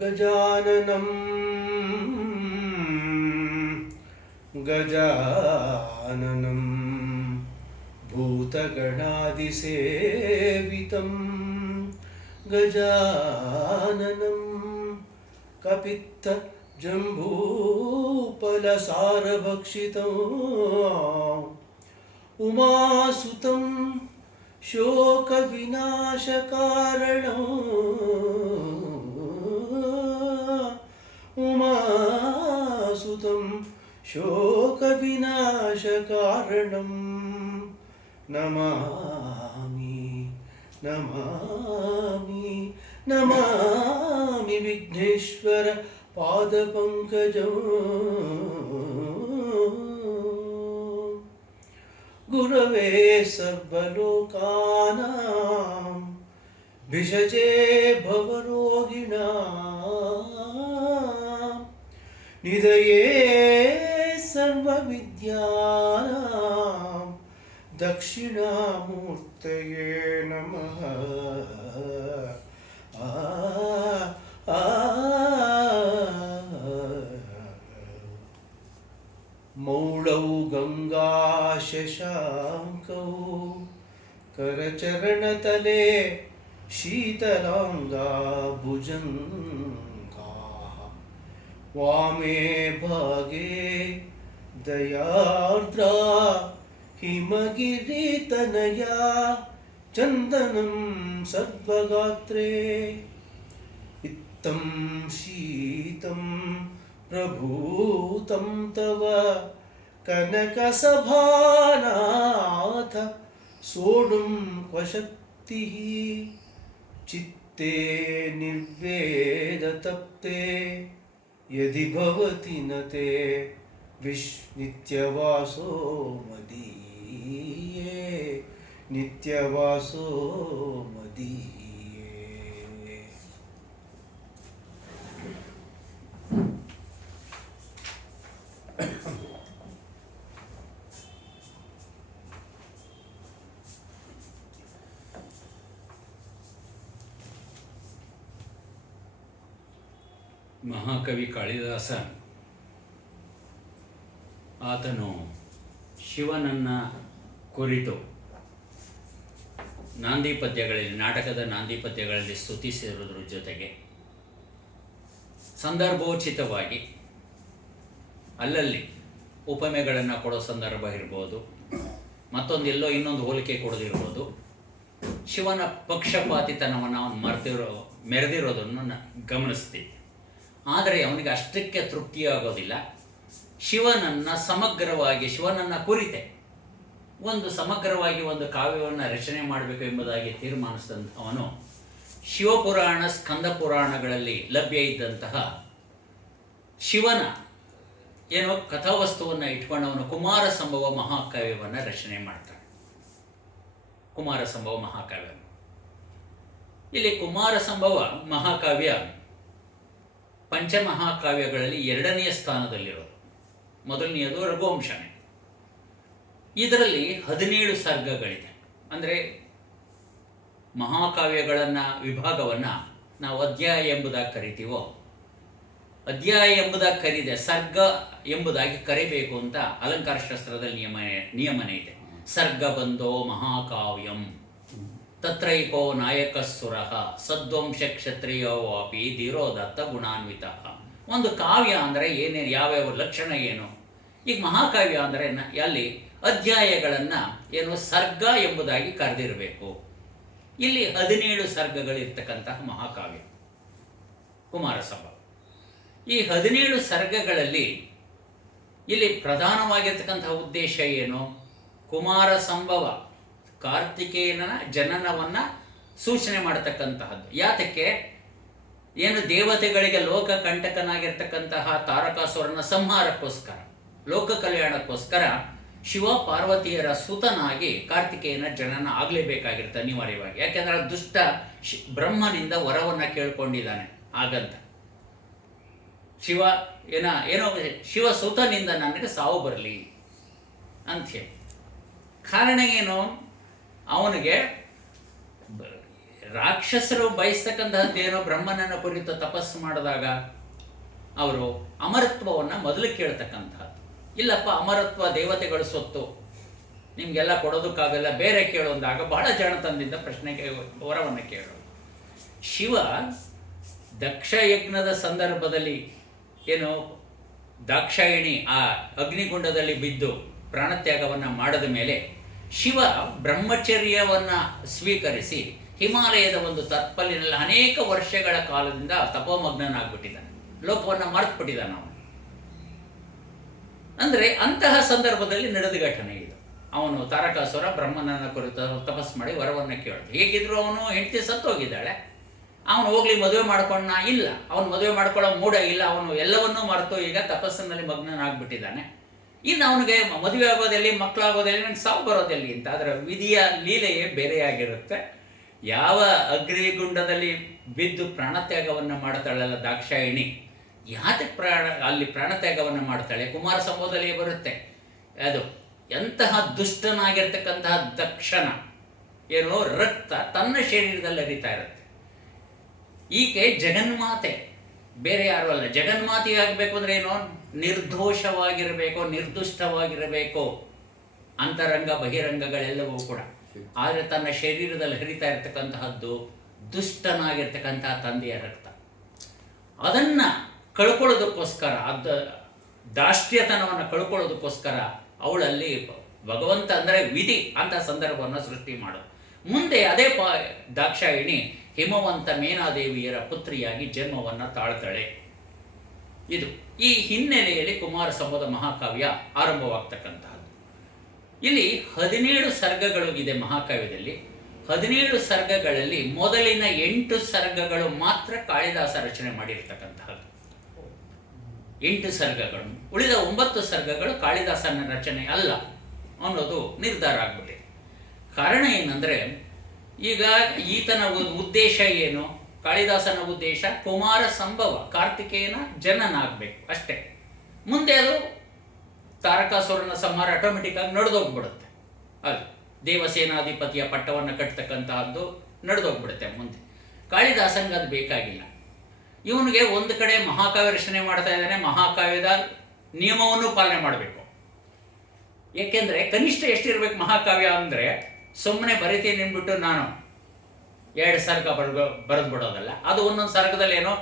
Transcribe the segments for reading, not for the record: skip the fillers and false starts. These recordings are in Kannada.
ಗಜಾನನಂ ಗಜಾನನಂ ಭೂತಗಣಾದಿಸೇವಿತಂ ಗಜಾನನಂ ಕಪಿತ್ತ ಜಂಬೂಫಲಸಾರಭಕ್ಷಿತಂ ಉಮಾಸುತಂ ಶೋಕವಿನಾಶಕಾರಣಂ ಉಮಾಸುತಂ ಶೋಕವಿನಾಶಕಾರಣಂ ನಮಾಮಿ ನಮಾಮಿ ನಮಾಮಿ ವಿಘ್ನೇಶ್ವರ ಪಾದಪಂಕಜಂ ಗುರವೇ ಸರ್ವಲೋಕಾನಾಂ ಭಿಷಜೇ ಭವರೋಗಿಣಾಂ ನಿಧಯೇ ಸರ್ವವಿದ್ಯಾನಾಂ ದಕ್ಷಿಣಾಮೂರ್ತಯೇ ನಮಃ. ಮೌಳೌ ಗಂಗಾ ಶಶಾಂಕೌ ಕರಚರಣತಲೆ ಶೀತಲಾಂಗಾ ಭುಜಂಗಾ ವಾಮೇ ಭಾಗೇ ದಯಾರ್ದ್ರಾ ಹಿಮಗಿರಿತನಯಾ ಚಂದನಂ ಸದ್ವಗಾತ್ರೇ ಇತ್ತಂ ಶೀತಂ ಪ್ರಭೂತಂ ತವ ಕನಕಸಭಾನಾಥ ಸೋಢುಂ ಕ್ವ ಶಕ್ತಿಃ ಚಿತ್ತೇ ನಿರ್ವೇದತಪ್ತೆ ಯದಿ ಭವತಿ ನ ತೇ ನಿತ್ಯವಾಸೋ ಮದೀಯೇ ನಿತ್ಯವಾಸೋ ಮದೀಯೇ. ಮಹಾಕವಿ ಕಾಳಿದಾಸ ಆತನು ಶಿವನನ್ನು ಕುರಿತು ನಾಂದಿ ಪದ್ಯಗಳಲ್ಲಿ, ನಾಟಕದ ನಾಂದಿ ಪದ್ಯಗಳಲ್ಲಿ ಸ್ತುತಿಸಿರುವುದರ ಜೊತೆಗೆ ಸಂದರ್ಭೋಚಿತವಾಗಿ ಅಲ್ಲಲ್ಲಿ ಉಪಮೆಗಳನ್ನು ಕೊಡೋ ಸಂದರ್ಭ ಇರ್ಬೋದು, ಮತ್ತೊಂದು ಎಲ್ಲೋ ಇನ್ನೊಂದು ಹೋಲಿಕೆ ಕೊಡೋದಿರ್ಬೋದು, ಶಿವನ ಪಕ್ಷಪಾತಿತನವನ್ನು ಅವನು ಮೆರೆದಿರೋದನ್ನು ಗಮನಿಸ್ತೀವಿ. ಆದರೆ ಅವನಿಗೆ ಅಷ್ಟಕ್ಕೆ ತೃಪ್ತಿಯಾಗೋದಿಲ್ಲ. ಶಿವನನ್ನು ಸಮಗ್ರವಾಗಿ, ಶಿವನನ್ನು ಕುರಿತೆ ಒಂದು ಸಮಗ್ರವಾಗಿ ಒಂದು ಕಾವ್ಯವನ್ನು ರಚನೆ ಮಾಡಬೇಕು ಎಂಬುದಾಗಿ ತೀರ್ಮಾನಿಸಿದಂಥವನು ಶಿವಪುರಾಣ, ಸ್ಕಂದ ಪುರಾಣಗಳಲ್ಲಿ ಲಭ್ಯ ಇದ್ದಂತಹ ಶಿವನ ಏನೋ ಕಥಾವಸ್ತುವನ್ನು ಇಟ್ಕೊಂಡವನು ಕುಮಾರ ಸಂಭವ ಮಹಾಕಾವ್ಯವನ್ನು ರಚನೆ ಮಾಡ್ತಾನೆ. ಕುಮಾರ ಸಂಭವ ಮಹಾಕಾವ್ಯ, ಇಲ್ಲಿ ಕುಮಾರ ಸಂಭವ ಮಹಾಕಾವ್ಯ ಪಂಚಮಹಾಕಾವ್ಯಗಳಲ್ಲಿ ಎರಡನೆಯ ಸ್ಥಾನದಲ್ಲಿರೋದು. ಮೊದಲನೆಯದು ರಘುವಂಶನೇ. ಇದರಲ್ಲಿ 17 ಸರ್ಗಗಳಿದೆ. ಅಂದರೆ ಮಹಾಕಾವ್ಯಗಳನ್ನು ವಿಭಾಗವನ್ನು ನಾವು ಅಧ್ಯಾಯ ಎಂಬುದಾಗಿ ಕರಿತೀವೋ, ಅಧ್ಯಾಯ ಎಂಬುದಾಗಿ ಕರೀದೆ, ಸರ್ಗ ಎಂಬುದಾಗಿ ಕರಿಬೇಕು ಅಂತ ಅಲಂಕಾರ ಶಾಸ್ತ್ರದಲ್ಲಿ ನಿಯಮನೆ ಇದೆ. ಸರ್ಗ ಬಂದೋ ಮಹಾಕಾವ್ಯಂ ತತ್ರೈಕೋ ನಾಯಕಸ್ಸುರಃ ಸದ್ವಂಶ ಕ್ಷತ್ರಿಯೋ ವಾಪಿ ಧೀರೋದತ್ತ ಗುಣಾನ್ವಿತ. ಒಂದು ಕಾವ್ಯ ಅಂದರೆ ಏನೇನು, ಯಾವ್ಯಾವ ಲಕ್ಷಣ ಏನು. ಈಗ ಮಹಾಕಾವ್ಯ ಅಂದರೆ ಅಲ್ಲಿ ಅಧ್ಯಾಯಗಳನ್ನು ಏನು ಸರ್ಗ ಎಂಬುದಾಗಿ ಕರೆದಿರಬೇಕು. ಇಲ್ಲಿ 17 ಸರ್ಗಗಳಿರ್ತಕ್ಕಂತಹ ಮಹಾಕಾವ್ಯ ಕುಮಾರ ಸಂಭವ. ಈ 17 ಸರ್ಗಗಳಲ್ಲಿ ಇಲ್ಲಿ ಪ್ರಧಾನವಾಗಿರ್ತಕ್ಕಂತಹ ಉದ್ದೇಶ ಏನು? ಕುಮಾರ ಸಂಭವ ಕಾರ್ತಿಕೇಯನ ಜನನವನ್ನು ಸೂಚನೆ ಮಾಡತಕ್ಕಂತಹದ್ದು. ಯಾತಕ್ಕೆ? ಏನು ದೇವತೆಗಳಿಗೆ ಲೋಕ ಕಂಟಕನಾಗಿರ್ತಕ್ಕಂತಹ ತಾರಕಾಸುರನ ಸಂಹಾರಕ್ಕೋಸ್ಕರ, ಲೋಕ ಕಲ್ಯಾಣಕ್ಕೋಸ್ಕರ ಶಿವ ಪಾರ್ವತಿಯರ ಸುತನಾಗಿ ಕಾರ್ತಿಕೇಯನ ಜನನ ಆಗಲೇಬೇಕಾಗಿರುತ್ತೆ ಅನಿವಾರ್ಯವಾಗಿ. ಯಾಕೆಂದರೆ ದುಷ್ಟ ಬ್ರಹ್ಮನಿಂದ ವರವನ್ನು ಕೇಳ್ಕೊಂಡಿದ್ದಾನೆ. ಹಾಗಂತ ಏನೋ ಶಿವ ಸುತನಿಂದ ನನಗೆ ಸಾವು ಬರಲಿ ಅಂಥೇಳಿ. ಕಾರಣ ಏನು? ಅವನಿಗೆ ರಾಕ್ಷಸರು ಬಯಸ್ತಕ್ಕಂತಹದ್ದೇನೋ ಬ್ರಹ್ಮನನ್ನ ಕುರಿತು ತಪಸ್ಸು ಮಾಡಿದಾಗ ಅವರು ಅಮರತ್ವವನ್ನು ಮೊದಲು ಕೇಳ್ತಕ್ಕಂಥದ್ದು. ಇಲ್ಲಪ್ಪ ಅಮರತ್ವ ದೇವತೆಗಳ ಸ್ವತ್ತು, ನಿಮಗೆಲ್ಲ ಕೊಡೋದಕ್ಕಾಗಲ್ಲ, ಬೇರೆ ಕೇಳೋಂದಾಗ ಬಹಳ ಜಾಣತನದಿಂದ ಪ್ರಶ್ನೆಗೆ ವರವನ್ನು ಕೇಳೋದು. ಶಿವ ದಕ್ಷಯಜ್ಞದ ಸಂದರ್ಭದಲ್ಲಿ ಏನು ದಾಕ್ಷಾಯಿಣಿ ಆ ಅಗ್ನಿಗುಂಡದಲ್ಲಿ ಬಿದ್ದು ಪ್ರಾಣತ್ಯಾಗವನ್ನು ಮಾಡಿದ ಮೇಲೆ ಶಿವ ಬ್ರಹ್ಮಚರ್ಯವನ್ನು ಸ್ವೀಕರಿಸಿ ಹಿಮಾಲಯದ ಒಂದು ತಪ್ಪಲಿನಲ್ಲಿ ಅನೇಕ ವರ್ಷಗಳ ಕಾಲದಿಂದ ತಪೋಮಗ್ನನಾಗ್ಬಿಟ್ಟಿದ್ದಾನೆ, ಲೋಕವನ್ನು ಮರೆತುಬಿಟ್ಟಿದ್ದಾನೆ ಅವನು. ಅಂದರೆ ಅಂತಹ ಸಂದರ್ಭದಲ್ಲಿ ನಡೆದ ಘಟನೆ ಇದು. ಅವನು ತಾರಕಾಸುರ ಬ್ರಹ್ಮನನ್ನ ಕುರಿತು ತಪಸ್ಸು ಮಾಡಿ ವರವನ್ನು ಕೇಳಿದ. ಹೇಗಿದ್ರು ಅವನು ಹೆಂಡತಿ ಸತ್ತೋಗಿದ್ದಾಳೆ, ಅವನು ಹೋಗ್ಲಿ ಮದುವೆ ಮಾಡ್ಕೊಂಡ ಇಲ್ಲ, ಅವನು ಮದುವೆ ಮಾಡ್ಕೊಳ್ಳೋ ಮೂಡ ಇಲ್ಲ, ಅವನು ಎಲ್ಲವನ್ನೂ ಮರೆತು ಈಗ ತಪಸ್ಸಿನಲ್ಲಿ ಮಗ್ನನಾಗ್ಬಿಟ್ಟಿದ್ದಾನೆ. ಇನ್ನು ಅವನಿಗೆ ಮದುವೆ ಆಗೋದೆಲ್ಲಿ, ಮಕ್ಕಳಾಗೋದೆಲ್ಲಿ, ನನಗೆ ಸಾವು ಬರೋದೆಲ್ಲಿ ಅಂತ. ಅದರ ವಿಧಿಯ ಲೀಲೆಯೇ ಬೇರೆಯಾಗಿರುತ್ತೆ. ಯಾವ ಅಗ್ನಿಗುಂಡದಲ್ಲಿ ಬಿದ್ದು ಪ್ರಾಣತ್ಯಾಗವನ್ನು ಮಾಡ್ತಾಳಲ್ಲ ದಾಕ್ಷಾಯಿಣಿ, ಯಾತಕ್ಕೆ ಅಲ್ಲಿ ಪ್ರಾಣತ್ಯಾಗವನ್ನು ಮಾಡ್ತಾಳೆ? ಕುಮಾರ ಸಂಭವದಲ್ಲಿ ಬರುತ್ತೆ ಅದು. ಎಂತಹ ದುಷ್ಟನಾಗಿರ್ತಕ್ಕಂತಹ ದಕ್ಷನ ಏನೋ ರಕ್ತ ತನ್ನ ಶರೀರದಲ್ಲಿ ಹರಿತಾ ಇರುತ್ತೆ. ಈಕೆ ಜಗನ್ಮಾತೆ, ಬೇರೆ ಯಾರು ಅಲ್ಲ. ಜಗನ್ಮಾತೆಯಾಗಬೇಕು ಅಂದರೆ ಏನೋ ನಿರ್ದೋಷವಾಗಿರಬೇಕು, ನಿರ್ದುಷ್ಟವಾಗಿರಬೇಕು, ಅಂತರಂಗ ಬಹಿರಂಗಗಳೆಲ್ಲವೂ ಕೂಡ. ಆದರೆ ತನ್ನ ಶರೀರದಲ್ಲಿ ಹರಿತಾ ಇರತಕ್ಕಂತಹದ್ದು ದುಷ್ಟನಾಗಿರ್ತಕ್ಕಂತಹ ತಂದೆಯ ರಕ್ತ. ಅದನ್ನು ಕಳ್ಕೊಳ್ಳೋದಕ್ಕೋಸ್ಕರ, ದಾಷ್ಟ್ಯತನವನ್ನು ಕಳ್ಕೊಳ್ಳೋದಕ್ಕೋಸ್ಕರ ಅವಳಲ್ಲಿ ಭಗವಂತ ಅಂದರೆ ವಿಧಿ ಅಂತ ಸಂದರ್ಭವನ್ನು ಸೃಷ್ಟಿ ಮಾಡೋದು. ಮುಂದೆ ಅದೇ ದಾಕ್ಷಾಯಿಣಿ ಹಿಮವಂತ ಮೇನಾದೇವಿಯರ ಪುತ್ರಿಯಾಗಿ ಜನ್ಮವನ್ನು ತಾಳ್ತಾಳೆ. ಇದು ಈ ಹಿನ್ನೆಲೆಯಲ್ಲಿ ಕುಮಾರ ಸಂಭವದ ಮಹಾಕಾವ್ಯ ಆರಂಭವಾಗ್ತಕ್ಕಂತಹದ್ದು. ಇಲ್ಲಿ 17 ಸರ್ಗಗಳು ಇದೆ ಮಹಾಕಾವ್ಯದಲ್ಲಿ. 17 ಸರ್ಗಗಳಲ್ಲಿ ಮೊದಲಿನ 8 ಸರ್ಗಗಳು ಮಾತ್ರ ಕಾಳಿದಾಸ ರಚನೆ ಮಾಡಿರ್ತಕ್ಕಂತಹದ್ದು. 8 ಸರ್ಗಗಳು, ಉಳಿದ 9 ಸರ್ಗಗಳು ಕಾಳಿದಾಸನ ರಚನೆ ಅಲ್ಲ ಅನ್ನೋದು ನಿರ್ಧಾರ ಆಗ್ಬಿಟ್ಟಿದೆ. ಕಾರಣ ಏನಂದರೆ, ಈಗ ಈತನ ಉದ್ದೇಶ ಏನು? ಕಾಳಿದಾಸನ ಉದ್ದೇಶ ಕುಮಾರ ಸಂಭವ, ಕಾರ್ತಿಕೇಯನ ಜನನ ಆಗಬೇಕು ಅಷ್ಟೇ. ಮುಂದೆ ಅದು ತಾರಕಾಸುರನ ಸಂಹಾರ ಆಟೋಮೆಟಿಕ್ ಆಗಿ ನಡೆದೋಗ್ಬಿಡುತ್ತೆ. ಅದು ದೇವಸೇನಾಧಿಪತಿಯ ಪಟ್ಟವನ್ನು ಕಟ್ತಕ್ಕಂತಹದ್ದು ನಡೆದೋಗ್ಬಿಡುತ್ತೆ ಮುಂದೆ. ಕಾಳಿದಾಸನಿಗೆ ಅದು ಬೇಕಾಗಿಲ್ಲ. ಇವನಿಗೆ ಒಂದು ಕಡೆ ಮಹಾಕಾವ್ಯ ರಚನೆ ಮಾಡ್ತಾ ಇದ್ದಾನೆ, ಮಹಾಕಾವ್ಯದ ನಿಯಮವನ್ನು ಪಾಲನೆ ಮಾಡಬೇಕು. ಏಕೆಂದರೆ ಕನಿಷ್ಠ ಎಷ್ಟಿರ್ಬೇಕು ಮಹಾಕಾವ್ಯ ಅಂದರೆ, ಸುಮ್ಮನೆ ಬರಿತೀನಿ ಅಂದ್ಬಿಟ್ಟು ನಾನು 2 ಸರ್ಗ ಬರೆದು ಬಿಡೋದಲ್ಲ. ಅದು ಒಂದೊಂದು ಸರ್ಗದಲ್ಲಿ ಏನೋ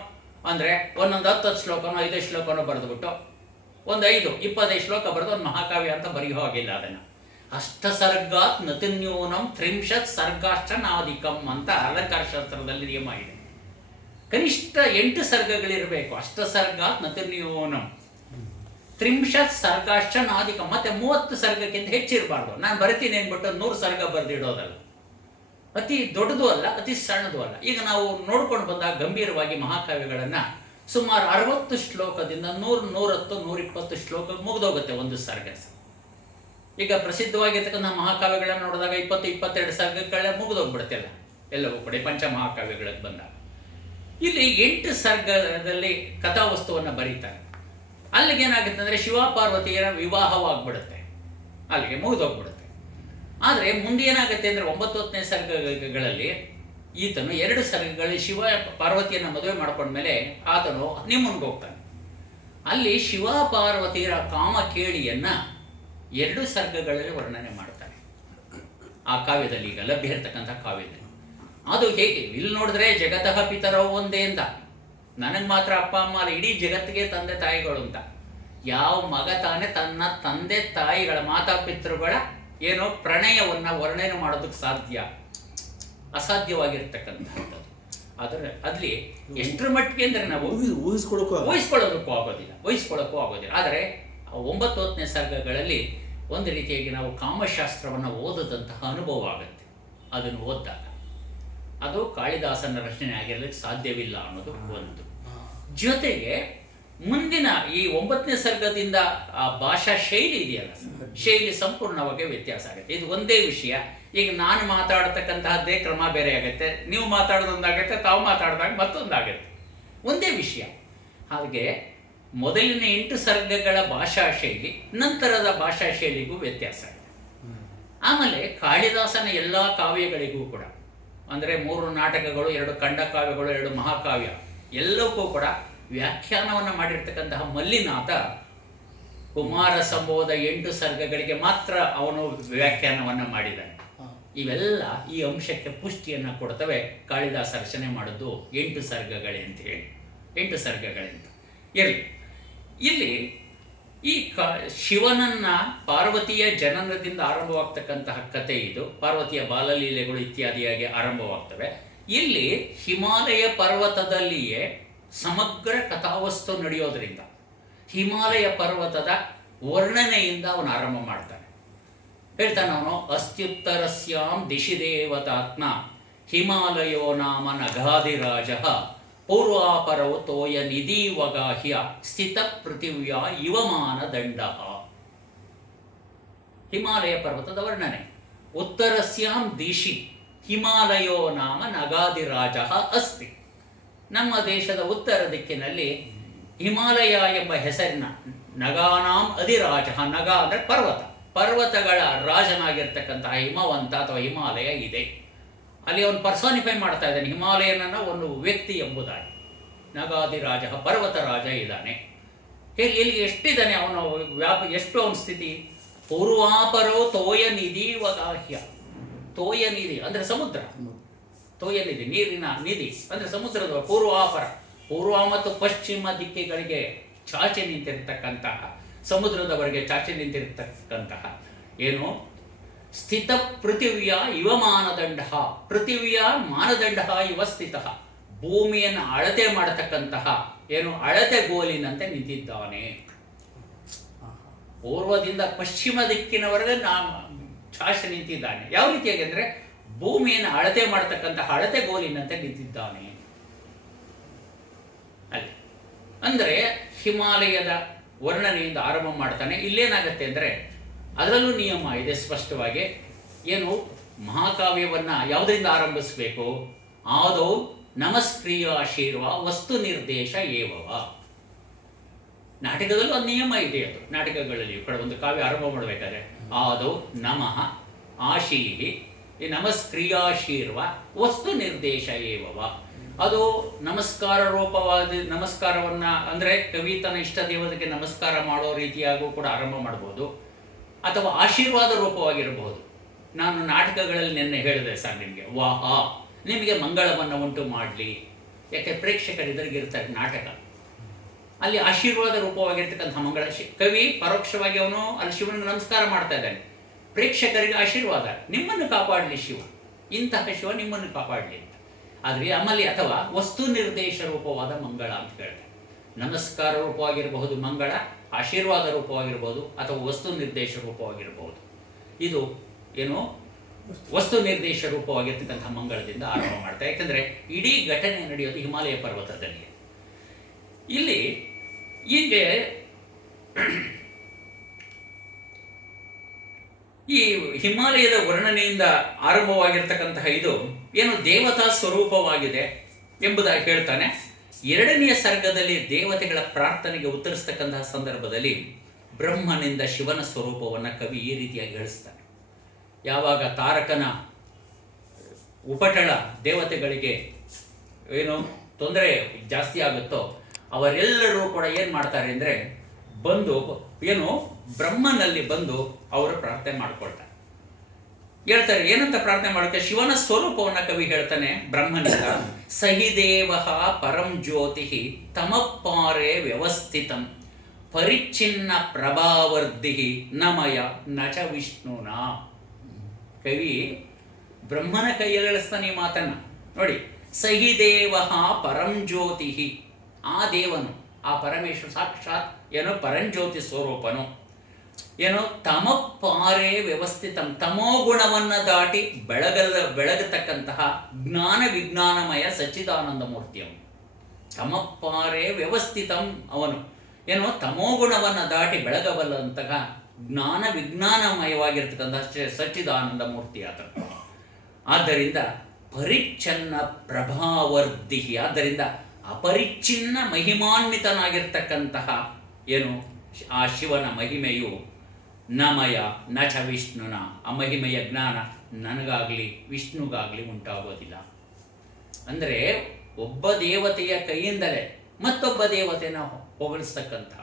ಅಂದರೆ ಒಂದೊಂದು 10 ಶ್ಲೋಕನೋ 5 ಶ್ಲೋಕನೋ ಬರೆದುಬಿಟ್ಟು ಒಂದು 5-25 ಶ್ಲೋಕ ಬರೆದು ಒಂದು ಮಹಾಕಾವ್ಯ ಅಂತ ಬರೆಯೋ ಹಾಗಿಲ್ಲ. ಅದನ್ನು ಅಷ್ಟಸರ್ಗಾತ್ ನತಿನ್ಯೂನಂ 30 ಸರ್ಗಾಷ್ಟನಾಧಿಕಂ ಅಂತ ಅಲಂಕಾರ ಶಾಸ್ತ್ರದಲ್ಲಿ ನಿಯಮ ಇದೆ. ಕನಿಷ್ಠ 8 ಸರ್ಗಗಳಿರಬೇಕು. ಅಷ್ಟಸರ್ಗಾತ್ ನತಿನ್ಯೂನಂ 30 ಸರ್ಗಾಷ್ಟನಾಧಿಕಂ, ಮತ್ತೆ 30 ಸರ್ಗಕ್ಕಿಂತ ಹೆಚ್ಚಿರಬಾರ್ದು. ನಾನು ಬರಿತೀನಿ ಅಂದ್ಬಿಟ್ಟು 100 ಸರ್ಗ ಬರೆದಿಡೋದಲ್ಲ. ಅತಿ ದೊಡ್ಡದು ಅಲ್ಲ, ಅತಿ ಸಣ್ಣದು ಅಲ್ಲ. ಈಗ ನಾವು ನೋಡ್ಕೊಂಡು ಬಂದಾಗ ಗಂಭೀರವಾಗಿ ಮಹಾಕಾವ್ಯಗಳನ್ನು ಸುಮಾರು 60 ಶ್ಲೋಕದಿಂದ 100, 110, 120 ಶ್ಲೋಕ ಮುಗಿದೋಗುತ್ತೆ ಒಂದು ಸರ್ಗ. ಈಗ ಪ್ರಸಿದ್ಧವಾಗಿರ್ತಕ್ಕಂಥ ಮಹಾಕಾವ್ಯಗಳನ್ನು ನೋಡಿದಾಗ 20-22 ಸರ್ಗಗಳೇ ಮುಗಿದೋಗ್ಬಿಡುತ್ತೆ ಎಲ್ಲವೂ ಕೂಡ ಪಂಚಮಹಾಕಾವ್ಯಗಳಿಗೆ ಬಂದಾಗ. ಇಲ್ಲಿ 8 ಸರ್ಗದಲ್ಲಿ ಕಥಾವಸ್ತುವನ್ನು ಬರೀತಾರೆ. ಅಲ್ಲಿಗೆ ಏನಾಗುತ್ತೆ ಅಂದರೆ ಶಿವ ಪಾರ್ವತಿಯರ ವಿವಾಹವಾಗ್ಬಿಡುತ್ತೆ, ಅಲ್ಲಿಗೆ ಮುಗಿದೋಗ್ಬಿಡುತ್ತೆ. ಆದರೆ ಮುಂದೆ ಏನಾಗುತ್ತೆ ಅಂದರೆ 9ನೇ ಸರ್ಗಗಳಲ್ಲಿ ಈತನು 2 ಸರ್ಗಗಳಲ್ಲಿ ಶಿವ ಪಾರ್ವತಿಯನ್ನು ಮದುವೆ ಮಾಡ್ಕೊಂಡ್ಮೇಲೆ ಆತನು ನಿಮ್ಮನ್ಗೆ ಹೋಗ್ತಾನೆ. ಅಲ್ಲಿ ಶಿವ ಪಾರ್ವತಿಯರ ಕಾಮಕೇಳಿಯನ್ನು 2 ಸರ್ಗಗಳಲ್ಲಿ ವರ್ಣನೆ ಮಾಡ್ತಾನೆ ಆ ಕಾವ್ಯದಲ್ಲಿ, ಈಗ ಲಭ್ಯ ಇರತಕ್ಕಂಥ ಕಾವ್ಯದಲ್ಲಿ. ಅದು ಹೇಗೆ ಇಲ್ಲಿ ನೋಡಿದ್ರೆ ಜಗತಃ ಪಿತರೋ ಒಂದೇ ಅಂತ, ನನಗೆ ಮಾತ್ರ ಅಪ್ಪ ಅಮ್ಮ ಅಲ್ಲ, ಇಡೀ ಜಗತ್ತಿಗೆ ತಂದೆ ತಾಯಿಗಳು ಅಂತ. ಯಾವ ಮಗ ತಾನೇ ತನ್ನ ತಂದೆ ತಾಯಿಗಳ ಮಾತಾಪಿತೃಗಳ ಏನೋ ಪ್ರಣಯವನ್ನು ವರ್ಣನೆ ಮಾಡೋದಕ್ಕೆ ಸಾಧ್ಯ? ಅಸಾಧ್ಯವಾಗಿರ್ತಕ್ಕಂಥದ್ದು. ಆದರೆ ಅಲ್ಲಿ ಎಷ್ಟರ ಮಟ್ಟಿಗೆ ಅಂದರೆ ನಾವು ಊಹಿಸ್ಕೊಳ್ಳೋದಕ್ಕೂ ಆಗೋದಿಲ್ಲ. ಆದರೆ 9ನೇ ಸರ್ಗಗಳಲ್ಲಿ ಒಂದು ರೀತಿಯಾಗಿ ನಾವು ಕಾಮಶಾಸ್ತ್ರವನ್ನು ಓದದಂತಹ ಅನುಭವ ಆಗುತ್ತೆ. ಅದನ್ನು ಓದಿದಾಗ ಅದು ಕಾಳಿದಾಸನ ರಚನೆ ಆಗಿರಲಿಕ್ಕೆ ಸಾಧ್ಯವಿಲ್ಲ ಅನ್ನೋದು ಒಂದು. ಜೊತೆಗೆ ಮುಂದಿನ ಈ 9ನೇ ಸರ್ಗದಿಂದ ಆ ಭಾಷಾ ಶೈಲಿ ಇದೆಯಲ್ಲ, ಶೈಲಿ ಸಂಪೂರ್ಣವಾಗಿ ವ್ಯತ್ಯಾಸ ಆಗುತ್ತೆ. ಇದು ಒಂದೇ ವಿಷಯ. ಈಗ ನಾನು ಮಾತಾಡ್ತಕ್ಕಂತಹದ್ದೇ ಕ್ರಮ ಬೇರೆ ಆಗುತ್ತೆ, ನೀವು ಮಾತಾಡೋದೊಂದಾಗುತ್ತೆ, ತಾವು ಮಾತಾಡಿದಾಗ ಮತ್ತೊಂದಾಗುತ್ತೆ. ಒಂದೇ ವಿಷಯ. ಹಾಗೆ ಮೊದಲಿನ 8 ಸರ್ಗಗಳ ಭಾಷಾ ಶೈಲಿ ನಂತರದ ಭಾಷಾ ಶೈಲಿಗೂ ವ್ಯತ್ಯಾಸ ಇದೆ. ಆಮೇಲೆ ಕಾಳಿದಾಸನ ಎಲ್ಲ ಕಾವ್ಯಗಳಿಗೂ ಕೂಡ ಅಂದರೆ 3 ನಾಟಕಗಳು, 2 ಖಂಡಕಾವ್ಯಗಳು, 2 ಮಹಾಕಾವ್ಯ ಎಲ್ಲಕ್ಕೂ ಕೂಡ ವ್ಯಾಖ್ಯಾನವನ್ನು ಮಾಡಿರ್ತಕ್ಕಂತಹ ಮಲ್ಲಿನಾಥ ಕುಮಾರ ಸಂಭವದ 8 ಸರ್ಗಗಳಿಗೆ ಮಾತ್ರ ಅವನು ವ್ಯಾಖ್ಯಾನವನ್ನು ಮಾಡಿದ್ದಾನೆ. ಇವೆಲ್ಲ ಈ ಅಂಶಕ್ಕೆ ಪುಷ್ಟಿಯನ್ನು ಕೊಡ್ತವೆ. ಕಾಳಿದಾಸ ರಚನೆ ಮಾಡಿದ್ದು 8 ಸರ್ಗಗಳೇ ಅಂತ ಹೇಳಿ, 8 ಸರ್ಗಗಳಂತ ಇರಲಿ. ಇಲ್ಲಿ ಈ ಶಿವನನ್ನ ಪಾರ್ವತಿಯ ಜನನದಿಂದ ಆರಂಭವಾಗ್ತಕ್ಕಂತಹ ಕಥೆ ಇದು. ಪಾರ್ವತಿಯ ಬಾಲಲೀಲೆಗಳು ಇತ್ಯಾದಿಯಾಗಿ ಆರಂಭವಾಗ್ತವೆ. ಇಲ್ಲಿ ಹಿಮಾಲಯ ಪರ್ವತದಲ್ಲಿಯೇ ಸಮಗ್ರ ಕಥಾವಸ್ತು ನಡೆಯೋದರಿಂದ ಹಿಮಾಲಯ ಪರ್ವತದ ವರ್ಣನೆಯಿಂದ ಅವನು ಆರಂಭ ಮಾಡ್ತಾನೆ. ಹೇಳ್ತಾನೆ ಅವನು, ಅಸ್ತ್ಯುತ್ತರಸ್ಯಾಂ ದಿಶಿ ದೇವತಾತ್ಮ ಹಿಮಾಲಯೋ ನಾಮ ನಗಾದಿರಾಜ ಪೂರ್ವಾಪರವು ತೋಯ ನಿಧಿವಗಾಹ್ಯ ಸ್ಥಿತ ಪೃಥಿವ್ಯ ಇವಮಾನ ದಂಡ. ಹಿಮಾಲಯ ಪರ್ವತದ ವರ್ಣನೆ. ಉತ್ತರಸ್ಯಾಂ ದಿಶಿ ಹಿಮಾಲಯೋ ನಾಮ ನಗಾದಿರಾಜ ಅಸ್ತಿ. ನಮ್ಮ ದೇಶದ ಉತ್ತರ ದಿಕ್ಕಿನಲ್ಲಿ ಹಿಮಾಲಯ ಎಂಬ ಹೆಸರಿನ ನಗಾನಾಂ ಅಧಿರಾಜ, ನಗ ಅಂದರೆ ಪರ್ವತ, ಪರ್ವತಗಳ ರಾಜನಾಗಿರ್ತಕ್ಕಂತಹ ಹಿಮವಂತ ಅಥವಾ ಹಿಮಾಲಯ ಇದೆ. ಅಲ್ಲಿ ಅವನು ಪರ್ಸಾನಿಫೈ ಮಾಡ್ತಾ ಇದ್ದಾನೆ ಹಿಮಾಲಯನನ್ನು ಒಂದು ವ್ಯಕ್ತಿ ಎಂಬುದಾಗಿ. ನಗಾದಿರಾಜ, ಪರ್ವತ ರಾಜ ಇದ್ದಾನೆ. ಹೇಗೆ ಇಲ್ಲಿ ಎಷ್ಟಿದ್ದಾನೆ ಅವನು ಎಷ್ಟು ಅವನ ಸ್ಥಿತಿ? ಪೂರ್ವಾಪರೋ ತೋಯ ನಿಧಿ ವಗಾಹ್ಯ. ತೋಯ ನಿಧಿ ಅಂದರೆ ಸಮುದ್ರ, ತೋಯ ನಿಧಿ ನೀರಿನ ನಿಧಿ ಅಂದರೆ ಸಮುದ್ರದ ಪೂರ್ವಾಪರ, ಪೂರ್ವ ಮತ್ತು ಪಶ್ಚಿಮ ದಿಕ್ಕಿಗಳಿಗೆ ಚಾಚಿ ನಿಂತಿರ್ತಕ್ಕಂತಹ, ಸಮುದ್ರದವರೆಗೆ ಚಾಚಿ ನಿಂತಿರ್ತಕ್ಕಂತಹ ಏನು ಸ್ಥಿತ ಪೃಥಿವಿಯ ಇವ ಮಾನದಂಡ, ಪೃಥಿವಿಯ ಮಾನದಂಡ ಇವ ಸ್ಥಿತ, ಭೂಮಿಯನ್ನು ಅಳತೆ ಮಾಡತಕ್ಕಂತಹ ಏನು ಅಳತೆ ಗೋಲಿನಂತೆ ನಿಂತಿದ್ದಾನೆ. ಪೂರ್ವದಿಂದ ಪಶ್ಚಿಮ ದಿಕ್ಕಿನವರೆಗೆ ಚಾಚಿ ನಿಂತಿದ್ದಾನೆ. ಯಾವ ರೀತಿಯಾಗಿ ಅಂದರೆ ಭೂಮಿಯನ್ನು ಅಳತೆ ಮಾಡತಕ್ಕಂತಹ ಅಳತೆ ಗೋಲಿನಂತೆ ನಿಂತಿದ್ದಾನೆ ಅಲ್ಲಿ. ಅಂದರೆ ಹಿಮಾಲಯದ ವರ್ಣನೆಯಿಂದ ಆರಂಭ ಮಾಡ್ತಾನೆ. ಇಲ್ಲೇನಾಗತ್ತೆ ಅಂದರೆ ಅದರಲ್ಲೂ ನಿಯಮ ಇದೆ ಸ್ಪಷ್ಟವಾಗಿ. ಏನು ಮಹಾಕಾವ್ಯವನ್ನು ಯಾವುದರಿಂದ ಆರಂಭಿಸಬೇಕು? ಆದೌ ನಮಸ್ಕ್ರಿಯಾಶೀರ್ವ ವಸ್ತು ನಿರ್ದೇಶ ಏವವ. ನಾಟಕದಲ್ಲೂ ಒಂದು ನಿಯಮ ಇದೆ. ಅದು ನಾಟಕಗಳಲ್ಲಿ ಕೂಡ ಒಂದು ಕಾವ್ಯ ಆರಂಭ ಮಾಡಬೇಕಾದ್ರೆ ಆದೌ ನಮಃ ಆಶೀಹಿ ಈ ನಮಸ್ಕ್ರಿಯಾಶೀರ್ವ ವಸ್ತು ನಿರ್ದೇಶ ಏವವ. ಅದು ನಮಸ್ಕಾರ ರೂಪವಾದ ನಮಸ್ಕಾರವನ್ನು ಅಂದರೆ ಕವಿ ತನ್ನ ಇಷ್ಟ ದೇವತೆಗೆ ನಮಸ್ಕಾರ ಮಾಡೋ ರೀತಿಯಾಗೂ ಕೂಡ ಆರಂಭ ಮಾಡ್ಬೋದು, ಅಥವಾ ಆಶೀರ್ವಾದ ರೂಪವಾಗಿರಬಹುದು. ನಾನು ನಾಟಕಗಳಲ್ಲಿ ನಿನ್ನೆ ಹೇಳಿದೆ ಸರ್ ನಿಮಗೆ, ವಾಹ ನಿಮಗೆ ಮಂಗಳವನ್ನು ಉಂಟು ಮಾಡಲಿ. ಯಾಕೆ ಪ್ರೇಕ್ಷಕರು ಎದುರಿಗಿರ್ತಾರೆ ನಾಟಕ, ಅಲ್ಲಿ ಆಶೀರ್ವಾದ ರೂಪವಾಗಿರ್ತಕ್ಕಂಥ ಮಂಗಳ. ಕವಿ ಪರೋಕ್ಷವಾಗಿ ಅವನು ಅಲ್ಲಿ ಶಿವನಿಗೆ ನಮಸ್ಕಾರ ಮಾಡ್ತಾ ಇದ್ದಾನೆ, ಪ್ರೇಕ್ಷಕರಿಗೆ ಆಶೀರ್ವಾದ, ನಿಮ್ಮನ್ನು ಕಾಪಾಡಲಿ ಶಿವ, ಇಂತಹ ಶಿವ ನಿಮ್ಮನ್ನು ಕಾಪಾಡಲಿ ಅಂತ. ಆದರೆ ಆಮೇಲೆ ಅಥವಾ ವಸ್ತು ನಿರ್ದೇಶ ರೂಪವಾದ ಮಂಗಳ ಅಂತ ಹೇಳ್ತಾರೆ. ನಮಸ್ಕಾರ ರೂಪವಾಗಿರಬಹುದು ಮಂಗಳ, ಆಶೀರ್ವಾದ ರೂಪವಾಗಿರ್ಬೋದು, ಅಥವಾ ವಸ್ತು ನಿರ್ದೇಶ ರೂಪವಾಗಿರಬಹುದು. ಇದು ಏನು ವಸ್ತು ನಿರ್ದೇಶ ರೂಪವಾಗಿರ್ತಕ್ಕಂಥ ಮಂಗಳದಿಂದ ಆರಂಭ ಮಾಡ್ತಾರೆ. ಯಾಕಂದರೆ ಇಡೀ ಘಟನೆ ನಡೆಯೋದು ಹಿಮಾಲಯ ಪರ್ವತದಲ್ಲಿ. ಇಲ್ಲಿ ಹೀಗೆ ಈ ಹಿಮಾಲಯದ ವರ್ಣನೆಯಿಂದ ಆರಂಭವಾಗಿರ್ತಕ್ಕಂತಹ ಇದು ಏನು ದೇವತಾ ಸ್ವರೂಪವಾಗಿದೆ ಎಂಬುದಾಗಿ ಹೇಳ್ತಾನೆ. 2ನೆಯ ಸರ್ಗದಲ್ಲಿ ದೇವತೆಗಳ ಪ್ರಾರ್ಥನೆಗೆ ಉತ್ತರಿಸ್ತಕ್ಕಂತಹ ಸಂದರ್ಭದಲ್ಲಿ ಬ್ರಹ್ಮನಿಂದ ಶಿವನ ಸ್ವರೂಪವನ್ನು ಕವಿ ಈ ರೀತಿಯಾಗಿ ಹೇಳಿಸ್ತಾನೆ. ಯಾವಾಗ ತಾರಕನ ಉಪಟಳ ದೇವತೆಗಳಿಗೆ ಏನು ತೊಂದರೆ ಜಾಸ್ತಿ ಆಗುತ್ತೋ ಅವರೆಲ್ಲರೂ ಕೂಡ ಏನು ಮಾಡ್ತಾರೆ ಅಂದರೆ ಬಂದು ಏನು ಬ್ರಹ್ಮನಲ್ಲಿ ಬಂದು ಅವರು ಪ್ರಾರ್ಥನೆ ಮಾಡ್ಕೊಳ್ತಾರೆ. ಹೇಳ್ತಾರೆ ಏನಂತ ಪ್ರಾರ್ಥನೆ ಮಾಡುತ್ತೆ? ಶಿವನ ಸ್ವರೂಪವನ್ನು ಕವಿ ಹೇಳ್ತಾನೆ ಬ್ರಹ್ಮನಿಂದ. ಸಹಿದೇವ ಪರಂ ಜ್ಯೋತಿ ತಮಪ್ಪಾರೆ ವ್ಯವಸ್ಥಿತಂ ಪರಿಚ್ಛಿನ್ನ ಪ್ರಭಾವರ್ಧಿ ನಮಯ ನಚ ವಿಷ್ಣುನ. ಕವಿ ಬ್ರಹ್ಮನ ಕೈಯಲ್ಲಿ ಹೇಳಿಸ್ತಾನೆ ಈ ಮಾತನ್ನ ನೋಡಿ. ಸಹಿದೇವ ಪರಂ ಜ್ಯೋತಿ, ಆ ದೇವನು, ಆ ಪರಮೇಶ್ವರ ಸಾಕ್ಷಾತ್ ಏನೋ ಪರಂಜ್ಯೋತಿ ಸ್ವರೂಪನು. ಏನೋ ತಮಪ್ಪಾರೇ ವ್ಯವಸ್ಥಿತಂ, ತಮೋಗುಣವನ್ನು ದಾಟಿ ಬೆಳಗತಕ್ಕಂತಹ ಜ್ಞಾನ ವಿಜ್ಞಾನಮಯ ಸಚ್ಚಿದಾನಂದ ಮೂರ್ತಿಯವನು. ತಮಪ್ಪಾರೇ ವ್ಯವಸ್ಥಿತಂ, ಅವನು ಏನೋ ತಮೋಗುಣವನ್ನು ದಾಟಿ ಬೆಳಗಬಲ್ಲಂತಹ ಜ್ಞಾನ ವಿಜ್ಞಾನಮಯವಾಗಿರ್ತಕ್ಕಂತಹ ಸಚ್ಚಿದಾನಂದ ಮೂರ್ತಿ ಆತನು. ಆದ್ದರಿಂದ ಪರಿಚ್ಛನ್ನ ಪ್ರಭಾವರ್ಧಿ, ಆದ್ದರಿಂದ ಅಪರಿಚ್ಛಿನ್ನ ಮಹಿಮಾನ್ವಿತನಾಗಿರ್ತಕ್ಕಂತಹ ಏನು ಆ ಶಿವನ ಮಹಿಮೆಯು ನಮಯ ನಚ ವಿಷ್ಣುನ, ಆ ಮಹಿಮೆಯ ಜ್ಞಾನ ನನಗಾಗಲಿ ವಿಷ್ಣುಗಾಗಲಿ ಉಂಟಾಗೋದಿಲ್ಲ. ಅಂದರೆ ಒಬ್ಬ ದೇವತೆಯ ಕೈಯಿಂದಲೇ ಮತ್ತೊಬ್ಬ ದೇವತೆನ ಹೊಗಳಿಸ್ತಕ್ಕಂಥದ್ದು.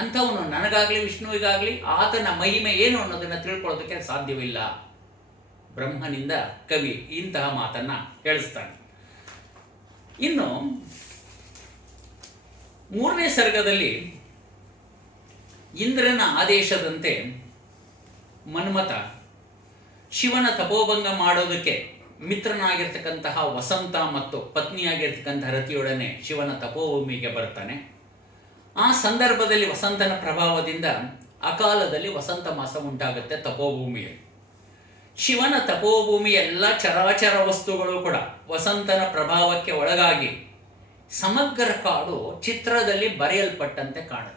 ಅಂಥವನು ನನಗಾಗಲಿ ವಿಷ್ಣುವಿಗಾಗಲಿ ಆತನ ಮಹಿಮೆ ಏನು ಅನ್ನೋದನ್ನು ತಿಳ್ಕೊಳ್ಳೋದಕ್ಕೆ ಸಾಧ್ಯವಿಲ್ಲ. ಬ್ರಹ್ಮನಿಂದ ಕವಿ ಇಂತಹ ಮಾತನ್ನು ಹೇಳಿಸ್ತಾನೆ. ಇನ್ನು 3ನೇ ಸರ್ಗದಲ್ಲಿ ಇಂದ್ರನ ಆದೇಶದಂತೆ ಮನ್ಮಥ ಶಿವನ ತಪೋಭಂಗ ಮಾಡೋದಕ್ಕೆ ಮಿತ್ರನಾಗಿರ್ತಕ್ಕಂತಹ ವಸಂತ ಮತ್ತು ಪತ್ನಿಯಾಗಿರ್ತಕ್ಕಂತಹ ರತಿಯೊಡನೆ ಶಿವನ ತಪೋಭೂಮಿಗೆ ಬರ್ತಾನೆ. ಆ ಸಂದರ್ಭದಲ್ಲಿ ವಸಂತನ ಪ್ರಭಾವದಿಂದ ಅಕಾಲದಲ್ಲಿ ವಸಂತ ಮಾಸ ಉಂಟಾಗುತ್ತೆ ತಪೋಭೂಮಿಯಲ್ಲಿ. ಶಿವನ ತಪೋಭೂಮಿ ಎಲ್ಲ ಚರಾಚರ ವಸ್ತುಗಳು ಕೂಡ ವಸಂತನ ಪ್ರಭಾವಕ್ಕೆ ಒಳಗಾಗಿ ಸಮಗ್ರ ಕಾಡು ಚಿತ್ರದಲ್ಲಿ ಬರೆಯಲ್ಪಟ್ಟಂತೆ ಕಾಣುತ್ತೆ.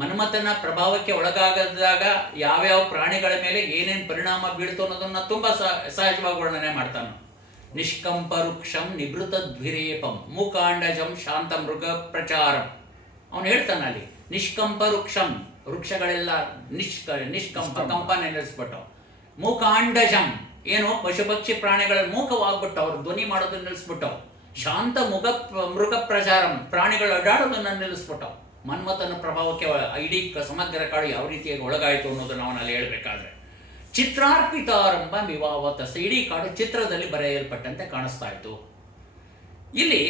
ಮನ್ಮಥನ ಪ್ರಭಾವಕ್ಕೆ ಒಳಗಾಗದಾಗ ಯಾವ್ಯಾವ ಪ್ರಾಣಿಗಳ ಮೇಲೆ ಏನೇನು ಪರಿಣಾಮ ಬೀಳ್ತು ಅನ್ನೋದನ್ನು ತುಂಬ ಸಹಜವಾಗಿ ವರ್ಣನೆ ಮಾಡ್ತಾನೆ. ನಿಷ್ಕಂಪ ವೃಕ್ಷಂ ನಿಭೃತದ್ವಿರೇಪಂ ಮೂಕಾಂಡಜಂ ಶಾಂತ ಮೃಗ ಪ್ರಚಾರಂ. ಅವನು ಹೇಳ್ತಾನೆ ಅಲ್ಲಿ ನಿಷ್ಕಂಪ ವೃಕ್ಷಗಳೆಲ್ಲ ನಿಷ್ಕಂಪ ಕಂಪನ ನಿಲ್ಲಿಸ್ಬಿಟ್ಟು, ಮೂಕಾಂಡಜಂ ಏನು ಪಶು ಪಕ್ಷಿ ಪ್ರಾಣಿಗಳ ಮೂಕವಾಗ್ಬಿಟ್ಟು ಅವ್ರು ಧ್ವನಿ ಮಾಡೋದನ್ನ ನಿಲ್ಲಿಸ್ಬಿಟ್ಟು, ಶಾಂತ ಮೃಗ ಪ್ರಚಾರಂ ಪ್ರಾಣಿಗಳು ಅಡ್ಡಾಡೋದನ್ನ ನಿಲ್ಲಿಸ್ಬಿಟ್ಟು. ಮನ್ಮಥನ ಪ್ರಭಾವಕ್ಕೆ ಇಡೀ ಸಮಗ್ರ ಕಾಡು ಯಾವ ರೀತಿಯಾಗಿ ಒಳಗಾಯಿತು ಅನ್ನೋದನ್ನು ಅವನಲ್ಲಿ ಹೇಳಬೇಕಾದ್ರೆ ಚಿತ್ರಾರ್ಪಿತಾರಂಭ ವಿವಾವತಸ ಇಡೀ ಕಾಡು ಚಿತ್ರದಲ್ಲಿ ಬರೆಯಲ್ಪಟ್ಟಂತೆ ಕಾಣಿಸ್ತಾ ಇತ್ತು. ಇಲ್ಲಿ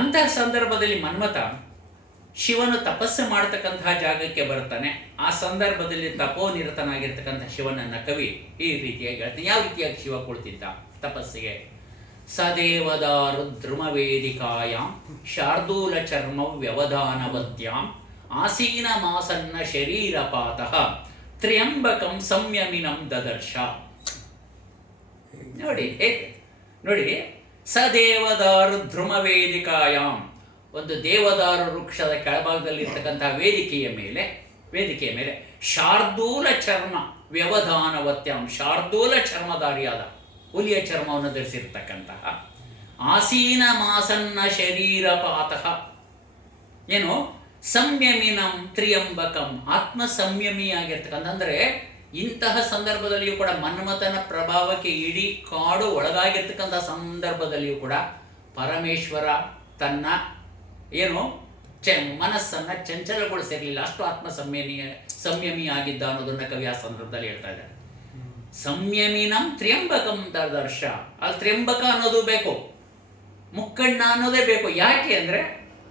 ಅಂತಹ ಸಂದರ್ಭದಲ್ಲಿ ಮನ್ಮಥ ಶಿವನು ತಪಸ್ಸು ಮಾಡತಕ್ಕಂತಹ ಜಾಗಕ್ಕೆ ಬರ್ತಾನೆ. ಆ ಸಂದರ್ಭದಲ್ಲಿ ತಪೋನಿರತನಾಗಿರ್ತಕ್ಕಂಥ ಶಿವನನ್ನ ಕವಿ ಈ ರೀತಿಯಾಗಿ ಹೇಳ್ತಾನೆ. ಯಾವ ರೀತಿಯಾಗಿ ಶಿವ ಕುಳಿತಿದ್ದ ತಪಸ್ಸಿಗೆ? ಸದೇವದಾರುದ್ರುಮ ವೇದಿಕಾಯಾಂ ಶಾರ್ದೂಲ ಚರ್ಮ ವ್ಯವಧಾನವತ್ಯಾಂ ಆಸೀನ ಮಾಸನ್ನ ಶರೀರಪಾತಃ ತ್ರ್ಯಂಬಕಂ ಸಂಯಮಿನಂ ದದರ್ಶ. ನೋಡಿ ಹೇಗೆ ನೋಡಿ, ಸದೇವದಾರು ಧ್ರುವ ವೇದಿಕಾಯಾಂ, ಒಂದು ದೇವದಾರು ವೃಕ್ಷದ ಕೆಳಭಾಗದಲ್ಲಿ ಇರ್ತಕ್ಕಂತಹ ವೇದಿಕೆಯ ಮೇಲೆ ಶಾರ್ದೂಲ ಚರ್ಮ ವ್ಯವಧಾನವತ್ಯಾಂ, ಶಾರ್ದೂಲ ಚರ್ಮಧಾರಿಯಾದ ಹುಲಿಯ ಚರ್ಮವನ್ನು ಧರಿಸಿರ್ತಕ್ಕಂತಹ ಆಸೀನ ಮಾಸನ್ನ ಶರೀರಪಾತಃ ಏನು ಸಂಯಮಿನಂ ತ್ರಿಯಂಬಕಂ, ಆತ್ಮ ಸಂಯಮಿಯಾಗಿರ್ತಕ್ಕಂಥ. ಅಂದರೆ ಇಂತಹ ಸಂದರ್ಭದಲ್ಲಿಯೂ ಕೂಡ ಮನ್ಮಥನ ಪ್ರಭಾವಕ್ಕೆ ಇಡೀ ಕಾಡು ಒಳಗಾಗಿರ್ತಕ್ಕಂಥ ಸಂದರ್ಭದಲ್ಲಿಯೂ ಕೂಡ ಪರಮೇಶ್ವರ ತನ್ನ ಏನು ಮನಸ್ಸನ್ನು ಚಂಚಲಗೊಳಿಸಿರಲಿಲ್ಲ. ಅಷ್ಟು ಆತ್ಮ ಸಂಯಮಿ ಆಗಿದ್ದ ಅನ್ನೋದನ್ನ ಕವಿ ಆ ಸಂದರ್ಭದಲ್ಲಿ ಹೇಳ್ತಾ ಇದ್ದಾರೆ. ಸಂಯಮಿನಂ ತ್ರ್ಯಂಬಕಂ ದರ್ಶ. ಅಲ್ಲಿ ತ್ರ್ಯಂಬಕ ಅನ್ನೋದು ಬೇಕು, ಮುಕ್ಕಣ್ಣ ಅನ್ನೋದೇ ಬೇಕು. ಯಾಕೆ ಅಂದರೆ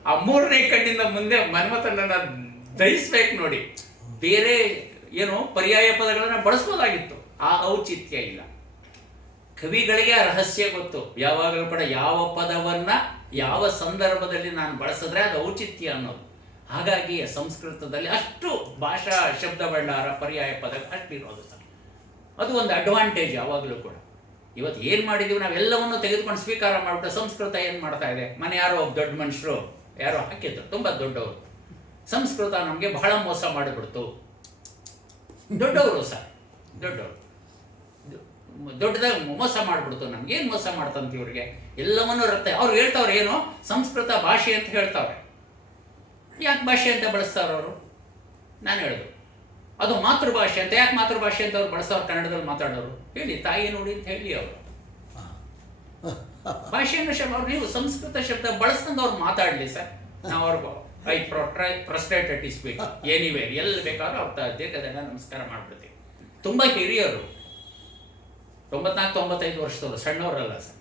ಆ 3ನೇ ಕಣ್ಣಿಂದ ಮುಂದೆ ಮನ್ಮಥನನ್ನು ದಹಿಸ್ಬೇಕು ನೋಡಿ. ಬೇರೆ ಏನು ಪರ್ಯಾಯ ಪದಗಳನ್ನು ಬಳಸ್ಬೋದಾಗಿತ್ತು, ಆ ಔಚಿತ್ಯ ಇಲ್ಲ. ಕವಿಗಳಿಗೆ ಆ ರಹಸ್ಯ ಗೊತ್ತು. ಯಾವಾಗಲೂ ಕೂಡ ಯಾವ ಪದವನ್ನ ಯಾವ ಸಂದರ್ಭದಲ್ಲಿ ನಾನು ಬಳಸಿದ್ರೆ ಅದು ಔಚಿತ್ಯ ಅನ್ನೋದು. ಹಾಗಾಗಿ ಸಂಸ್ಕೃತದಲ್ಲಿ ಅಷ್ಟು ಭಾಷಾ ಶಬ್ದ ಭಂಡಾರ ಪರ್ಯಾಯ ಪದ ಅಷ್ಟಿರೋದು ಸರ್. ಅದು ಒಂದು ಅಡ್ವಾಂಟೇಜ್ ಯಾವಾಗಲೂ ಕೂಡ. ಇವತ್ತು ಏನು ಮಾಡಿದೀವಿ, ನಾವೆಲ್ಲವನ್ನು ತೆಗೆದುಕೊಂಡು ಸ್ವೀಕಾರ ಮಾಡಿಬಿಟ್ಟು ಸಂಸ್ಕೃತ ಏನು ಮಾಡ್ತಾ ಇದೆ. ಮನೆ ಯಾರೋ ದೊಡ್ಡ ಮನುಷ್ಯರು ಯಾರೋ ಹಾಕಿದ್ರು, ತುಂಬ ದೊಡ್ಡವರು, ಸಂಸ್ಕೃತ ನಮಗೆ ಬಹಳ ಮೋಸ ಮಾಡಿಬಿಡ್ತು. ದೊಡ್ಡವರು ಸರ್, ದೊಡ್ಡದಾಗಿ ಮೋಸ ಮಾಡಿಬಿಡ್ತು. ನಮ್ಗೆ ಏನು ಮೋಸ ಮಾಡ್ತಂತ ಇವ್ರಿಗೆ ಎಲ್ಲವನ್ನೂ ರಕ್ತ. ಅವ್ರು ಹೇಳ್ತಾವ್ರೆ ಏನು ಸಂಸ್ಕೃತ ಭಾಷೆ ಅಂತ ಹೇಳ್ತಾವ್ರೆ. ಯಾಕೆ ಭಾಷೆ ಅಂತ ಬಳಸ್ತಾವ್ರ ಅವರು? ನಾನು ಹೇಳೋದು ಅದು ಮಾತೃಭಾಷೆ ಅಂತ. ಯಾಕೆ ಮಾತೃಭಾಷೆ ಅಂತ ಅವ್ರು ಬಳಸ್ತಾವ್ರು? ಕನ್ನಡದಲ್ಲಿ ಮಾತಾಡೋರು ಹೇಳಿ ತಾಯಿ ನೋಡಿ ಅಂತ ಹೇಳಿ ಅವರು ಭಾಷೆಯನ್ನು ಅವ್ರು ನೀವು ಸಂಸ್ಕೃತ ಶಬ್ದ ಬಳಸ್ದಂಗೆ ಅವ್ರು ಮಾತಾಡಲಿ ಸರ್. ನಾವು ಅವ್ರಿಗೂ ಪ್ರಸ್ಟೇಟೆಡ್ ಟು ಸ್ಪೀಕ್ ಎನಿವೇರ್ ಎಲ್ಲಿ ಬೇಕಾದ್ರೂ ಅವ್ರ ದೇಹದನ್ನ ನಮಸ್ಕಾರ ಮಾಡ್ಬಿಡ್ತೀವಿ. ತುಂಬ ಹಿರಿಯರು, 94-95 ವರ್ಷದವರು, ಸಣ್ಣವರಲ್ಲ ಸರ್.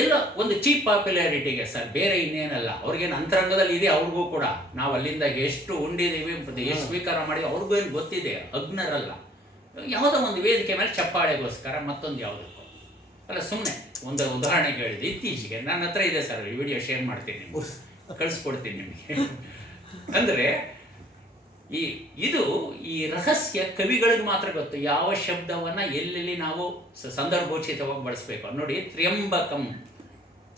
ಎಲ್ಲ ಒಂದು ಚೀಪ್ ಪಾಪ್ಯುಲಾರಿಟಿಗೆ ಸರ್, ಬೇರೆ ಇನ್ನೇನಲ್ಲ. ಅವ್ರಿಗೇನು ಅಂತರಂಗದಲ್ಲಿ ಇದೆ ಅವ್ರಿಗೂ ಕೂಡ. ನಾವು ಅಲ್ಲಿಂದ ಎಷ್ಟು ಉಂಡಿದ್ದೀವಿ, ಎಷ್ಟು ಸ್ವೀಕಾರ ಮಾಡಿದ್ವಿ ಅವ್ರಿಗೂ ಏನು ಗೊತ್ತಿದೆ, ಅಗ್ನರಲ್ಲ. ಯಾವುದೋ ಒಂದು ವೇದಿಕೆ ಮೇಲೆ ಚಪ್ಪಾಳೆಗೋಸ್ಕರ ಮತ್ತೊಂದು ಯಾವುದಕ್ಕೂ ಅಲ್ಲ, ಸುಮ್ಮನೆ ಒಂದು ಉದಾಹರಣೆಗೆ ಹೇಳಿದೆ. ಇತ್ತೀಚೆಗೆ ನನ್ನ ಹತ್ರ ಇದೆ ಸರ್, ಈ ವಿಡಿಯೋ ಶೇರ್ ಮಾಡ್ತೀನಿ, ಕಳಿಸ್ಕೊಡ್ತೀನಿ ನಿಮಗೆ. ಅಂದರೆ ಈ ರಹಸ್ಯ ಕವಿಗಳಿಗೆ ಮಾತ್ರ ಗೊತ್ತು, ಯಾವ ಶಬ್ದವನ್ನು ಎಲ್ಲೆಲ್ಲಿ ನಾವು ಸಂದರ್ಭೋಚಿತವಾಗಿ ಬಳಸಬೇಕು ನೋಡಿ. ತ್ರ್ಯಂಬಕಂ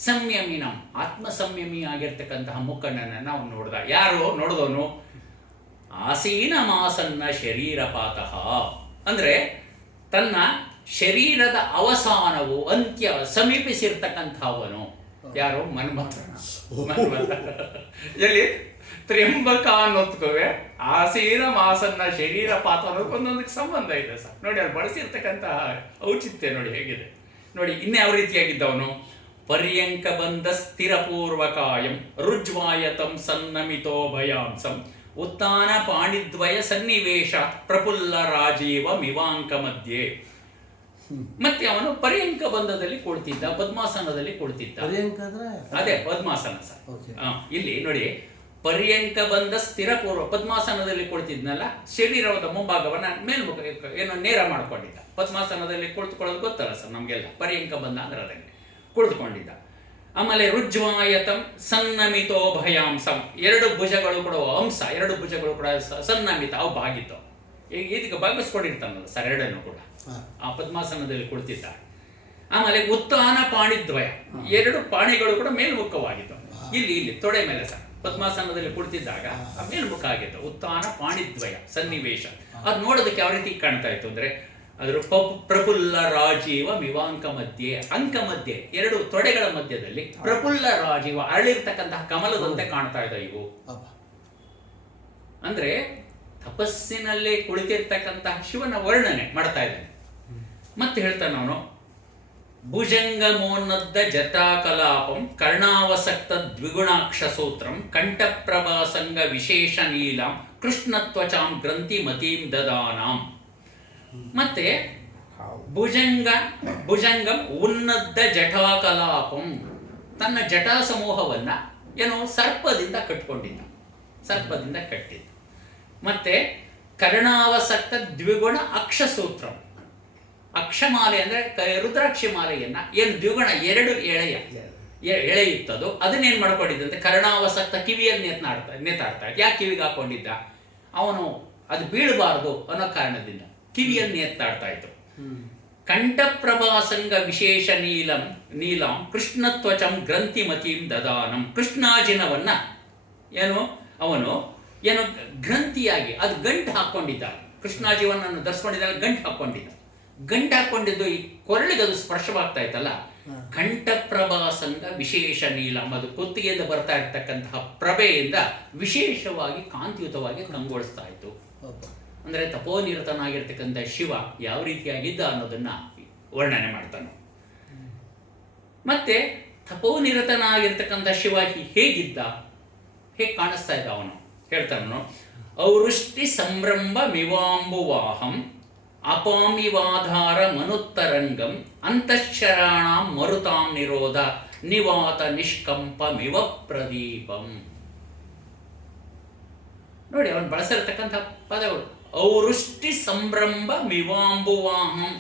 ಸಂಯಮಿನಂ, ಆತ್ಮ ಸಂಯಮಿ ಆಗಿರ್ತಕ್ಕಂತಹ ಮುಕ್ಕಣ್ಣನ ನಾವು ನೋಡಿದ. ಯಾರು ನೋಡಿದವನು? ಆಸೀನ ಮಾಸನ್ನ ಶರೀರಪಾತಃ, ಅಂದರೆ ತನ್ನ ಶರೀರದ ಅವಸಾನವು ಅಂತ್ಯ ಸಮೀಪಿಸಿರ್ತಕ್ಕಂಥವನು. ಯಾರು? ಮನ್ಮಥ. ಎಲ್ಲಿ ತ್ರ್ಯಂಬಕ ಅನ್ನೋದ್ಕುವೆ ಆಸೀನ ಮಾಸನ್ನ ಶರೀರ ಪಾತ ಅನ್ನೋದಕ್ಕೆ ಒಂದೊಂದಕ್ಕೆ ಸಂಬಂಧ ಇದೆ ಸರ್. ನೋಡಿ ಅಲ್ಲಿ ಬಳಸಿರ್ತಕ್ಕಂಥ ಔಚಿತ್ಯ ನೋಡಿ ಹೇಗಿದೆ ನೋಡಿ. ಇನ್ಯಾವ ರೀತಿಯಾಗಿದ್ದವನು ಪರ್ಯಂಕ ಬಂದ ಸ್ಥಿರಪೂರ್ವಕಾಯಂ ರುಜ್ವಾಯತಂ ಸನ್ನಮಿತೋ ಭಯಾಂಸಂ ಉತ್ಥಾನ ಪಾಣಿದ್ವಯ ಸನ್ನಿವೇಶ ಪ್ರಫುಲ್ಲ ರಾಜೀವ ಮಿವಾಂಕ ಮಧ್ಯೆ. ಮತ್ತೆ ಅವನು ಪರ್ಯಂಕ ಬಂಧದಲ್ಲಿ ಕುಳಿತಿದ್ದ, ಪದ್ಮಾಸನದಲ್ಲಿ ಕುಳಿತಿದ್ದ. ಅದೇ ಪದ್ಮಾಸನ ಸರ್. ಇಲ್ಲಿ ನೋಡಿ, ಪರ್ಯಂಕ ಬಂದ ಸ್ಥಿರಪೂರ್ವ ಪದ್ಮಾಸನದಲ್ಲಿ ಕುಳಿತಿದ್ನಲ್ಲ, ಶರೀರದ ಮುಂಭಾಗವನ್ನ ಮೇಲ್ಮುಖ ಏನೋ ನೇರ ಮಾಡ್ಕೊಂಡಿದ್ದ. ಪದ್ಮಾಸನದಲ್ಲಿ ಕುಳಿತುಕೊಳ್ಳೋದು ಗೊತ್ತಲ್ಲ ಸರ್ ನಮ್ಗೆಲ್ಲ, ಪರ್ಯಂಕ ಬಂದ ಅಂದ್ರೆ ಅದನ್ನೇ ಕುಳಿತುಕೊಂಡಿದ್ದ. ಆಮೇಲೆ ರುಜ್ವಾಯತಂ ಸನ್ನಮಿತೋ ಭಯಾಂಸಂ, ಎರಡು ಭುಜಗಳು ಕೂಡ ಅಂಶ, ಎರಡು ಭುಜಗಳು ಕೂಡ ಸನ್ನಮಿತ, ಅವು ಬಾಗಿತ್ತು. ಈಗ ಇದಕ್ಕೆ ಭಾಗಿಸ್ಕೊಂಡಿರ್ತಾನಲ್ಲ ಸರ್ ಎರಡನ್ನು ಕೂಡ ಆ ಪದ್ಮಾಸನದಲ್ಲಿ ಕುಳಿತಿದ್ದ. ಆಮೇಲೆ ಉತ್ಥಾನ ಪಾಣಿದ್ವಯ, ಎರಡು ಪಾಣಿಗಳು ಕೂಡ ಮೇಲ್ಮುಖವಾಗಿತ್ತು. ಇಲ್ಲಿ ಇಲ್ಲಿ ತೊಡೆ ಮೇಲೆ ಸರ್ ಪದ್ಮಾಸನದಲ್ಲಿ ಕುಳಿತಿದ್ದಾಗ ಮೇಲ್ಮುಖ ಆಗಿತ್ತು. ಉತ್ಥಾನ ಪಾಣಿದ್ವಯ ಸನ್ನಿವೇಶ ಅದು ನೋಡೋದಕ್ಕೆ ಯಾವ ರೀತಿ ಕಾಣ್ತಾ ಇತ್ತು ಅಂದ್ರೆ, ಅದರ ಪ್ರಫುಲ್ಲ ರಾಜೀವ ಮಿವಾಂಕ ಮಧ್ಯೆ, ಅಂಕ ಮಧ್ಯೆ ಎರಡು ತೊಡೆಗಳ ಮಧ್ಯದಲ್ಲಿ ಪ್ರಫುಲ್ಲ ರಾಜೀವ ಅರಳಿರ್ತಕ್ಕಂತಹ ಕಮಲದಂತೆ ಕಾಣ್ತಾ ಇದ್ದ ಇವು. ಅಂದ್ರೆ ತಪಸ್ಸಿನಲ್ಲಿ ಕುಳಿತಿರ್ತಕ್ಕಂತಹ ಶಿವನ ವರ್ಣನೆ ಮಾಡ್ತಾ ಇದ್ದಾನೆ. ಮತ್ತೆ ಹೇಳ್ತಾನೆ ಅವನು, ಭುಜಂಗಮೋನ್ನದ್ದ ಜಟಾಕಲಾಪಂ ಕರ್ಣಾವಸಕ್ತ ದ್ವಿಗುಣಾಕ್ಷ ಸೂತ್ರಂ ಕಂಠಪ್ರಭಾಸಂಗ ವಿಶೇಷ ನೀಲಾಂ ಕೃಷ್ಣತ್ವಚಾಂ ಗ್ರಂಥಿ ಮತೀಂ ದದಾನಾಂ. ಮತ್ತೆ ಭುಜಂಗಂ ಉನ್ನದ್ದ ಜಟಾಕಲಾಪಂ, ತನ್ನ ಜಟಾ ಸಮೂಹವನ್ನ ಏನೋ ಸರ್ಪದಿಂದ ಕಟ್ಟಿದ್ದ. ಮತ್ತೆ ಕರ್ಣಾವಸಕ್ತ ದ್ವಿಗುಣ ಅಕ್ಷಸೂತ್ರ, ಅಕ್ಷಮಾಲೆ ಅಂದ್ರೆ ರುದ್ರಾಕ್ಷಿ ಮಾಲೆಯನ್ನ ಏನು ದ್ವಿಗುಣ ಎರಡು ಎಳೆ ಇತ್ತದು, ಅದನ್ನೇನ್ ಮಾಡ್ಕೊಂಡಿದ್ದಂತೆ ಕರ್ಣಾವಸಕ್ತ ಕಿವಿಯಲ್ಲಿ ನೇತಾಡ್ತಾ. ಯಾಕೆ ಕಿವಿಗೆ ಹಾಕೊಂಡಿದ್ದ ಅವನು? ಅದು ಬೀಳಬಾರದು ಅನ್ನೋ ಕಾರಣದಿಂದ ಕಿವಿಯಲ್ಲಿ ನೇತಾಡ್ತಾ ಇತ್ತು. ಕಂಠಪ್ರಭಾಸಂಗ ವಿಶೇಷ ನೀಲಂ ಕೃಷ್ಣತ್ವಚಂ ಗ್ರಂಥಿ ಮತೀಂ ದದಾನಂ, ಕೃಷ್ಣಾಜಿನವನ್ನ ಅವನು ಗ್ರಂಥಿಯಾಗಿ ಅದು ಗಂಟು ಹಾಕೊಂಡಿದ್ದ. ಕೃಷ್ಣಾಜಿವನನ್ನು ಧರಿಸ್ಕೊಂಡಿದ್ದಾಗ ಗಂಟು ಹಾಕೊಂಡಿದ್ದು ಈ ಕೊರಳಿಗೆ ಅದು ಸ್ಪರ್ಶವಾಗ್ತಾ ಇತ್ತಲ್ಲ. ಕಂಠಪ್ರಭಾಸಂಗ ವಿಶೇಷ ನೀಲಂ, ಅದು ಕುತ್ತಿಗೆಯಿಂದ ಬರ್ತಾ ಇರ್ತಕ್ಕಂತಹ ಪ್ರಭೆಯಿಂದ ವಿಶೇಷವಾಗಿ ಕಾಂತಿಯುತವಾಗಿ ಕಂಗೊಳಿಸ್ತಾ ಇತ್ತು. ಅಂದ್ರೆ ತಪೋನಿರತನಾಗಿರ್ತಕ್ಕಂಥ ಶಿವ ಯಾವ ರೀತಿಯಾಗಿದ್ದ ಅನ್ನೋದನ್ನ ವರ್ಣನೆ ಮಾಡ್ತಾನೆ. ಮತ್ತೆ ತಪೋನಿರತನಾಗಿರ್ತಕ್ಕಂಥ ಶಿವ ಹೇಗಿದ್ದ, ಹೇಗೆ ಕಾಣಿಸ್ತಾ ಇದ್ದ ಅವನು ಹೇಳ್ತಾನು. ಔರುಷ್ಟಿ ಸಂಭ್ರಂಭ ಮಿವಾಂಬುವಾಹಂ ಅಪಾಮಿವಾಧಾರ ಮನುತ್ತರಂಗಂ ಅಂತಃಶರಾಣಾಂ ಮರುತಾಂ ನಿರೋಧ ನಿವಾತ ನಿಷ್ಕಂಪಮಿವ ಪ್ರದೀಪಂ. ನೋಡಿ ಅವನು ಬಳಸಿರ್ತಕ್ಕಂಥ ಪದಗಳು. ಔರುಷ್ಟಿ ಸಂಭ್ರಂಭ ಮಿವಾಂಬುವಾಹಂ,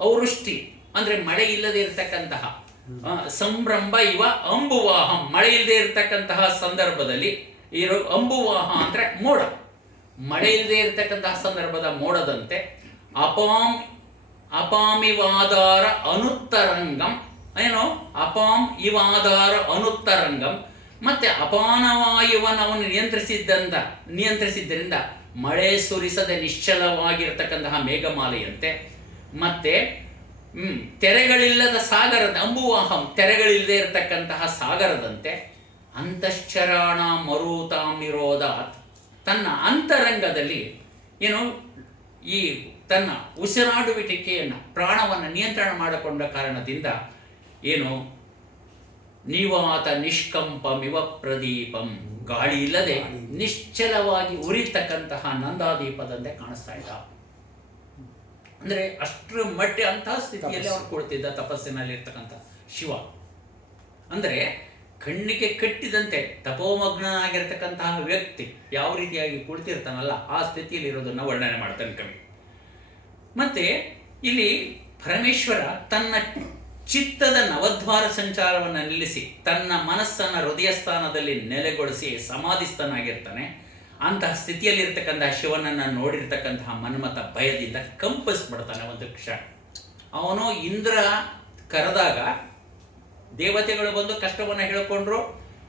ಔರುಷ್ಟಿ ಅಂದ್ರೆ ಮಳೆ ಇಲ್ಲದೆ ಇರತಕ್ಕಂತಹ, ಸಂಭ್ರಂಭ ಇವ ಅಂಬುವಾಹಂ, ಮಳೆ ಇಲ್ಲದೆ ಇರತಕ್ಕಂತಹ ಸಂದರ್ಭದಲ್ಲಿ ಇರೋ ಅಂಬುವಾಹ ಅಂದ್ರೆ ಮೋಡ, ಮಳೆ ಇಲ್ಲದೆ ಇರತಕ್ಕಂತಹ ಸಂದರ್ಭದ ಮೋಡದಂತೆ. ಅಪಾಮಿವಾದಾರ ಅನುತ್ತರಂಗಂ, ಅಪಾಂ ಇವಾದಾರ ಅನುತ್ತರಂಗಂ, ಮತ್ತೆ ಅಪಾನವಾಯುವನವನು ನಿಯಂತ್ರಿಸಿದ್ದರಿಂದ ಮಳೆ ಸುರಿಸದೆ ನಿಶ್ಚಲವಾಗಿರ್ತಕ್ಕಂತಹ ಮೇಘಮಾಲೆಯಂತೆ. ಮತ್ತೆ ತೆರೆಗಳಿಲ್ಲದ ಸಾಗರದ ಅಂಬುವಾಹಂ, ತೆರೆಗಳಿಲ್ಲದೆ ಇರತಕ್ಕಂತಹ ಸಾಗರದಂತೆ. ಅಂತಶ್ಚರಾಣ ಮರುತಾಂ ನಿರೋಧಾತ್, ತನ್ನ ಅಂತರಂಗದಲ್ಲಿ ಈ ತನ್ನ ಉಸಿರಾಡುವಿಕೆಯನ್ನು ಪ್ರಾಣವನ್ನು ನಿಯಂತ್ರಣ ಮಾಡಿಕೊಂಡ ಕಾರಣದಿಂದ ನಿವಾತ ನಿಷ್ಕಂಪಮಿವ ಪ್ರದೀಪಂ, ಗಾಳಿ ಇಲ್ಲದೆ ನಿಶ್ಚಲವಾಗಿ ಉರಿತಕ್ಕಂತಹ ನಂದಾದೀಪದಂತೆ ಕಾಣಿಸ್ತಾ ಇದ್ದ. ಅಂದ್ರೆ ಅಷ್ಟರ ಮಟ್ಟ ಅಂತಹ ಸ್ಥಿತಿಯಲ್ಲಿ ಅವನು ಕೊಡ್ತಿದ್ದ ತಪಸ್ಸಿನಲ್ಲಿ ಇರ್ತಕ್ಕಂಥ ಶಿವ. ಅಂದ್ರೆ ಕಣ್ಣಿಗೆ ಕಟ್ಟಿದಂತೆ ತಪೋಮಗ್ನಾಗಿರ್ತಕ್ಕಂತಹ ವ್ಯಕ್ತಿ ಯಾವ ರೀತಿಯಾಗಿ ಕುಳಿತಿರ್ತಾನಲ್ಲ ಆ ಸ್ಥಿತಿಯಲ್ಲಿ ಇರೋದನ್ನ ವರ್ಣನೆ ಮಾಡ್ತಾನೆ ಕವಿ. ಮತ್ತೆ ಇಲ್ಲಿ ಪರಮೇಶ್ವರ ತನ್ನ ಚಿತ್ತದ ನವದ್ವಾರ ಸಂಚಾರವನ್ನು ನಿಲ್ಲಿಸಿ ತನ್ನ ಮನಸ್ಸನ್ನ ಹೃದಯ ಸ್ಥಾನದಲ್ಲಿ ನೆಲೆಗೊಳಿಸಿ ಸಮಾಧಿಸ್ಥನಾಗಿರ್ತಾನೆ. ಅಂತಹ ಸ್ಥಿತಿಯಲ್ಲಿರ್ತಕ್ಕಂತಹ ಶಿವನನ್ನು ನೋಡಿರ್ತಕ್ಕಂತಹ ಮನ್ಮಥ ಭಯದಿಂದ ಕಂಪಿಸ್ಬಿಡ್ತಾನೆ ಒಂದು ಕ್ಷಣ. ಅವನು ಇಂದ್ರ ಕರೆದಾಗ ದೇವತೆಗಳು ಬಂದು ಕಷ್ಟವನ್ನು ಹೇಳ್ಕೊಂಡ್ರು,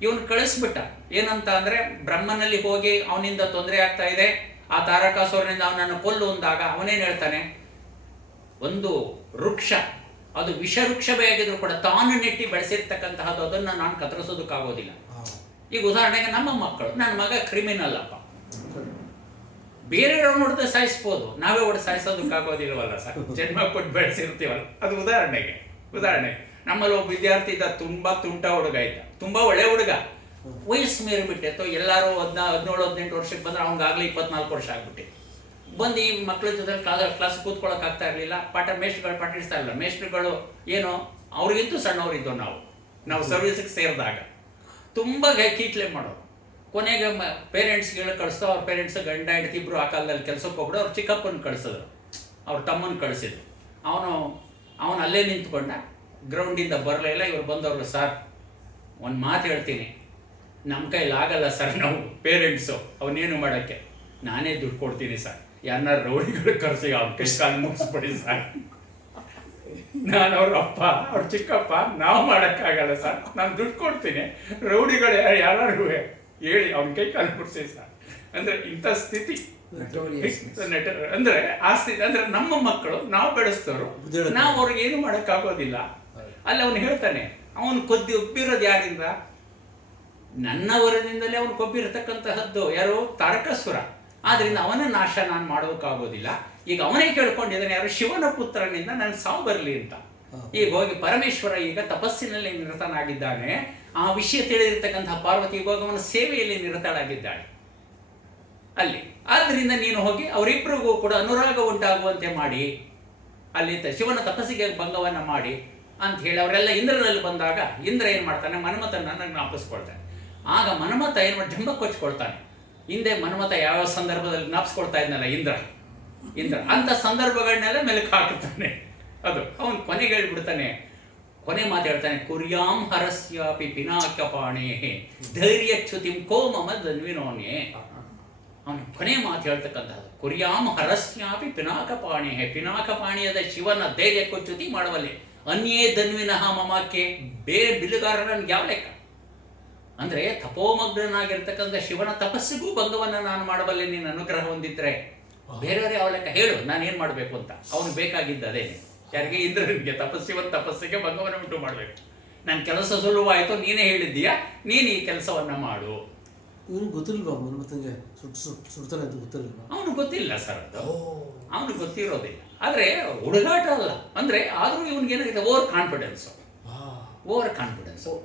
ಇವನು ಕಳಿಸ್ಬಿಟ್ಟ. ಏನಂತ ಅಂದ್ರೆ ಬ್ರಹ್ಮನಲ್ಲಿ ಹೋಗಿ ಅವನಿಂದ ತೊಂದರೆ ಆಗ್ತಾ ಇದೆ, ಆ ತಾರಕಾಸುರನಿಂದ ಅವನನ್ನು ಕೊಲ್ಲು ಅಂದಾಗ ಅವನೇನು ಹೇಳ್ತಾನೆ, ಒಂದು ವೃಕ್ಷ ಅದು ವಿಷವೃಕ್ಷವೇ ಆಗಿದ್ರು ಕೂಡ ತಾನು ನೆಟ್ಟಿ ಬೆಳೆಸಿರ್ತಕ್ಕಂತಹದ್ದು, ಅದನ್ನು ನಾನು ಕತ್ತರಿಸೋದಕ್ಕಾಗೋದಿಲ್ಲ. ಈಗ ಉದಾಹರಣೆಗೆ ನಮ್ಮ ಮಕ್ಕಳು, ನನ್ನ ಮಗ ಕ್ರಿಮಿನಲ್ ಅಪ್ಪ, ಬೇರೆಯವ್ರು ನೋಡಿದ್ರೆ ಸಾಯಿಸ್ಬೋದು, ನಾವೇ ಹೊಡೆದು ಸಾಯಿಸೋದಕ್ಕಾಗೋದಿಲ್ವಲ್ಲ ಸರ್, ಜನ್ಮ ಕೊಟ್ಟು ಬೆಳೆಸಿರ್ತೀವಲ್ಲ. ಅದು ಉದಾಹರಣೆ ನಮ್ಮಲ್ಲಿ ಒಬ್ಬ ವಿದ್ಯಾರ್ಥಿ ಇದ್ದ, ತುಂಬ ತುಂಟ ಹುಡುಗ ಇದ್ದ, ತುಂಬ ಒಳ್ಳೆ ಹುಡುಗ, ವಯಸ್ಸು ಮೀರಿಬಿಟ್ಟಿತ್ತು. ಎಲ್ಲರೂ 17-18 ವರ್ಷಕ್ಕೆ ಬಂದ್ರೆ ಅವ್ನಿಗಾಗಲೇ 24 ವರ್ಷ ಆಗ್ಬಿಟ್ಟಿತ್ತು. ಬಂದು ಈ ಮಕ್ಕಳ ಜೊತೆ ಕ್ಲಾಸ್ ಕೂತ್ಕೊಳ್ಳೋಕೆ ಆಗ್ತಾ ಇರಲಿಲ್ಲ. ಮೇಷ್ಟ್ರುಗಳು ಪಾಠ ಇಡ್ತಾ ಇಲ್ಲ. ಮೇಷ್ಟ್ರುಗಳು ಏನೋ ಅವ್ರಿಗಿಂತೂ ಸಣ್ಣವರಿದ್ದೋ ನಾವು ಸರ್ವಿಸಿಗೆ ಸೇರಿದಾಗ ತುಂಬ ಕೀಟ್ಲೆ ಮಾಡೋರು. ಕೊನೆಗೆ ಪೇರೆಂಟ್ಸ್ಗಳು ಕಳಿಸ್ತೋ, ಅವ್ರ ಪೇರೆಂಟ್ಸ್ ಗಂಡ ಹೆಂಡತಿ ಇಬ್ಬರು ಆ ಕಾಲದಲ್ಲಿ ಕೆಲಸಕ್ಕೆ ಹೋಗ್ಬಿಡು. ಅವ್ರ ಚಿಕ್ಕಪ್ಪನ ಕಳಿಸಿದ್ರು, ಅವ್ರ ತಮ್ಮನ ಕಳಿಸಿದ್ರು. ಅವನು ಅಲ್ಲೇ ನಿಂತ್ಕೊಂಡ, ಗ್ರೌಂಡಿಂದ ಬರಲಿಲ್ಲ. ಇವ್ರು ಬಂದವರು, ಸರ್ ಒಂದು ಮಾತು ಹೇಳ್ತೀನಿ, ನಮ್ಮ ಕೈಲಿ ಆಗಲ್ಲ ಸರ್, ನಾವು ಪೇರೆಂಟ್ಸು ಅವನೇನು ಮಾಡೋಕ್ಕೆ, ನಾನೇ ದುಡ್ಡು ಕೊಡ್ತೀನಿ ಸರ್, ಯಾರನ್ನ ರೌಡಿಗಳು ಕರೆಸಿ ಅವ್ರ ಕೈ ಕಾಲು ಮುಗಿಸ್ಬಿಡಿ ಸರ್. ನಾನು ಅವ್ರ ಅಪ್ಪ, ಅವ್ರ ಚಿಕ್ಕಪ್ಪ, ನಾವು ಮಾಡೋಕ್ಕಾಗಲ್ಲ ಸರ್, ನಾನು ದುಡ್ಡು ಕೊಡ್ತೀನಿ, ರೌಡಿಗಳು ಯಾರು ಹೇಳಿ ಅವ್ನ ಕೈ ಕಾಲು ಮುಗಿಸಿ ಸರ್. ಅಂದರೆ ಇಂಥ ಸ್ಥಿತಿ, ಅಂದರೆ ಆ ಸ್ಥಿತಿ, ಅಂದರೆ ನಮ್ಮ ಮಕ್ಕಳು ನಾವು ಬೆಳೆಸ್ತವ್ರು, ನಾವು ಅವ್ರಿಗೆ ಏನು ಮಾಡೋಕ್ಕಾಗೋದಿಲ್ಲ. ಅಲ್ಲಿ ಅವನು ಹೇಳ್ತಾನೆ, ಅವನು ಒಪ್ಪಿರೋದು ಯಾರಿಂದ? ನನ್ನ ವರದಿಂದಲೇ ಅವನು ಕೊಬ್ಬಿರತಕ್ಕಂತಹದ್ದು ಯಾರು? ತಾರಕಾಸುರ. ಆದ್ರಿಂದ ಅವನ ನಾಶ ನಾನು ಮಾಡೋದಕ್ಕಾಗೋದಿಲ್ಲ. ಈಗ ಅವನೇ ಕೇಳ್ಕೊಂಡಿದ್ದಾನೆ, ಯಾರು? ಶಿವನ ಪುತ್ರನಿಂದ ನನಗೆ ಸಾವು ಬರಲಿ ಅಂತ. ಈಗ ಹೋಗಿ ಪರಮೇಶ್ವರ ಈಗ ತಪಸ್ಸಿನಲ್ಲಿ ನಿರತನಾಗಿದ್ದಾನೆ. ಆ ವಿಷಯ ತಿಳಿದಿರ್ತಕ್ಕಂತಹ ಪಾರ್ವತಿ ಇವಾಗ ಅವನ ಸೇವೆಯಲ್ಲಿ ನಿರತಳಾಗಿದ್ದಾಳೆ ಅಲ್ಲಿ. ಆದ್ರಿಂದ ನೀನು ಹೋಗಿ ಅವರಿಬ್ಬರಿಗೂ ಕೂಡ ಅನುರಾಗ ಉಂಟಾಗುವಂತೆ ಮಾಡಿ, ಅಲ್ಲಿ ಶಿವನ ತಪಸ್ಸಿಗೆ ಭಂಗವನ್ನ ಮಾಡಿ ಅಂತ ಹೇಳಿ ಅವರೆಲ್ಲ ಇಂದ್ರನಲ್ಲಿ ಬಂದಾಗ ಇಂದ್ರ ಏನು ಮಾಡ್ತಾನೆ? ಮನ್ಮಥನನ್ನು ಜ್ಞಾಪಿಸ್ಕೊಳ್ತಾನೆ. ಆಗ ಮನ್ಮಥ ಏನು ಮಾಡಿ ಜಂಬ ಕೊಚ್ಕೊಳ್ತಾನೆ. ಹಿಂದೆ ಮನ್ಮಥ ಯಾವ ಸಂದರ್ಭದಲ್ಲಿ ಜ್ಞಾಪಿಸ್ಕೊಳ್ತಾ ಇದ್ನಲ್ಲ ಇಂದ್ರ ಅಂಥ ಸಂದರ್ಭಗಳನ್ನೆಲ್ಲ ಮೆಲುಕು ಹಾಕುತ್ತಾನೆ. ಅದು ಅವನು ಕೊನೆಗೆ ಹೇಳ್ಬಿಡ್ತಾನೆ, ಕೊನೆ ಮಾತು ಹೇಳ್ತಾನೆ, ಕುರ್ಯಾಂ ಹರಸ್ಯಾಪಿ ಪಿನಾಕಪಾಣೇ ಧೈರ್ಯಚ್ಯುತಿಂ ಕೋಮಮ ಧನ್ವಿನೋನೇ. ಅವನು ಕೊನೆ ಮಾತು ಹೇಳ್ತಕ್ಕಂಥದ್ದು, ಕುರ್ಯಾಂ ಹರಸ್ಯಾಪಿ ಪಿನಾಕಪಾಣೇ, ಪಿನಾಕಪಾಣಿಯಾದ ಶಿವನ ಧೈರ್ಯಕ್ಕೂ ಚ್ಯುತಿ ಮಾಡುವಲ್ಲಿ ಅನ್ಯೇ ಧನ್ವಿನಃ ಮಮಾಕೆ, ಬೇರೆ ಬಿಲ್ಲುಗಾರ ನನ್ಗೆ ಯಾವ ಲೆಕ್ಕ? ಅಂದರೆ ತಪೋಮಗ್ನಾಗಿರ್ತಕ್ಕಂಥ ಶಿವನ ತಪಸ್ಸಿಗೂ ಭಂಗವನ್ನು ನಾನು ಮಾಡಬಲ್ಲೆ ನೀನು ಅನುಗ್ರಹ ಹೊಂದಿದ್ರೆ, ಬೇರೆಯವರು ಯಾವ ಲೆಕ್ಕ ಹೇಳು, ನಾನೇನು ಮಾಡಬೇಕು ಅಂತ. ಅವನು ಬೇಕಾಗಿದ್ದದೇ ಯಾರಿಗೆ? ಇಂದ್ರನಿಗೆ. ಶಿವನ ತಪಸ್ಸಿಗೆ ಭಂಗವನ್ನು ಉಂಟು ಮಾಡಬೇಕು. ನನ್ನ ಕೆಲಸ ಸುಲಭವಾಯಿತು, ನೀನೇ ಹೇಳಿದ್ದೀಯಾ, ನೀನು ಈ ಕೆಲಸವನ್ನು ಮಾಡು. ಇವನು ಗೊತ್ತಿಲ್ವಾ ಮನ್ಮಥನಿಗೆ ಸುಡ್ತಾನೆ ಅಂತ ಗೊತ್ತಿರಲಿಲ್ಲ? ಅವನು ಗೊತ್ತಿಲ್ಲ ಸರ್, ಅದು ಅವನು ಗೊತ್ತಿರೋದಿಲ್ಲ. ಆದರೆ ಹುಡುಗಾಟ ಅಲ್ಲ ಅಂದರೆ, ಆದರೂ ಇವನಿಗೇನಾಗಿದೆ? Over confidence.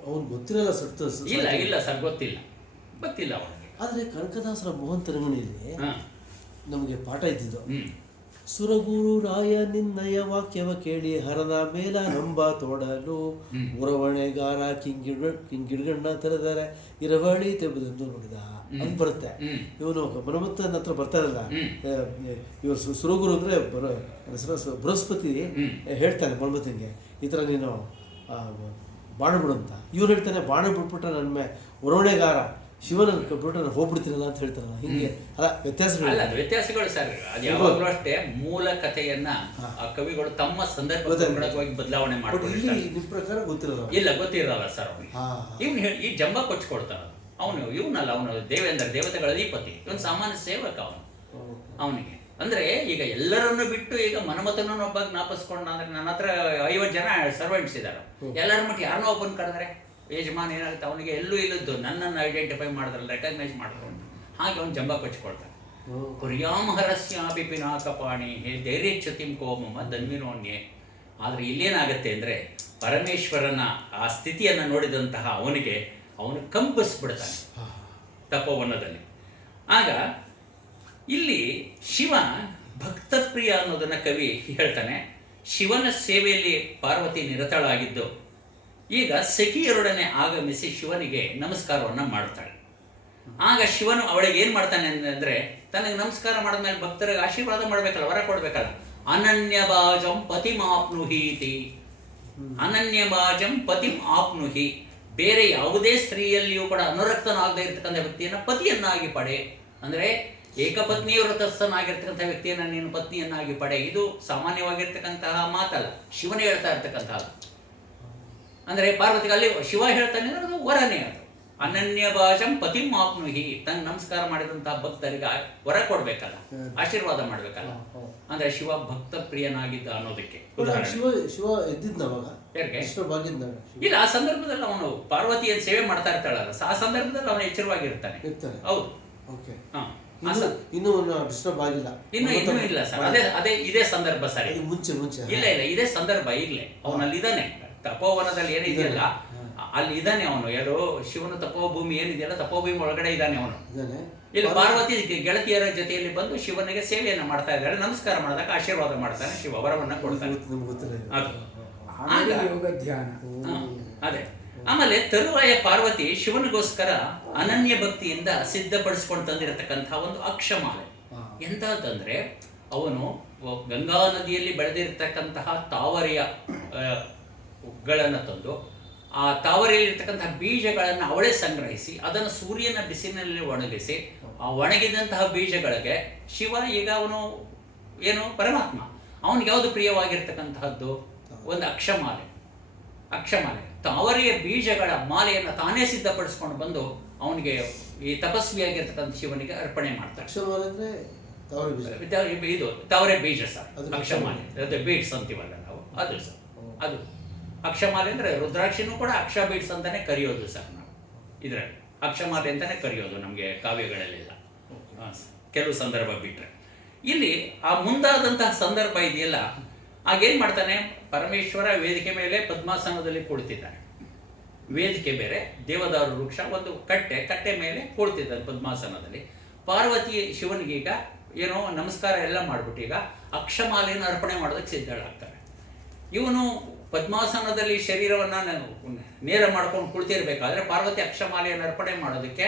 ಅವ್ನು ಗೊತ್ತಿರಲ್ಲ ಸುಡ್ತ? ಇಲ್ಲ ಸರ್, ಗೊತ್ತಿಲ್ಲ ಅವನಿಗೆ. ಆದರೆ ಕನಕದಾಸರ ಮೋಹನ್ ತರಂಗಣಿಯಲ್ಲಿ ನಮಗೆ ಪಾಠ ಇದ್ದಿದ್ದು, ಸುರಗುರು ರಾಯ ನಿನ್ನಯ ವಾಕ್ಯವ ಕೇಳಿ ಹರದ ಮೇಲ ನಂಬ ತೋಡಲು ಉರವಣೆಗಾರ ಕಿಂಗಿಡ್ಗಣ್ಣ ತೆರೆದರೆ ಇರವಳಿ ತೆಬುದನ್ನು ನೋಡಿದ ಅಂತ ಬರುತ್ತೆ. ಇವನು ಮನ್ಮಥನ ಹತ್ರ ಬರ್ತಾರಲ್ಲ, ಇವರು ಸುರಗುರು ಅಂದರೆ ಬೃಹಸ್ಪತಿ ಹೇಳ್ತಾನೆ ಮನ್ಮಥನಿಗೆ, ಈ ಥರ ನೀನು ಬಾಣ ಬಿಡು ಅಂತ. ಇವ್ರು ಹೇಳ್ತಾನೆ, ಬಾಣ ಬಿಟ್ಬಿಟ್ರೆ ನನ್ನ ಉರವಣೆಗಾರ ಶಿವನ ಬಿಟ್ಟು ನಾನು ಹೋಗ್ಬಿಡ್ತೀನಲ್ಲ ಅಂತ ಹೇಳ್ತಾರಲ್ಲ. ಹಿಂಗೆ ಅಲ್ಲ ವ್ಯತ್ಯಾಸಗಳು ಸರ್. ಅದು ಯಾವಾಗಲೂ ಅಷ್ಟೇ, ಮೂಲ ಕಥೆಯನ್ನ ಆ ಕವಿಗಳು ತಮ್ಮ ಸಂದರ್ಭವಾಗಿ ಬದಲಾವಣೆ ಮಾಡ್ತಾರೆ. ನಿಮ್ಮ ಪ್ರಕಾರ ಗೊತ್ತಿರಲ್ಲ? ಇಲ್ಲ, ಗೊತ್ತಿರಲ್ಲ ಸರ್ ಅವನಿಗೆ. ಇವನು ಈ ಜಂಬ ಕೊಚ್ಕೊಳ್ತಾನ. ಇವನಲ್ಲ, ಅವನು ದೇವತೆಗಳ ಅಧಿಪತಿ, ಇವನು ಸಾಮಾನ್ಯ ಸೇವಕ ಅವನಿಗೆ. ಅಂದ್ರೆ ಈಗ ಎಲ್ಲರನ್ನು ಬಿಟ್ಟು ಈಗ ಮನ್ಮಥನನ್ನು ಒಬ್ಬ ಜ್ಞಾಪಿಸ್ಕೊಂಡ ಅಂದ್ರೆ, ನನ್ನ ಹತ್ರ 50 ಜನ ಸರ್ವೆಂಟ್ಸ್ ಇದ್ದಾರೆ, ಎಲ್ಲರ ಮಟ್ಟ ಯಾರನ್ನೋ ಒಬ್ಬನ ಕರೆದ್ರೆ ಯಜಮಾನ್ ಏನಾಗುತ್ತೆ, ಅವನಿಗೆ ಎಲ್ಲೂ ಇಲ್ಲದ್ದು ನನ್ನನ್ನು ಐಡೆಂಟಿಫೈ ಮಾಡಿದ್ರಲ್ಲ, ರೆಕಗ್ನೈಸ್ ಮಾಡಿದ್ರು. ಹಾಗೆ ಅವನು ಜಂಬ ಕೊಚ್ಕೊಳ್ತಾನೆ. ಕುರ್ಯಾಂ ಹರಸ್ಯಾಪಿ ಪಿನಾಕಪಾಣಿ ಧೈರ್ಯಚ್ಯುತಿಂ ಕೋಮಮ ಧನ್ವಿನೋನ್ಯೆ. ಆದರೆ ಇಲ್ಲೇನಾಗುತ್ತೆ ಅಂದರೆ, ಪರಮೇಶ್ವರನ ಆ ಸ್ಥಿತಿಯನ್ನು ನೋಡಿದಂತಹ ಅವನು ಕಂಪಿಸ್ಬಿಡ್ತಾನೆ ತಪೋವನದಲ್ಲಿ. ಆಗ ಇಲ್ಲಿ ಶಿವ ಭಕ್ತಪ್ರಿಯ ಅನ್ನೋದನ್ನು ಕವಿ ಹೇಳ್ತಾನೆ. ಶಿವನ ಸೇವೆಯಲ್ಲಿ ಪಾರ್ವತಿ ನಿರತಳಾಗಿದ್ದು ಈಗ ಸಖಿಯರೊಡನೆ ಆಗಮಿಸಿ ಶಿವನಿಗೆ ನಮಸ್ಕಾರವನ್ನು ಮಾಡ್ತಾಳೆ. ಆಗ ಶಿವನು ಅವಳಿಗೆ ಏನು ಮಾಡ್ತಾನೆ ಅಂದರೆ, ತನಗೆ ನಮಸ್ಕಾರ ಮಾಡಿದ್ಮೇಲೆ ಭಕ್ತರಿಗೆ ಆಶೀರ್ವಾದ ಮಾಡಬೇಕಲ್ಲ, ವರ ಕೊಡಬೇಕಲ್ಲ. ಅನನ್ಯಭಾಜಂ ಪತಿಂ ಆಪ್ನುಹೀತಿ, ಅನನ್ಯಭಾಜಂ ಪತಿಂ ಆಪ್ನುಹಿ, ಬೇರೆ ಯಾವುದೇ ಸ್ತ್ರೀಯಲ್ಲಿಯೂ ಕೂಡ ಅನುರಕ್ತನಾಗದೇ ಇರತಕ್ಕಂಥ ವ್ಯಕ್ತಿಯನ್ನು ಪತಿಯನ್ನಾಗಿ ಪಡೆ. ಅಂದರೆ ಏಕಪತ್ನಿ ವ್ರತಸ್ಥನಾಗಿರ್ತಕ್ಕಂಥ ವ್ಯಕ್ತಿಯನ್ನು ನೀನು ಪತ್ನಿಯನ್ನಾಗಿ ಪಡೆ. ಇದು ಸಾಮಾನ್ಯವಾಗಿರ್ತಕ್ಕಂತಹ ಮಾತಲ್ಲ, ಶಿವನೇ ಹೇಳ್ತಾ ಇರ್ತಕ್ಕಂಥದ್ದು. ಅಂದರೆ ಪಾರ್ವತಿಗೆ ಅಲ್ಲಿ ಶಿವ ಹೇಳ್ತಾನೆ ಅಂದರೆ ಅದು ವರನೇ ಅದು. ಅನನ್ಯ ಭಾಷಂ ಪತಿಂ ಆಪ್ನುಹಿ. ತನ್ನ ನಮಸ್ಕಾರ ಮಾಡಿದಂತಹ ಭಕ್ತರಿಗೆ ವರ ಕೊಡ್ಬೇಕಲ್ಲ, ಆಶೀರ್ವಾದ ಮಾಡ್ಬೇಕಲ್ಲ. ಅಂದ್ರೆ ಶಿವ ಭಕ್ತ ಪ್ರಿಯನಾಗಿದ್ದ ಅನ್ನೋದಕ್ಕೆ ಶಿವ ಎದ್ದಿದ್ನವಾಗ ಯಾರಿಗೆ ಭಾಗ್ಯದಾಗ ಇಲ್ಲ, ಆ ಸಂದರ್ಭದಲ್ಲಿ ಅವನು ಪಾರ್ವತಿಯನ್ನು ಸೇವೆ ಮಾಡ್ತಾ ಇರ್ತಾಳಲ್ಲ, ಆ ಸಂದರ್ಭದಲ್ಲಿ ಅವನು ಎಚ್ಚರವಾಗಿರ್ತಾನೆ. ಹೌದು. ಓಕೆ. ಹಾ, ಇನ್ನೂ ಡಿಸ್ಟರ್ಬ್ ಆಗಿಲ್ಲ. ಇನ್ನೂ ಇಲ್ಲ ಸರ್. ಅದೇ ಇದೇ ಸಂದರ್ಭ ಸರ್. ಮುಂಚೆ ಇಲ್ಲ ಇದೇ ಸಂದರ್ಭ. ಈಗಲೇ ಅವನಲ್ಲಿ ಇದ್ದಾನೆ, ತಪೋವನದಲ್ಲಿ ಏನಿದೆಯಲ್ಲ ಅಲ್ಲಿ ಇದ್ದಾನೆ ಅವನು. ಯಾರು ಶಿವನ ತಪೋಭೂಮಿ ಏನಿದೆಯಲ್ಲ, ತಪೋಭೂಮಿ ಒಳಗಡೆ ಇದ್ದಾನೆ ಅವನು. ಇಲ್ಲಿ ಪಾರ್ವತಿ ಗೆಳತಿಯರ ಜೊತೆಯಲ್ಲಿ ಬಂದು ಶಿವನಿಗೆ ಸೇವೆಯನ್ನ ಮಾಡ್ತಾ ಇದ್ದಾಳೆ. ನಮಸ್ಕಾರ ಮಾಡಿದಾಗ ಆಶೀರ್ವಾದ ಮಾಡ್ತಾನೆ, ಶಿವ ವರವನ್ನ ಕೊಡ್ತಾನೆ. ಅದೇ. ಆಮೇಲೆ ತರುವಾಯ ಪಾರ್ವತಿ ಶಿವನಿಗೋಸ್ಕರ ಅನನ್ಯ ಭಕ್ತಿಯಿಂದ ಸಿದ್ಧಪಡಿಸ್ಕೊಂಡು ತಂದಿರತಕ್ಕಂತಹ ಒಂದು ಅಕ್ಷಮಾಲೆ ಎಂತಂದ್ರೆ, ಅವನು ಗಂಗಾ ನದಿಯಲ್ಲಿ ಬೆಳೆದಿರ್ತಕ್ಕಂತಹ ತಾವರೆಯ ಗಳನ್ನು ತಂದು ಆ ತಾವರೆಯಲ್ಲಿರ್ತಕ್ಕಂತಹ ಬೀಜಗಳನ್ನು ಅವಳೇ ಸಂಗ್ರಹಿಸಿ ಅದನ್ನು ಸೂರ್ಯನ ಬಿಸಿಲಿನಲ್ಲಿ ಒಣಗಿಸಿ, ಆ ಒಣಗಿದಂತಹ ಬೀಜಗಳಿಗೆ ಶಿವ ಈಗ ಅವನು ಏನು ಪರಮಾತ್ಮ, ಅವನಿಗೆ ಯಾವುದು ಪ್ರಿಯವಾಗಿರ್ತಕ್ಕಂತಹದ್ದು? ಒಂದು ಅಕ್ಷಮಾಲೆ. ತಾವರೆಯ ಬೀಜಗಳ ಮಾಲೆಯನ್ನು ತಾನೇ ಸಿದ್ಧಪಡಿಸ್ಕೊಂಡು ಬಂದು ಅವನಿಗೆ ಈ ತಪಸ್ವಿಯಾಗಿರ್ತಕ್ಕಂಥ ಶಿವನಿಗೆ ಅರ್ಪಣೆ ಮಾಡ್ತಾರೆ. ಇದು ತಾವರೆ ಬೀಜ ಸರ್, ಅಕ್ಷಮಾಲೆ. ಅದೇ ಬೀಡ್ಸ್ ಅಂತೀವಲ್ಲ ನಾವು, ಅದು ಸರ್. ಅದು ಅಕ್ಷಮಾಲೆ ಅಂದ್ರೆ ರುದ್ರಾಕ್ಷಿನೂ ಕೂಡ ಅಕ್ಷ ಬೀಡ್ಸ್ ಅಂತಾನೆ ಕರೆಯೋದು ಸರ್ ನಾವು. ಇದರಲ್ಲಿ ಅಕ್ಷಮಾಲೆ ಅಂತಾನೆ ಕರೆಯೋದು ನಮಗೆ ಕಾವ್ಯಗಳಲ್ಲೆಲ್ಲ, ಕೆಲವು ಸಂದರ್ಭ ಬಿಟ್ರೆ. ಇಲ್ಲಿ ಆ ಮುಂದಾದಂತಹ ಸಂದರ್ಭ ಇದೆಯಲ್ಲ, ಆಗೇನ್ ಮಾಡ್ತಾನೆ ಪರಮೇಶ್ವರ ವೇದಿಕೆ ಮೇಲೆ ಪದ್ಮಾಸನದಲ್ಲಿ ಕುಳಿತಿದ್ದಾನೆ. ವೇದಿಕೆ ಬೇರೆ, ದೇವದಾರು ವೃಕ್ಷ, ಒಂದು ಕಟ್ಟೆ ಮೇಲೆ ಕುಳಿತಿದ್ದಾನೆ ಪದ್ಮಾಸನದಲ್ಲಿ. ಪಾರ್ವತಿ ಶಿವನಿಗೀಗ ಏನೋ ನಮಸ್ಕಾರ ಎಲ್ಲ ಮಾಡ್ಬಿಟ್ಟು ಈಗ ಅಕ್ಷಮಾಲೆಯನ್ನು ಅರ್ಪಣೆ ಮಾಡೋದಕ್ಕೆ ಸಿದ್ಧಳಾಗ್ತಾರೆ. ಇವನು ಪದ್ಮಾಸನದಲ್ಲಿ ಶರೀರವನ್ನ ನೇರ ಮಾಡ್ಕೊಂಡು ಕುಳಿತಿರ್ಬೇಕಾದ್ರೆ ಪಾರ್ವತಿ ಅಕ್ಷಮಾಲೆಯನ್ನು ಅರ್ಪಣೆ ಮಾಡೋದಕ್ಕೆ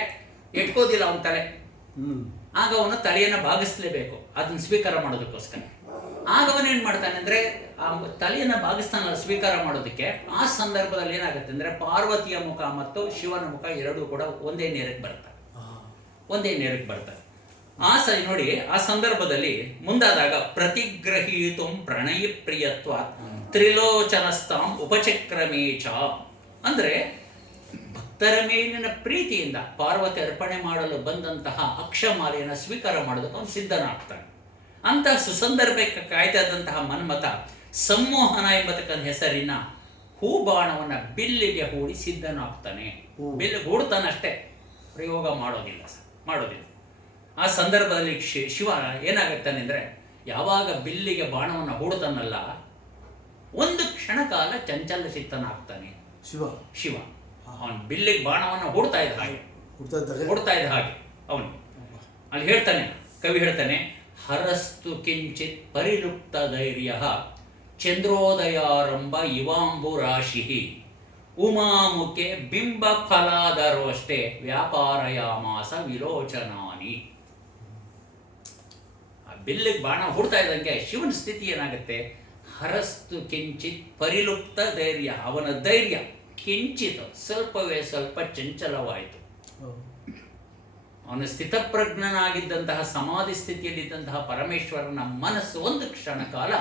ಇಟ್ಕೋದಿಲ್ಲ ಅವನ ತಲೆ. ಆಗ ಅವನು ತಲೆಯನ್ನು ಭಾಗಿಸ್ಲೇಬೇಕು ಅದನ್ನ ಸ್ವೀಕಾರ ಮಾಡೋದಕ್ಕೋಸ್ಕರ. ಆಗ ಅವನೇನ್ ಮಾಡ್ತಾನೆ ಅಂದ್ರೆ ಆ ತಲೆಯನ್ನು ಭಾಗಿಸ್ತಾನಲ್ಲ ಸ್ವೀಕಾರ ಮಾಡೋದಕ್ಕೆ, ಆ ಸಂದರ್ಭದಲ್ಲಿ ಏನಾಗುತ್ತೆ ಅಂದ್ರೆ ಪಾರ್ವತಿಯ ಮುಖ ಮತ್ತು ಶಿವನ ಮುಖ ಎರಡೂ ಕೂಡ ಒಂದೇ ನೇರಕ್ಕೆ ಬರ್ತಾರೆ. ನೋಡಿ ಆ ಸಂದರ್ಭದಲ್ಲಿ ಮುಂದಾದಾಗ ಪ್ರತಿಗ್ರಹೀತು ಪ್ರಣಯ ಪ್ರಿಯತ್ವ ತ್ರಿಲೋಚನಸ್ತಾಂ ಉಪಚಕ್ರಮೇಚ ಅಂದ್ರೆ ಭಕ್ತರ ಮೇಲಿನ ಪ್ರೀತಿಯಿಂದ ಪಾರ್ವತಿ ಅರ್ಪಣೆ ಮಾಡಲು ಬಂದಂತಹ ಅಕ್ಷಮಾಲೆಯನ್ನು ಸ್ವೀಕಾರ ಮಾಡೋದಕ್ಕೆ ಅವನು ಸಿದ್ಧನಾಗ್ತಾನೆ. ಅಂತಹ ಸುಸಂದರ್ಭಕ್ಕೆ ಕಾಯ್ದಾದಂತಹ ಮನ್ಮಥ ಸಂಮೋಹನ ಎಂಬತಕ್ಕಂಥ ಹೆಸರಿನ ಹೂಬಾಣವನ್ನ ಬಿಲ್ಲಿಗೆ ಹೂಡಿ ಸಿದ್ಧನಾಗ್ತಾನೆ. ಬಿಲ್ಲು ಹೂಡ್ತಾನಷ್ಟೇ, ಪ್ರಯೋಗ ಮಾಡೋದಿಲ್ಲ. ಆ ಸಂದರ್ಭದಲ್ಲಿ ಶಿವ ಏನಾಗುತ್ತಾನೆ ಅಂದ್ರೆ, ಯಾವಾಗ ಬಿಲ್ಲಿಗೆ ಬಾಣವನ್ನು ಹೂಡ್ತಾನಲ್ಲ, ಒಂದು ಕ್ಷಣ ಕಾಲ ಚಂಚಲ ಚಿತ್ತನಾಗ್ತಾನೆ ಶಿವ. ಅವನು ಬಿಲ್ಲಿಗೆ ಬಾಣವನ್ನು ಹೂಡ್ತಾ ಇದ್ದ ಹಾಗೆ ಅವನು ಅಲ್ಲಿ ಹೇಳ್ತಾನೆ, ಕವಿ ಹೇಳ್ತಾನೆ, ಹರಸ್ತು ಕಿಂಚಿತ್ ಪರಿಲುಪ್ತ ಧೈರ್ಯ ಚಂದ್ರೋದಯಾರಂಭ ಇವಾಂಬುರಾಶಿ ಉಮಾಮುಖೆ ಬಿಂಬ ಫಲಾದರೋಷ್ಟೇ ವ್ಯಾಪಾರಯಾಮಾಸ ವಿಲೋಚನಾನಿ. ಆ ಬಿಲ್ಲಿಗೆ ಬಾಣ ಹೂಡ್ತಾ ಇದ್ದಂಗೆ ಶಿವನ ಸ್ಥಿತಿ ಏನಾಗುತ್ತೆ? ಹರಸ್ತು ಕಿಂಚಿತ್ ಪರಿಲುಪ್ತ ಧೈರ್ಯ, ಅವನ ಧೈರ್ಯ ಕಿಂಚಿತ್ ಸ್ವಲ್ಪವೇ ಸ್ವಲ್ಪ ಚಂಚಲವಾಯಿತು. ಅವನು ಸ್ಥಿತಪ್ರಜ್ಞನಾಗಿದ್ದಂತಹ ಸಮಾಧಿ ಸ್ಥಿತಿಯಲ್ಲಿದ್ದಂತಹ ಪರಮೇಶ್ವರನ ಮನಸ್ಸು ಒಂದು ಕ್ಷಣ ಕಾಲ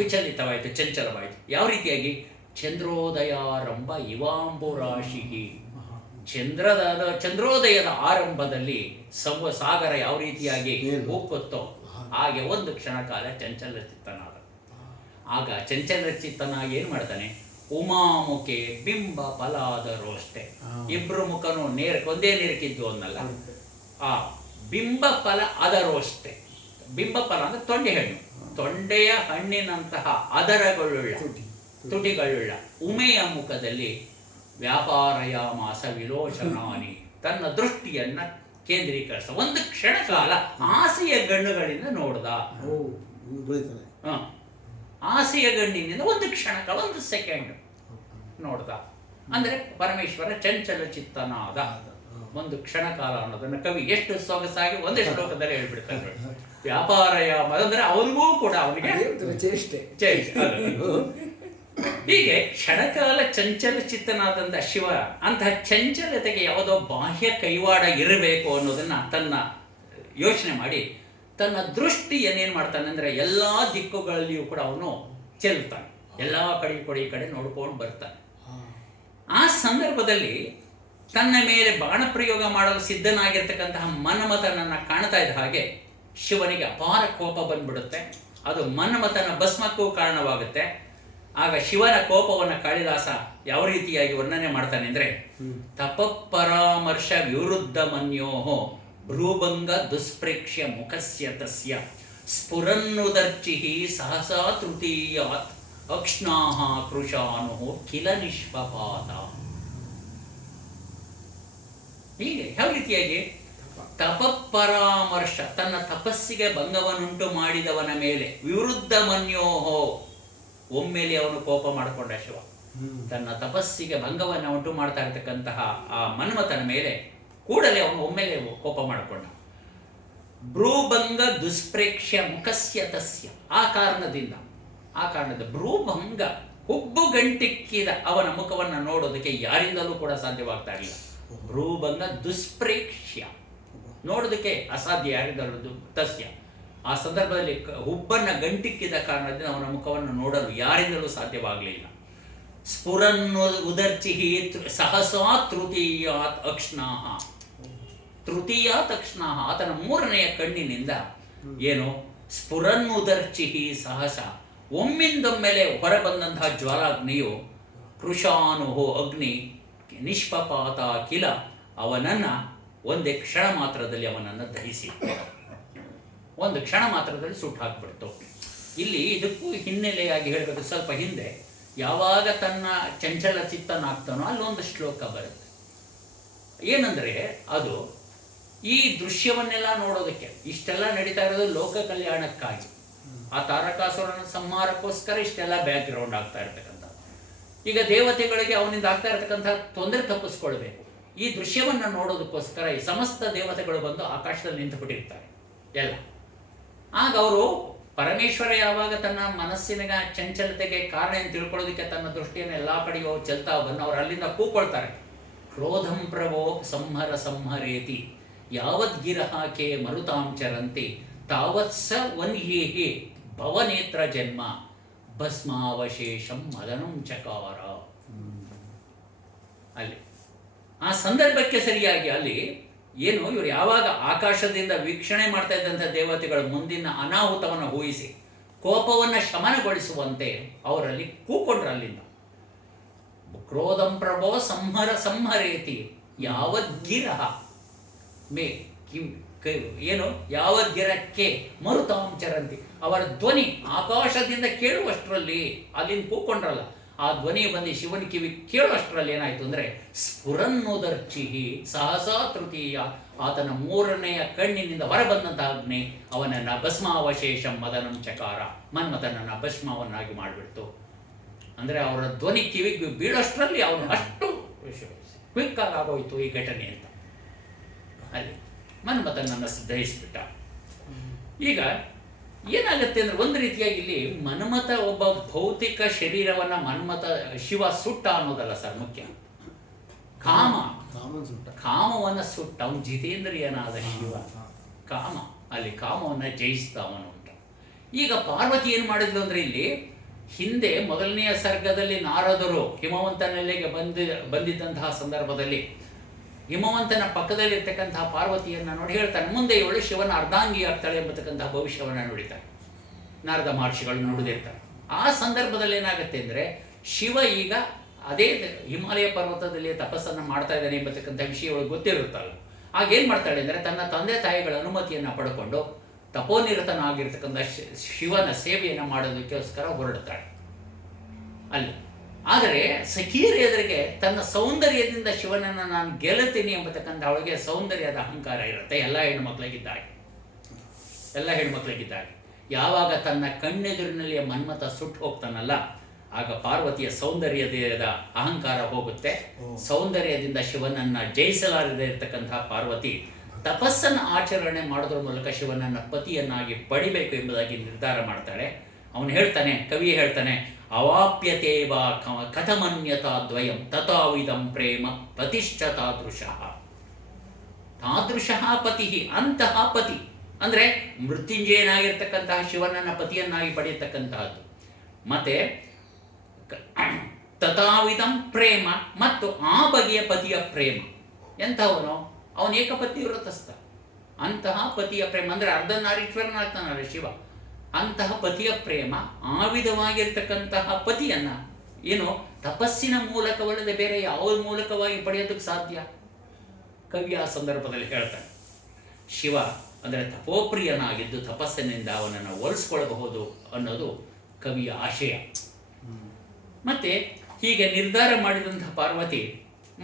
ವಿಚಲಿತವಾಯಿತು, ಚಂಚಲವಾಯಿತು. ಯಾವ ರೀತಿಯಾಗಿ? ಚಂದ್ರೋದಯಾರಂಭ ಇವಾಂಬುರಾಶಿ. ಚಂದ್ರೋದಯದ ಆರಂಭದಲ್ಲಿ ಸಾಗರ ಯಾವ ರೀತಿಯಾಗಿ ಹೋಗುತ್ತೋ ಹಾಗೆ ಒಂದು ಕ್ಷಣ ಕಾಲ ಚಂಚಲ ಚಿತ್ತನಾದ. ಆಗ ಚಂಚಲ ಚಿತ್ತನಾಗಿ ಏನ್ ಮಾಡ್ತಾನೆ? ಉಮಾಮುಖೆ ಬಿಂಬ ಫಲಾದರು ಅಷ್ಟೇ. ಇಬ್ರು ಮುಖನು ಒಂದೇ ನೇರಕ್ಕಿದ್ದು ಅನ್ನಲ್ಲ, ಆ ಬಿಂಬ ಫಲ ಆದರೂ ಅಷ್ಟೇ. ಬಿಂಬ ಫಲ ಅಂದ್ರೆ ತೊಂಡೆ ಹಣ್ಣು, ತೊಂಡೆಯ ಹಣ್ಣಿನಂತಹ ಅದರಗಳುಳ್ಳ ತುಟಿಗಳುಳ್ಳ ಉಮೆಯ ಮುಖದಲ್ಲಿ ವ್ಯಾಪಾರಯಾಮಾಸ ವಿಲೋಚನಾನಿ, ತನ್ನ ದೃಷ್ಟಿಯನ್ನ ಕೇಂದ್ರೀಕರಿಸ ಒಂದು ಕ್ಷಣ ಕಾಲ ಆಸೆಯ ಗಣ್ಣುಗಳಿಂದ ನೋಡ್ದ. ಆಸೆಯ ಗಣ್ಣಿನಿಂದ ಒಂದು ಕ್ಷಣ ಕಾಲ, ಒಂದು ಸೆಕೆಂಡ್ ನೋಡ್ದ. ಅಂದ್ರೆ ಪರಮೇಶ್ವರ ಚಂಚಲ ಚಿತ್ತನಾದ ಒಂದು ಕ್ಷಣ ಕಾಲ ಅನ್ನೋದನ್ನ ಕವಿ ಎಷ್ಟು ಸೊಗಸಾಗಿ ಒಂದೇ ಶ್ಲೋಕದಲ್ಲಿ ಹೇಳ್ಬಿಡ್ತಾರೆ. ವ್ಯಾಪಾರಯಾಮ ಅಂದ್ರೆ ಅವನಿಗೂ ಕೂಡ ಅವನಿಗೆ ಚೇಷ್ಟೆ. ಹೀಗೆ ಕ್ಷಣಕಾಲ ಚಂಚಲ ಚಿತ್ತನಾದಂತಹ ಶಿವ ಅಂತಹ ಚಂಚಲತೆಗೆ ಯಾವುದೋ ಬಾಹ್ಯ ಕೈವಾಡ ಇರಬೇಕು ಅನ್ನೋದನ್ನ ತನ್ನ ಯೋಚನೆ ಮಾಡಿ ತನ್ನ ದೃಷ್ಟಿ ಏನೇನ್ ಮಾಡ್ತಾನೆ ಅಂದ್ರೆ ಎಲ್ಲಾ ದಿಕ್ಕುಗಳಲ್ಲಿಯೂ ಕೂಡ ಅವನು ಚೆಲ್ತಾನೆ, ಎಲ್ಲಾ ಕಡೆ ಈ ಕಡೆ ನೋಡ್ಕೊಂಡು ಬರ್ತಾನೆ. ಆ ಸಂದರ್ಭದಲ್ಲಿ ತನ್ನ ಮೇಲೆ ಬಾಣಪ್ರಯೋಗ ಮಾಡಲು ಸಿದ್ಧನಾಗಿರ್ತಕ್ಕಂತಹ ಮನ್ಮಥನನ್ನು ಕಾಣ್ತಾ ಇದ್ದ ಹಾಗೆ ಶಿವನಿಗೆ ಅಪಾರ ಕೋಪ ಬಂದ್ಬಿಡುತ್ತೆ. ಅದು ಮನ್ಮಥನ ಭಸ್ಮಕ್ಕೂ ಕಾರಣವಾಗುತ್ತೆ. ಆಗ ಶಿವನ ಕೋಪವನ್ನು ಕಾಳಿದಾಸ ಯಾವ ರೀತಿಯಾಗಿ ವರ್ಣನೆ ಮಾಡ್ತಾನೆ ಅಂದರೆ, ತಪಪರಾಮರ್ಶ ವಿವೃದ್ಧ ಮನ್ಯೋಹೋ ಭ್ರೂಭಂಗ ದುಷ್ಪ್ರೇಕ್ಷ್ಯ ಮುಖಸ್ಯ ತಸ್ಯ ಸ್ಫುರನ್ನುದರ್ಚಿ ಸಹಸಾ ತೃತೀಯಾತ್ ಅಕ್ಷ್ಣಾಹ ಕೃಶಾನು ಕಿಲ ನಿಷ್ಪಪಾತ. ಹೀಗೆ ಯಾವ ರೀತಿಯಾಗಿ ತಪಪರಾಮರ್ಶ, ತನ್ನ ತಪಸ್ಸಿಗೆ ಭಂಗವನ್ನುಂಟು ಮಾಡಿದವನ ಮೇಲೆ ವಿವೃದ್ಧ ಮನ್ಯೋಹೋ, ಒಮ್ಮೆಲೆ ಅವನು ಕೋಪ ಮಾಡಿಕೊಂಡ ಶಿವ. ತನ್ನ ತಪಸ್ಸಿಗೆ ಭಂಗವನ್ನು ಉಂಟು ಮಾಡ್ತಾ ಇರತಕ್ಕಂತಹ ಆ ಮನ್ಮಥನ ಮೇಲೆ ಕೂಡಲೇ ಅವನು ಒಮ್ಮೆಲೆ ಕೋಪ ಮಾಡಿಕೊಂಡ. ಭ್ರೂಭಂಗ ದುಷ್ಪ್ರೇಕ್ಷ್ಯ ಮುಖಸ್ಯ ತಸ್ಯ, ಆ ಕಾರಣದ ಭ್ರೂಭಂಗ, ಹುಬ್ಬು ಗಂಟಿಕ್ಕಿದ ಅವನ ಮುಖವನ್ನು ನೋಡೋದಕ್ಕೆ ಯಾರಿಂದಲೂ ಕೂಡ ಸಾಧ್ಯವಾಗ್ತಾ ಇರಲಿಲ್ಲ. ಭ್ರೂಭಂಗ ದುಷ್ಪ್ರೇಕ್ಷ್ಯ, ನೋಡೋದಕ್ಕೆ ಅಸಾಧ್ಯ ಯಾರಿಂದಲೂ. ತಸ್ಯ, ಆ ಸಂದರ್ಭದಲ್ಲಿ ಹುಬ್ಬನ್ನು ಗಂಟಿಕ್ಕಿದ ಕಾರಣದಿಂದ ಅವನ ಮುಖವನ್ನು ನೋಡಲು ಯಾರಿಂದಲೂ ಸಾಧ್ಯವಾಗಲಿಲ್ಲ. ಸ್ಫುರನ್ನು ಉದರ್ಚಿಹಿ ಸಹಸಾ ತೃತೀಯಾತ್ ಅಕ್ಷ್ಣಾಹ, ತೃತೀಯಾತ್ ಅಕ್ಷ್ಣಾಹ, ಆತನ ಮೂರನೆಯ ಕಣ್ಣಿನಿಂದ ಏನು ಸ್ಫುರನ್ನುದರ್ಚಿಹಿ ಸಹಸ, ಒಮ್ಮಿಂದೊಮ್ಮೆಲೆ ಹೊರಬಂದಂತಹ ಜ್ವಾಲಾಗ್ನಿಯು ಕೃಶಾನುಹೋ ಅಗ್ನಿ ನಿಷ್ಪಪಾತ ಕಿಲ, ಅವನನ್ನು ಒಂದೇ ಕ್ಷಣ ಮಾತ್ರದಲ್ಲಿ ಅವನನ್ನು ದಹಿಸಿ, ಒಂದು ಕ್ಷಣ ಮಾತ್ರದಲ್ಲಿ ಸುಟ್ಟು ಹಾಕ್ಬಿಡ್ತು. ಇಲ್ಲಿ ಇದಕ್ಕೂ ಹಿನ್ನೆಲೆಯಾಗಿ ಹೇಳಬೇಕು, ಸ್ವಲ್ಪ ಹಿಂದೆ ಯಾವಾಗ ತನ್ನ ಚಂಚಲ ಚಿತ್ತನಾಗ್ತಾನೋ ಅಲ್ಲೊಂದು ಶ್ಲೋಕ ಬರುತ್ತೆ. ಏನಂದರೆ ಅದು ಈ ದೃಶ್ಯವನ್ನೆಲ್ಲ ನೋಡೋದಕ್ಕೆ, ಇಷ್ಟೆಲ್ಲ ನಡೀತಾ ಇರೋದು ಲೋಕ ಕಲ್ಯಾಣಕ್ಕಾಗಿ, ಆ ತಾರಕಾಸುರನ ಸಂಹಾರಕ್ಕೋಸ್ಕರ ಇಷ್ಟೆಲ್ಲ ಬ್ಯಾಕ್ ಗ್ರೌಂಡ್ ಆಗ್ತಾ ಇರ್ತಕ್ಕಂಥ. ಈಗ ದೇವತೆಗಳಿಗೆ ಅವನಿಂದ ಆಗ್ತಾ ಇರತಕ್ಕಂಥ ತೊಂದರೆ ತಪ್ಪಿಸ್ಕೊಳ್ಬೇಕು, ಈ ದೃಶ್ಯವನ್ನು ನೋಡೋದಕ್ಕೋಸ್ಕರ ಈ ಸಮಸ್ತ ದೇವತೆಗಳು ಬಂದು ಆಕಾಶದಲ್ಲಿ ನಿಂತುಬಿಟ್ಟಿರ್ತಾರೆ ಎಲ್ಲ. ಆಗ ಅವರು ಪರಮೇಶ್ವರ ಯಾವಾಗ ತನ್ನ ಮನಸ್ಸಿನ ಚಂಚಲತೆಗೆ ಕಾರಣ ಏನು ತಿಳ್ಕೊಳ್ಳೋದಕ್ಕೆ ತನ್ನ ದೃಷ್ಟಿಯನ್ನು ಎಲ್ಲ ಕಡೆಯೋ ಚೆಲ್ತಾ ಬಂದು ಅವ್ರು ಅಲ್ಲಿಂದ ಕೂಕೊಳ್ತಾರೆ. ಕ್ರೋಧಂ ಪ್ರಭೋ ಸಂಹರೇತಿ ಯಾವದ್ಗಿರಹಾಕೆ ಮರುತಾಂಚರಂತಿ ತಾವತ್ಸ ವನ್ಹೇಹಿ ಭವನೇತ್ರ ಜನ್ಮ ಭಸ್ಮಾವಶೇಷಂ ಮದನಂ ಚಕಾರ. ಅಲ್ಲಿ ಆ ಸಂದರ್ಭಕ್ಕೆ ಸರಿಯಾಗಿ ಅಲ್ಲಿ ಏನು ಇವರು ಯಾವಾಗ ಆಕಾಶದಿಂದ ವೀಕ್ಷಣೆ ಮಾಡ್ತಾ ಇದ್ದಂಥ ದೇವತೆಗಳು ಮುಂದಿನ ಅನಾಹುತವನ್ನು ಊಹಿಸಿ ಕೋಪವನ್ನು ಶಮನಗೊಳಿಸುವಂತೆ ಅವರಲ್ಲಿ ಕೂಕೊಂಡ್ರು. ಅಲ್ಲಿಂದ ಕ್ರೋಧಂ ಪ್ರಭೋ ಸಂಹರೇತಿ ಯಾವದ್ಗಿರಹ ಮೇ ಏನು ಯಾವದ್ಗಿರಕ್ಕೆ ಮರುತಾಂಚರಂತಿ, ಅವರ ಧ್ವನಿ ಆಕಾಶದಿಂದ ಕೇಳುವಷ್ಟರಲ್ಲಿ ಅಲ್ಲಿಂದ ಕೂಕೊಂಡ್ರಲ್ಲ, ಆ ಧ್ವನಿ ಬಂದು ಶಿವನ ಕಿವಿ ಕೇಳುವಷ್ಟರಲ್ಲಿ ಏನಾಯಿತು ಅಂದರೆ ಸ್ಫುರನ್ನುದರ್ಚಿಹಿ ಸಹಸಾ ತೃತೀಯ, ಆತನ ಮೂರನೆಯ ಕಣ್ಣಿನಿಂದ ಹೊರಬಂದಂತಹ ಅಗ್ನಿ ಅವನನ್ನು ಭಸ್ಮಾವಶೇಷಂ ಮದನಂ ಚಕಾರ, ಮನ್ಮಥನನ್ನು ಭಸ್ಮವನ್ನಾಗಿ ಮಾಡಿಬಿಡ್ತು. ಅಂದರೆ ಅವರ ಧ್ವನಿ ಕಿವಿಗೆ ಬೀಳೋಷ್ಟರಲ್ಲಿ ಅವನು ಅಷ್ಟು ಕ್ವಿಕ್ ಆಗೋಯ್ತು ಈ ಘಟನೆ ಅಂತ. ಅಲ್ಲಿ ಮನ್ಮಥನನ್ನು ದಹಿಸ್ಬಿಟ್ಟ. ಈಗ ಏನಾಗುತ್ತೆ ಅಂದರೆ ಒಂದು ರೀತಿಯಾಗಿ ಇಲ್ಲಿ ಮನ್ಮಥ ಒಬ್ಬ ಭೌತಿಕ ಶರೀರವನ್ನು ಶಿವ ಸುಟ್ಟ ಅನ್ನೋದಲ್ಲ ಸರ್ ಮುಖ್ಯ, ಕಾಮವನ್ನು ಸುಟ್ಟ. ಅವನು ಜಿತೇಂದ್ರಿಯನಾದ ಶಿವ ಅಲ್ಲಿ ಕಾಮವನ್ನು ಜಯಿಸ್ತಾ ಅವನು ಉಂಟ. ಈಗ ಪಾರ್ವತಿ ಏನು ಮಾಡಿದ್ಲು ಅಂದರೆ ಇಲ್ಲಿ ಹಿಂದೆ ಮೊದಲನೆಯ ಸರ್ಗದಲ್ಲಿ ನಾರದರು ಹಿಮವಂತನಲ್ಲಿಗೆ ಬಂದಿದ್ದಂತಹ ಸಂದರ್ಭದಲ್ಲಿ ಹಿಮವಂತನ ಪಕ್ಕದಲ್ಲಿರ್ತಕ್ಕಂತಹ ಪಾರ್ವತಿಯನ್ನು ನೋಡಿ ಹೇಳ್ತಾನೆ, ಮುಂದೆ ಇವಳು ಶಿವನ ಅರ್ಧಾಂಗಿ ಆಗ್ತಾಳೆ ಎಂಬತಕ್ಕಂತಹ ಭವಿಷ್ಯವನ್ನು ನುಡಿತಾನೆ. ನಾರದ ಮಹರ್ಷಿಗಳು ನುಡಿದಿರ್ತಾರೆ. ಆ ಸಂದರ್ಭದಲ್ಲಿ ಏನಾಗುತ್ತೆ ಅಂದರೆ ಶಿವ ಈಗ ಅದೇ ಹಿಮಾಲಯ ಪರ್ವತದಲ್ಲಿ ತಪಸ್ಸನ್ನು ಮಾಡ್ತಾ ಇದ್ದಾನೆ ಎಂಬತಕ್ಕಂಥ ವಿಷಯ ಅವಳು ಗೊತ್ತಿರುತ್ತಲ್ಲ. ಆಗೇನು ಮಾಡ್ತಾಳೆ ಅಂದರೆ ತನ್ನ ತಂದೆ ತಾಯಿಗಳ ಅನುಮತಿಯನ್ನು ಪಡ್ಕೊಂಡು ತಪೋನಿರತನಾಗಿರ್ತಕ್ಕಂಥ ಶಿವನ ಸೇವೆಯನ್ನು ಮಾಡೋದಕ್ಕೋಸ್ಕರ ಹೊರಡ್ತಾಳೆ ಅಲ್ಲಿ. ಆದರೆ ಸಖಿಯರ ಎದುರಿಗೆ ತನ್ನ ಸೌಂದರ್ಯದಿಂದ ಶಿವನನ್ನು ನಾನು ಗೆಲ್ಲುತ್ತೀನಿ ಎಂಬತಕ್ಕಂಥ ಅವಳಿಗೆ ಸೌಂದರ್ಯದ ಅಹಂಕಾರ ಇರುತ್ತೆ. ಎಲ್ಲ ಹೆಣ್ಮಕ್ಳಿಗಿದ್ದಾಳೆ. ಯಾವಾಗ ತನ್ನ ಕಣ್ಣೆದುರಿನಲ್ಲಿ ಮನ್ಮಥ ಸುಟ್ಟು ಹೋಗ್ತಾನಲ್ಲ, ಆಗ ಪಾರ್ವತಿಯ ಸೌಂದರ್ಯದ ಅಹಂಕಾರ ಹೋಗುತ್ತೆ. ಸೌಂದರ್ಯದಿಂದ ಶಿವನನ್ನು ಜಯಿಸಲಾರದೆ ಇರತಕ್ಕಂತಹ ಪಾರ್ವತಿ ತಪಸ್ಸನ್ನು ಆಚರಣೆ ಮಾಡೋದ್ರ ಮೂಲಕ ಶಿವನನ್ನು ಪತಿಯನ್ನಾಗಿ ಪಡಿಬೇಕು ಎಂಬುದಾಗಿ ನಿರ್ಧಾರ ಮಾಡ್ತಾಳೆ. ಅವನು ಹೇಳ್ತಾನೆ, ಕವಿ ಹೇಳ್ತಾನೆ, ಅವಾಪ್ಯತೆ ವಾ ಕಥಮನ್ಯತಾ ದ್ವಯಂ ತಥಾವಿದಂ ಪ್ರೇಮ ಪತಿಶ್ಚ ತಾದೃಶಃ. ಪತಿ, ಅಂತಹ ಪತಿ ಅಂದರೆ ಮೃತ್ಯುಂಜಯನಾಗಿರ್ತಕ್ಕಂತಹ ಶಿವನನ್ನು ಪತಿಯನ್ನಾಗಿ ಪಡೆಯತಕ್ಕಂತಹದ್ದು. ಮತ್ತೆ ತಥಾವಿದಂ ಪ್ರೇಮ, ಮತ್ತು ಆ ಬಗೆಯ ಪತಿಯ ಪ್ರೇಮ. ಎಂಥವನು? ಅವನು ಏಕಪತ್ನಿ ವ್ರತಸ್ಥ. ಅಂತಹ ಪತಿಯ ಪ್ರೇಮ ಅಂದರೆ ಅರ್ಧನಾರೀಶ್ವರನಾಗ್ತಾನಲ್ಲ ಶಿವ. ಅಂತಹ ಪತಿಯ ಪ್ರೇಮ, ಆ ವಿಧವಾಗಿರ್ತಕ್ಕಂತಹ ಪತಿಯನ್ನು ಏನು ತಪಸ್ಸಿನ ಮೂಲಕವಲ್ಲದೆ ಬೇರೆ ಯಾವ ಮೂಲಕವಾಗಿ ಪಡೆಯೋದಕ್ಕೆ ಸಾಧ್ಯ? ಕವಿ ಆ ಸಂದರ್ಭದಲ್ಲಿ ಹೇಳ್ತಾನೆ, ಶಿವ ಅಂದರೆ ತಪೋಪ್ರಿಯನಾಗಿದ್ದು ತಪಸ್ಸಿನಿಂದ ಅವನನ್ನು ಒಲಿಸ್ಕೊಳ್ಬಹುದು ಅನ್ನೋದು ಕವಿಯ ಆಶಯ. ಮತ್ತೆ ಹೀಗೆ ನಿರ್ಧಾರ ಮಾಡಿದಂತಹ ಪಾರ್ವತಿ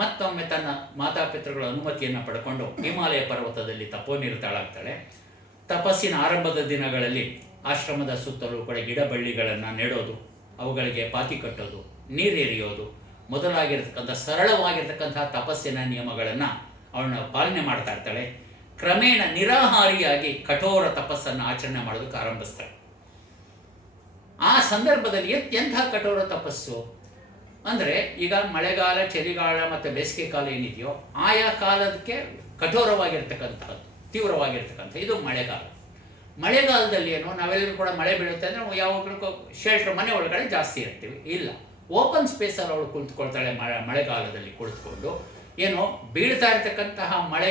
ಮತ್ತೊಮ್ಮೆ ತನ್ನ ಮಾತಾಪಿತೃಗಳ ಅನುಮತಿಯನ್ನು ಪಡ್ಕೊಂಡು ಹಿಮಾಲಯ ಪರ್ವತದಲ್ಲಿ ತಪೋನಿರತಳಾಗ್ತಾಳೆ. ತಪಸ್ಸಿನ ಆರಂಭದ ದಿನಗಳಲ್ಲಿ ಆಶ್ರಮದ ಸುತ್ತಲೂ ಕೂಡ ಗಿಡ ಬಳ್ಳಿಗಳನ್ನು ನೆಡೋದು, ಅವುಗಳಿಗೆ ಪಾತಿ ಕಟ್ಟೋದು, ನೀರೆರಿಯೋದು ಮೊದಲಾಗಿರ್ತಕ್ಕಂಥ ಸರಳವಾಗಿರ್ತಕ್ಕಂತಹ ತಪಸ್ಸಿನ ನಿಯಮಗಳನ್ನು ಅವಳನ್ನ ಪಾಲನೆ ಮಾಡ್ತಾ ಇರ್ತಾಳೆ. ಕ್ರಮೇಣ ನಿರಾಹಾರಿಯಾಗಿ ಕಠೋರ ತಪಸ್ಸನ್ನು ಆಚರಣೆ ಮಾಡೋದಕ್ಕೆ ಆರಂಭಿಸ್ತಾಳೆ. ಆ ಸಂದರ್ಭದಲ್ಲಿ ಎಂಥ ಕಠೋರ ತಪಸ್ಸು ಅಂದರೆ, ಈಗ ಮಳೆಗಾಲ, ಚಳಿಗಾಲ ಮತ್ತು ಬೇಸಿಗೆ ಕಾಲ ಏನಿದೆಯೋ ಆಯಾ ಕಾಲಕ್ಕೆ ಕಠೋರವಾಗಿರ್ತಕ್ಕಂಥದ್ದು, ತೀವ್ರವಾಗಿರ್ತಕ್ಕಂಥ ಇದು ಮಳೆಗಾಲ. ಮಳೆಗಾಲದಲ್ಲಿ ಏನು ನಾವೆಲ್ಲರೂ ಕೂಡ ಮಳೆ ಬೀಳುತ್ತೆ ಅಂದರೆ ಯಾವಾಗಲೂ ಶೆಲ್ಟರ್ ಮನೆ ಒಳಗಡೆ ಜಾಸ್ತಿ ಇರ್ತೀವಿ. ಇಲ್ಲ, ಓಪನ್ ಸ್ಪೇಸಲ್ಲಿ ಅವಳು ಕುಳಿತುಕೊಳ್ತಾಳೆ. ಮಳೆಗಾಲದಲ್ಲಿ ಕುಳಿತುಕೊಂಡು ಏನೋ ಬೀಳ್ತಾ ಇರ್ತಕ್ಕಂತಹ ಮಳೆ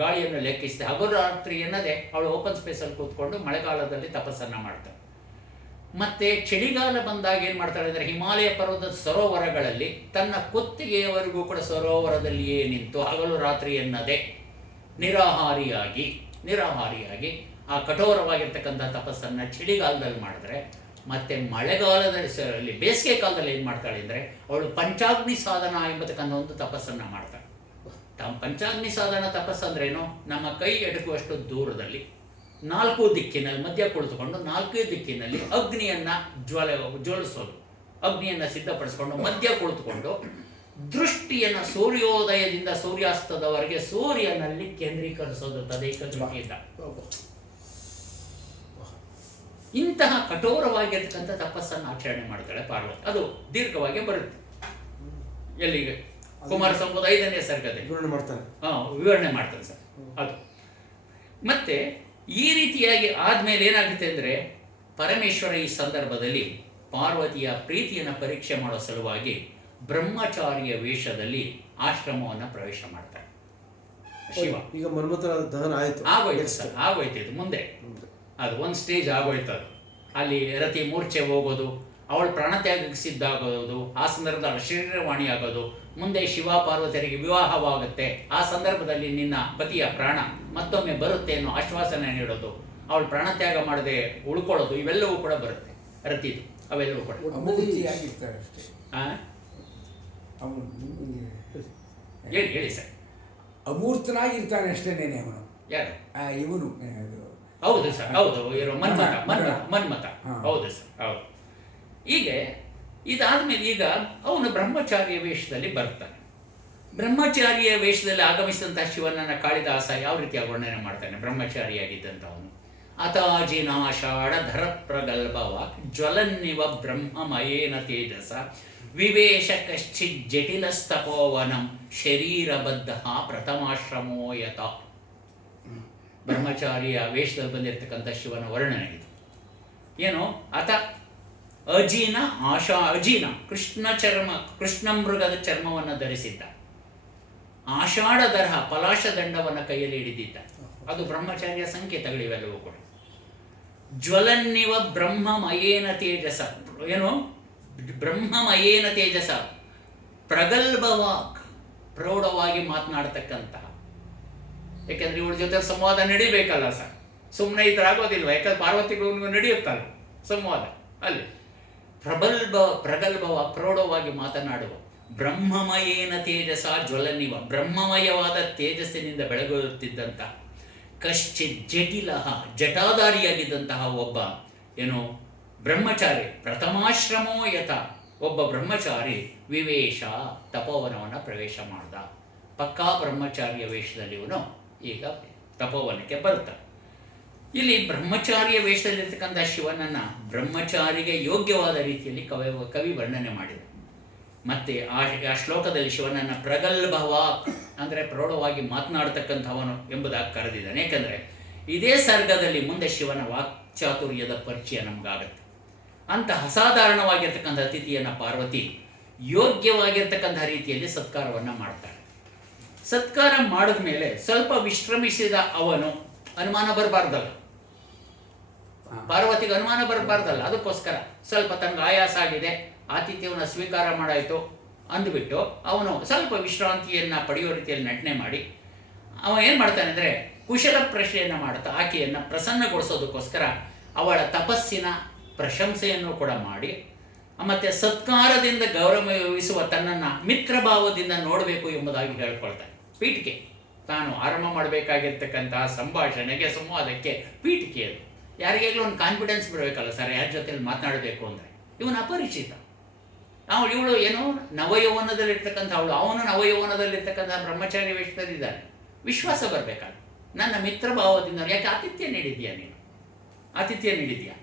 ಗಾಳಿಯನ್ನು ಲೆಕ್ಕಿಸಿದೆ ಹಗಲು ರಾತ್ರಿ ಎನ್ನದೆ ಅವಳು ಓಪನ್ ಸ್ಪೇಸಲ್ಲಿ ಕೂತ್ಕೊಂಡು ಮಳೆಗಾಲದಲ್ಲಿ ತಪಸ್ಸನ್ನು ಮಾಡ್ತಾಳೆ. ಮತ್ತು ಚಳಿಗಾಲ ಬಂದಾಗ ಏನು ಮಾಡ್ತಾಳೆ ಅಂದರೆ ಹಿಮಾಲಯ ಪರ್ವತದ ಸರೋವರಗಳಲ್ಲಿ ತನ್ನ ಕುತ್ತಿಗೆಯವರೆಗೂ ಕೂಡ ಸರೋವರದಲ್ಲಿಯೇ ನಿಂತು ಹಗಲು ರಾತ್ರಿ ಎನ್ನದೆ ನಿರಾಹಾರಿಯಾಗಿ ಆ ಕಠೋರವಾಗಿರ್ತಕ್ಕಂಥ ತಪಸ್ಸನ್ನು ಚಳಿಗಾಲದಲ್ಲಿ ಮಾಡಿದ್ರೆ, ಮತ್ತು ಮಳೆಗಾಲದಲ್ಲಿ ಬೇಸಿಗೆ ಕಾಲದಲ್ಲಿ ಏನು ಮಾಡ್ತಾಳೆ ಅಂದರೆ ಅವಳು ಪಂಚಾಗ್ನಿ ಸಾಧನ ಎಂಬತಕ್ಕಂಥ ಒಂದು ತಪಸ್ಸನ್ನು ಮಾಡ್ತಾಳೆ. ಪಂಚಾಗ್ನಿ ಸಾಧನ ತಪಸ್ಸಂದ್ರೇನು? ನಮ್ಮ ಕೈ ಎಟಕುವಷ್ಟು ದೂರದಲ್ಲಿ 4 ದಿಕ್ಕಿನಲ್ಲಿ ಮಧ್ಯ ಕುಳಿತುಕೊಂಡು 4 ದಿಕ್ಕಿನಲ್ಲಿ ಅಗ್ನಿಯನ್ನು ಜ್ವಲಿಸೋದು, ಅಗ್ನಿಯನ್ನು ಸಿದ್ಧಪಡಿಸ್ಕೊಂಡು ಮಧ್ಯ ಕುಳಿತುಕೊಂಡು ದೃಷ್ಟಿಯನ್ನು ಸೂರ್ಯೋದಯದಿಂದ ಸೂರ್ಯಾಸ್ತದವರೆಗೆ ಸೂರ್ಯನಲ್ಲಿ ಕೇಂದ್ರೀಕರಿಸೋದು ತದೇಕ ದೃಷ್ಟಿಯಿಂದ. ಇಂತಹ ಕಠೋರವಾಗಿರ್ತಕ್ಕಂಥ ತಪಸ್ಸನ್ನು ಆಚರಣೆ ಮಾಡ್ತಾಳೆ ಪಾರ್ವತಿ. ಅದು ದೀರ್ಘವಾಗಿ ಬರುತ್ತೆ. ಎಲ್ಲಿಗೆ? ಕುಮಾರ ಸಂಪದ 5ನೇ ಸರ್ಗದಲ್ಲಿ ವಿವರಣೆ ಮಾಡ್ತಾನೆ ಸರ್ ಅದು. ಮತ್ತೆ ಈ ರೀತಿಯಾಗಿ ಆದಮೇಲೆ ಏನಾಗುತ್ತೆ ಅಂದರೆ, ಪರಮೇಶ್ವರ ಈ ಸಂದರ್ಭದಲ್ಲಿ ಪಾರ್ವತಿಯ ಪ್ರೀತಿಯನ್ನು ಪರೀಕ್ಷೆ ಮಾಡೋ ಸಲುವಾಗಿ ಬ್ರಹ್ಮಚಾರಿಯ ವೇಷದಲ್ಲಿ ಆಶ್ರಮವನ್ನು ಪ್ರವೇಶ ಮಾಡ್ತಾರೆ. ಶಿವ ಈಗ ಮನ್ಮಥನ ದಹನ ಆಯಿತು, ಆಗೋಯ್ತು. ಇದು ಮುಂದೆ ಅದು ಒಂದು ಸ್ಟೇಜ್ ಆಗೋಯ್ತು. ಅದು ಅಲ್ಲಿ ರತಿ ಮೂರ್ಛೆ ಹೋಗೋದು, ಅವಳು ಪ್ರಾಣತ್ಯಾಗಕ್ಕೆ ಸಿದ್ಧ ಆಗೋದು, ಆ ಸಂದರ್ಭದಲ್ಲಿ ಶರೀರವಾಣಿ ಆಗೋದು, ಮುಂದೆ ಶಿವ ಪಾರ್ವತಿಯರಿಗೆ ವಿವಾಹವಾಗುತ್ತೆ. ಆ ಸಂದರ್ಭದಲ್ಲಿ ನಿನ್ನ ಪತಿಯ ಪ್ರಾಣ ಮತ್ತೊಮ್ಮೆ ಬರುತ್ತೆ ಅನ್ನೋ ಆಶ್ವಾಸನೆ ನೀಡೋದು, ಅವಳು ಪ್ರಾಣತ್ಯಾಗ ಮಾಡದೆ ಉಳ್ಕೊಳ್ಳೋದು, ಇವೆಲ್ಲವೂ ಕೂಡ ಬರುತ್ತೆ ರತಿದು. ಅವೆಲ್ಲವೂ ಕೂಡ ಹೇಳಿ ಸರ್. ಅಮೂರ್ತನಾಗಿರ್ತಾನೆ ಅಷ್ಟೇನೇನೆ ಅವನು. ಯಾರು? ಇವನು. ಹೌದು ಸರ್, ಹೌದು. ಮನ್ಮಥ. ಹೌದು ಸರ್, ಹೌದು. ಹೀಗೆ ಇದಾದ್ಮೇಲೆ ಈಗ ಅವನು ಬ್ರಹ್ಮಚಾರಿಯ ವೇಷದಲ್ಲಿ ಬರ್ತಾನೆ. ಬ್ರಹ್ಮಚಾರಿಯ ವೇಷದಲ್ಲಿ ಆಗಮಿಸಿದಂತಹ ಶಿವನನ್ನ ಕಾಳಿದಾಸ ಯಾವ ರೀತಿಯಾಗಿ ವರ್ಣನೆ ಮಾಡ್ತಾನೆ? ಬ್ರಹ್ಮಚಾರಿಯಾಗಿದ್ದಂಥವನು ಅತಾಜಿನಾಷಾಢ ಧರ ಪ್ರಗಲ್ಭವ ಜ್ವಲನ್ನಿವ ಬ್ರಹ್ಮಮಯೇನ ತೇಜಸ ವಿವೇಶ ಕಶ್ಚಿತ್ ಜಟಿಲಸ್ತಪೋವನಂ ಶರೀರಬದ್ಧ ಪ್ರಥಮಾಶ್ರಮೋಯತ. ಬ್ರಹ್ಮಚಾರಿಯ ವೇಷದಲ್ಲಿ ಬಂದಿರತಕ್ಕಂಥ ಶಿವನ ವರ್ಣನೆ ಇದು. ಏನು? ಅತ ಅಜೀನ ಕೃಷ್ಣ ಮೃಗದ ಚರ್ಮವನ್ನು ಧರಿಸಿದ್ದ, ಆಷಾಢ ದರ್ಹ ಪಲಾಶ ದಂಡವನ್ನು ಕೈಯಲ್ಲಿ ಹಿಡಿದಿದ್ದ. ಅದು ಬ್ರಹ್ಮಚಾರಿಯ ಸಂಕೇತಗಳಿವೆಲ್ಲವೂ ಕೂಡ. ಜ್ವಲನ್ನಿವ ಬ್ರಹ್ಮಮಯೇನ ತೇಜಸ. ಏನು? ಬ್ರಹ್ಮಮಯೇನ ತೇಜಸ, ಪ್ರಗಲ್ಭವಾಕ್, ಪ್ರೌಢವಾಗಿ ಮಾತನಾಡ್ತಕ್ಕಂತಹ. ಯಾಕೆಂದ್ರೆ ಇವಳ ಜೊತೆ ಸಂವಾದ ನಡಿಬೇಕಲ್ಲ ಸರ್, ಸುಮ್ಮನೆ ಈ ಥರ ಆಗೋದಿಲ್ವ? ಯಾಕಂದ್ರೆ ಪಾರ್ವತಿಗೂ ನಡೆಯುತ್ತಲ್ಲ ಸಂವಾದ. ಅಲ್ಲಿ ಪ್ರಗಲ್ಭವ, ಪ್ರೌಢವಾಗಿ ಮಾತನಾಡುವ. ಬ್ರಹ್ಮಮಯೇನ ತೇಜಸ ಜ್ವಲನಿವ, ಬ್ರಹ್ಮಮಯವಾದ ತೇಜಸ್ಸಿನಿಂದ ಬೆಳಗುತ್ತಿದ್ದಂಥ ಕಶ್ಚಿತ್ ಜಟಿಲ, ಜಟಾಧಾರಿಯಾಗಿದ್ದಂತಹ ಒಬ್ಬ ಏನು ಬ್ರಹ್ಮಚಾರಿ. ಪ್ರಥಮಾಶ್ರಮೋ ಯಥ, ಒಬ್ಬ ಬ್ರಹ್ಮಚಾರಿ ವಿವೇಶ ತಪೋವನವನ್ನು ಪ್ರವೇಶ ಮಾಡ್ದ. ಪಕ್ಕಾ ಬ್ರಹ್ಮಚಾರಿಯ ವೇಷದಲ್ಲಿ ಇವನು ಈಗ ತಪೋವನಕ್ಕೆ ಬರ್ತಾನೆ. ಇಲ್ಲಿ ಬ್ರಹ್ಮಚಾರಿಯ ವೇಷದಲ್ಲಿರ್ತಕ್ಕಂಥ ಶಿವನನ್ನು ಬ್ರಹ್ಮಚಾರಿಗೆ ಯೋಗ್ಯವಾದ ರೀತಿಯಲ್ಲಿ ಕವಿ ವರ್ಣನೆ ಮಾಡಿದೆ. ಮತ್ತು ಆ ಶ್ಲೋಕದಲ್ಲಿ ಶಿವನನ್ನು ಪ್ರಗಲ್ಭವ ಅಂದರೆ ಪ್ರೌಢವಾಗಿ ಮಾತನಾಡ್ತಕ್ಕಂಥವನು ಎಂಬುದಾಗಿ ಕರೆದಿದ್ದಾನೆ. ಏಕೆಂದರೆ ಇದೇ ಸರ್ಗದಲ್ಲಿ ಮುಂದೆ ಶಿವನ ವಾಕ್ಚಾತುರ್ಯದ ಪರಿಚಯ ನಮಗಾಗತ್ತೆ. ಅಂತ ಅಸಾಧಾರಣವಾಗಿರ್ತಕ್ಕಂಥ ಅತಿಥಿಯನ್ನು ಪಾರ್ವತಿ ಯೋಗ್ಯವಾಗಿರ್ತಕ್ಕಂಥ ರೀತಿಯಲ್ಲಿ ಸತ್ಕಾರವನ್ನು ಮಾಡ್ತಾಳೆ. ಸತ್ಕಾರ ಮಾಡಿದ ಮೇಲೆ ಸ್ವಲ್ಪ ವಿಶ್ರಮಿಸಿದ ಅವನು, ಅನುಮಾನ ಬರಬಾರ್ದಲ್ಲ, ಪಾರ್ವತಿಗೆ ಅನುಮಾನ ಬರಬಾರ್ದಲ್ಲ, ಅದಕ್ಕೋಸ್ಕರ ಸ್ವಲ್ಪ ತನಗೆ ಆಯಾಸ ಆಗಿದೆ, ಆತಿಥ್ಯವನ್ನು ಸ್ವೀಕಾರ ಮಾಡಾಯಿತು ಅಂದುಬಿಟ್ಟು ಅವನು ಸ್ವಲ್ಪ ವಿಶ್ರಾಂತಿಯನ್ನು ಪಡೆಯೋ ರೀತಿಯಲ್ಲಿ ನಟನೆ ಮಾಡಿ ಅವ ಏನು ಮಾಡ್ತಾನೆ ಅಂದರೆ ಕುಶಲ ಪ್ರಶ್ನೆಯನ್ನು ಮಾಡ್ತಾ ಆಕೆಯನ್ನು ಪ್ರಸನ್ನಗೊಳಿಸೋದಕ್ಕೋಸ್ಕರ ಅವಳ ತಪಸ್ಸಿನ ಪ್ರಶಂಸೆಯನ್ನು ಕೂಡ ಮಾಡಿ ಮತ್ತು ಸತ್ಕಾರದಿಂದ ಗೌರವಿಸುವ ತನ್ನನ್ನು ಮಿತ್ರಭಾವದಿಂದ ನೋಡಬೇಕು ಎಂಬುದಾಗಿ ಹೇಳ್ಕೊಳ್ತಾನೆ. ಪೀಠಿಕೆ, ತಾನು ಆರಂಭ ಮಾಡಬೇಕಾಗಿರ್ತಕ್ಕಂತಹ ಸಂಭಾಷಣೆಗೆ, ಸಂವಾದಕ್ಕೆ ಪೀಠಿಕೆ ಅದು. ಯಾರಿಗಾಗಲೂ ಒಂದು ಕಾನ್ಫಿಡೆನ್ಸ್ ಬರಬೇಕಲ್ಲ ಸರ್, ಯಾರ ಜೊತೆಲಿ ಮಾತನಾಡಬೇಕು ಅಂದರೆ. ಇವನು ಅಪರಿಚಿತ, ಇವಳು ಏನೋ ನವಯೌವನದಲ್ಲಿರ್ತಕ್ಕಂಥ ಅವನು ನವಯೌವನದಲ್ಲಿರ್ತಕ್ಕಂಥ ಬ್ರಹ್ಮಚಾರಿ ವೇಷದಲ್ಲಿದ್ದಾನೆ. ವಿಶ್ವಾಸ ಬರಬೇಕಲ್ಲ, ನನ್ನ ಮಿತ್ರಭಾವದಿಂದ. ಯಾಕೆ ಆತಿಥ್ಯ ನೀಡಿದ್ಯಾ ನೀನು, ಆತಿಥ್ಯ ನೀಡಿದ್ಯಾ.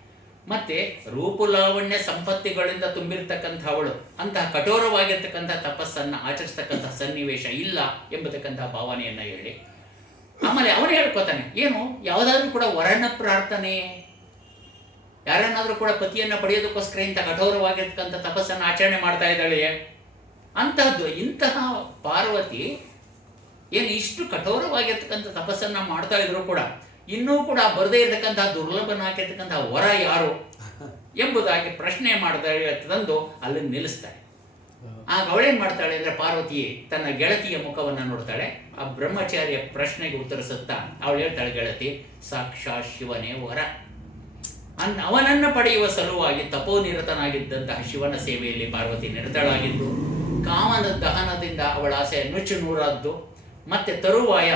ಮತ್ತು ರೂಪುಲಾವಣ್ಯ ಸಂಪತ್ತಿಗಳಿಂದ ತುಂಬಿರ್ತಕ್ಕಂಥ ಅವಳು ಅಂತಹ ಕಠೋರವಾಗಿರ್ತಕ್ಕಂಥ ತಪಸ್ಸನ್ನು ಆಚರಿಸ್ತಕ್ಕಂಥ ಸನ್ನಿವೇಶ ಇಲ್ಲ ಎಂಬತಕ್ಕಂಥ ಭಾವನೆಯನ್ನು ಹೇಳಿ ಆಮೇಲೆ ಅವನು ಹೇಳ್ಕೊತಾನೆ, ಏನು ಯಾವುದಾದ್ರೂ ಕೂಡ ವರನ ಪ್ರಾರ್ಥನೆ, ಯಾರನ್ನಾದರೂ ಕೂಡ ಪತಿಯನ್ನು ಪಡೆಯೋದಕ್ಕೋಸ್ಕರ ಇಂಥ ಕಠೋರವಾಗಿರ್ತಕ್ಕಂಥ ತಪಸ್ಸನ್ನು ಆಚರಣೆ ಮಾಡ್ತಾ ಇದ್ದಾಳೆ ಅಂತಹದ್ದು. ಇಂತಹ ಪಾರ್ವತಿ ಏನು ಇಷ್ಟು ಕಠೋರವಾಗಿರ್ತಕ್ಕಂಥ ತಪಸ್ಸನ್ನು ಮಾಡ್ತಾ ಇದ್ರು ಕೂಡ ಇನ್ನೂ ಕೂಡ ಬರದೇ ಇರತಕ್ಕಂಥ ದುರ್ಲಭನಾಗಿರ್ತಕ್ಕಂಥ ವರ ಯಾರು ಎಂಬುದಾಗಿ ಪ್ರಶ್ನೆ ಮಾಡ್ತಾ ತಂದು ಅಲ್ಲಿ ನಿಲ್ಲಿಸ್ತಾಳೆ. ಆಗ ಅವಳೇನು ಮಾಡ್ತಾಳೆ ಅಂದರೆ ಪಾರ್ವತಿ ತನ್ನ ಗೆಳತಿಯ ಮುಖವನ್ನು ನೋಡ್ತಾಳೆ. ಆ ಬ್ರಹ್ಮಚಾರಿಯ ಪ್ರಶ್ನೆಗೆ ಉತ್ತರಿಸುತ್ತಾ ಅವಳು ಹೇಳ್ತಾಳೆ, ಗೆಳತಿ ಸಾಕ್ಷಾತ್ ಶಿವನೇ ವರ. ಅವನನ್ನು ಪಡೆಯುವ ಸಲುವಾಗಿ ತಪೋನಿರತನಾಗಿದ್ದಂತಹ ಶಿವನ ಸೇವೆಯಲ್ಲಿ ಪಾರ್ವತಿ ನಿರತಳಾಗಿದ್ದು, ಕಾಮನ ದಹನದಿಂದ ಅವಳ ಆಸೆ ನುಚ್ಚು ನೂರಾದ್ದು, ಮತ್ತು ತರುವಾಯ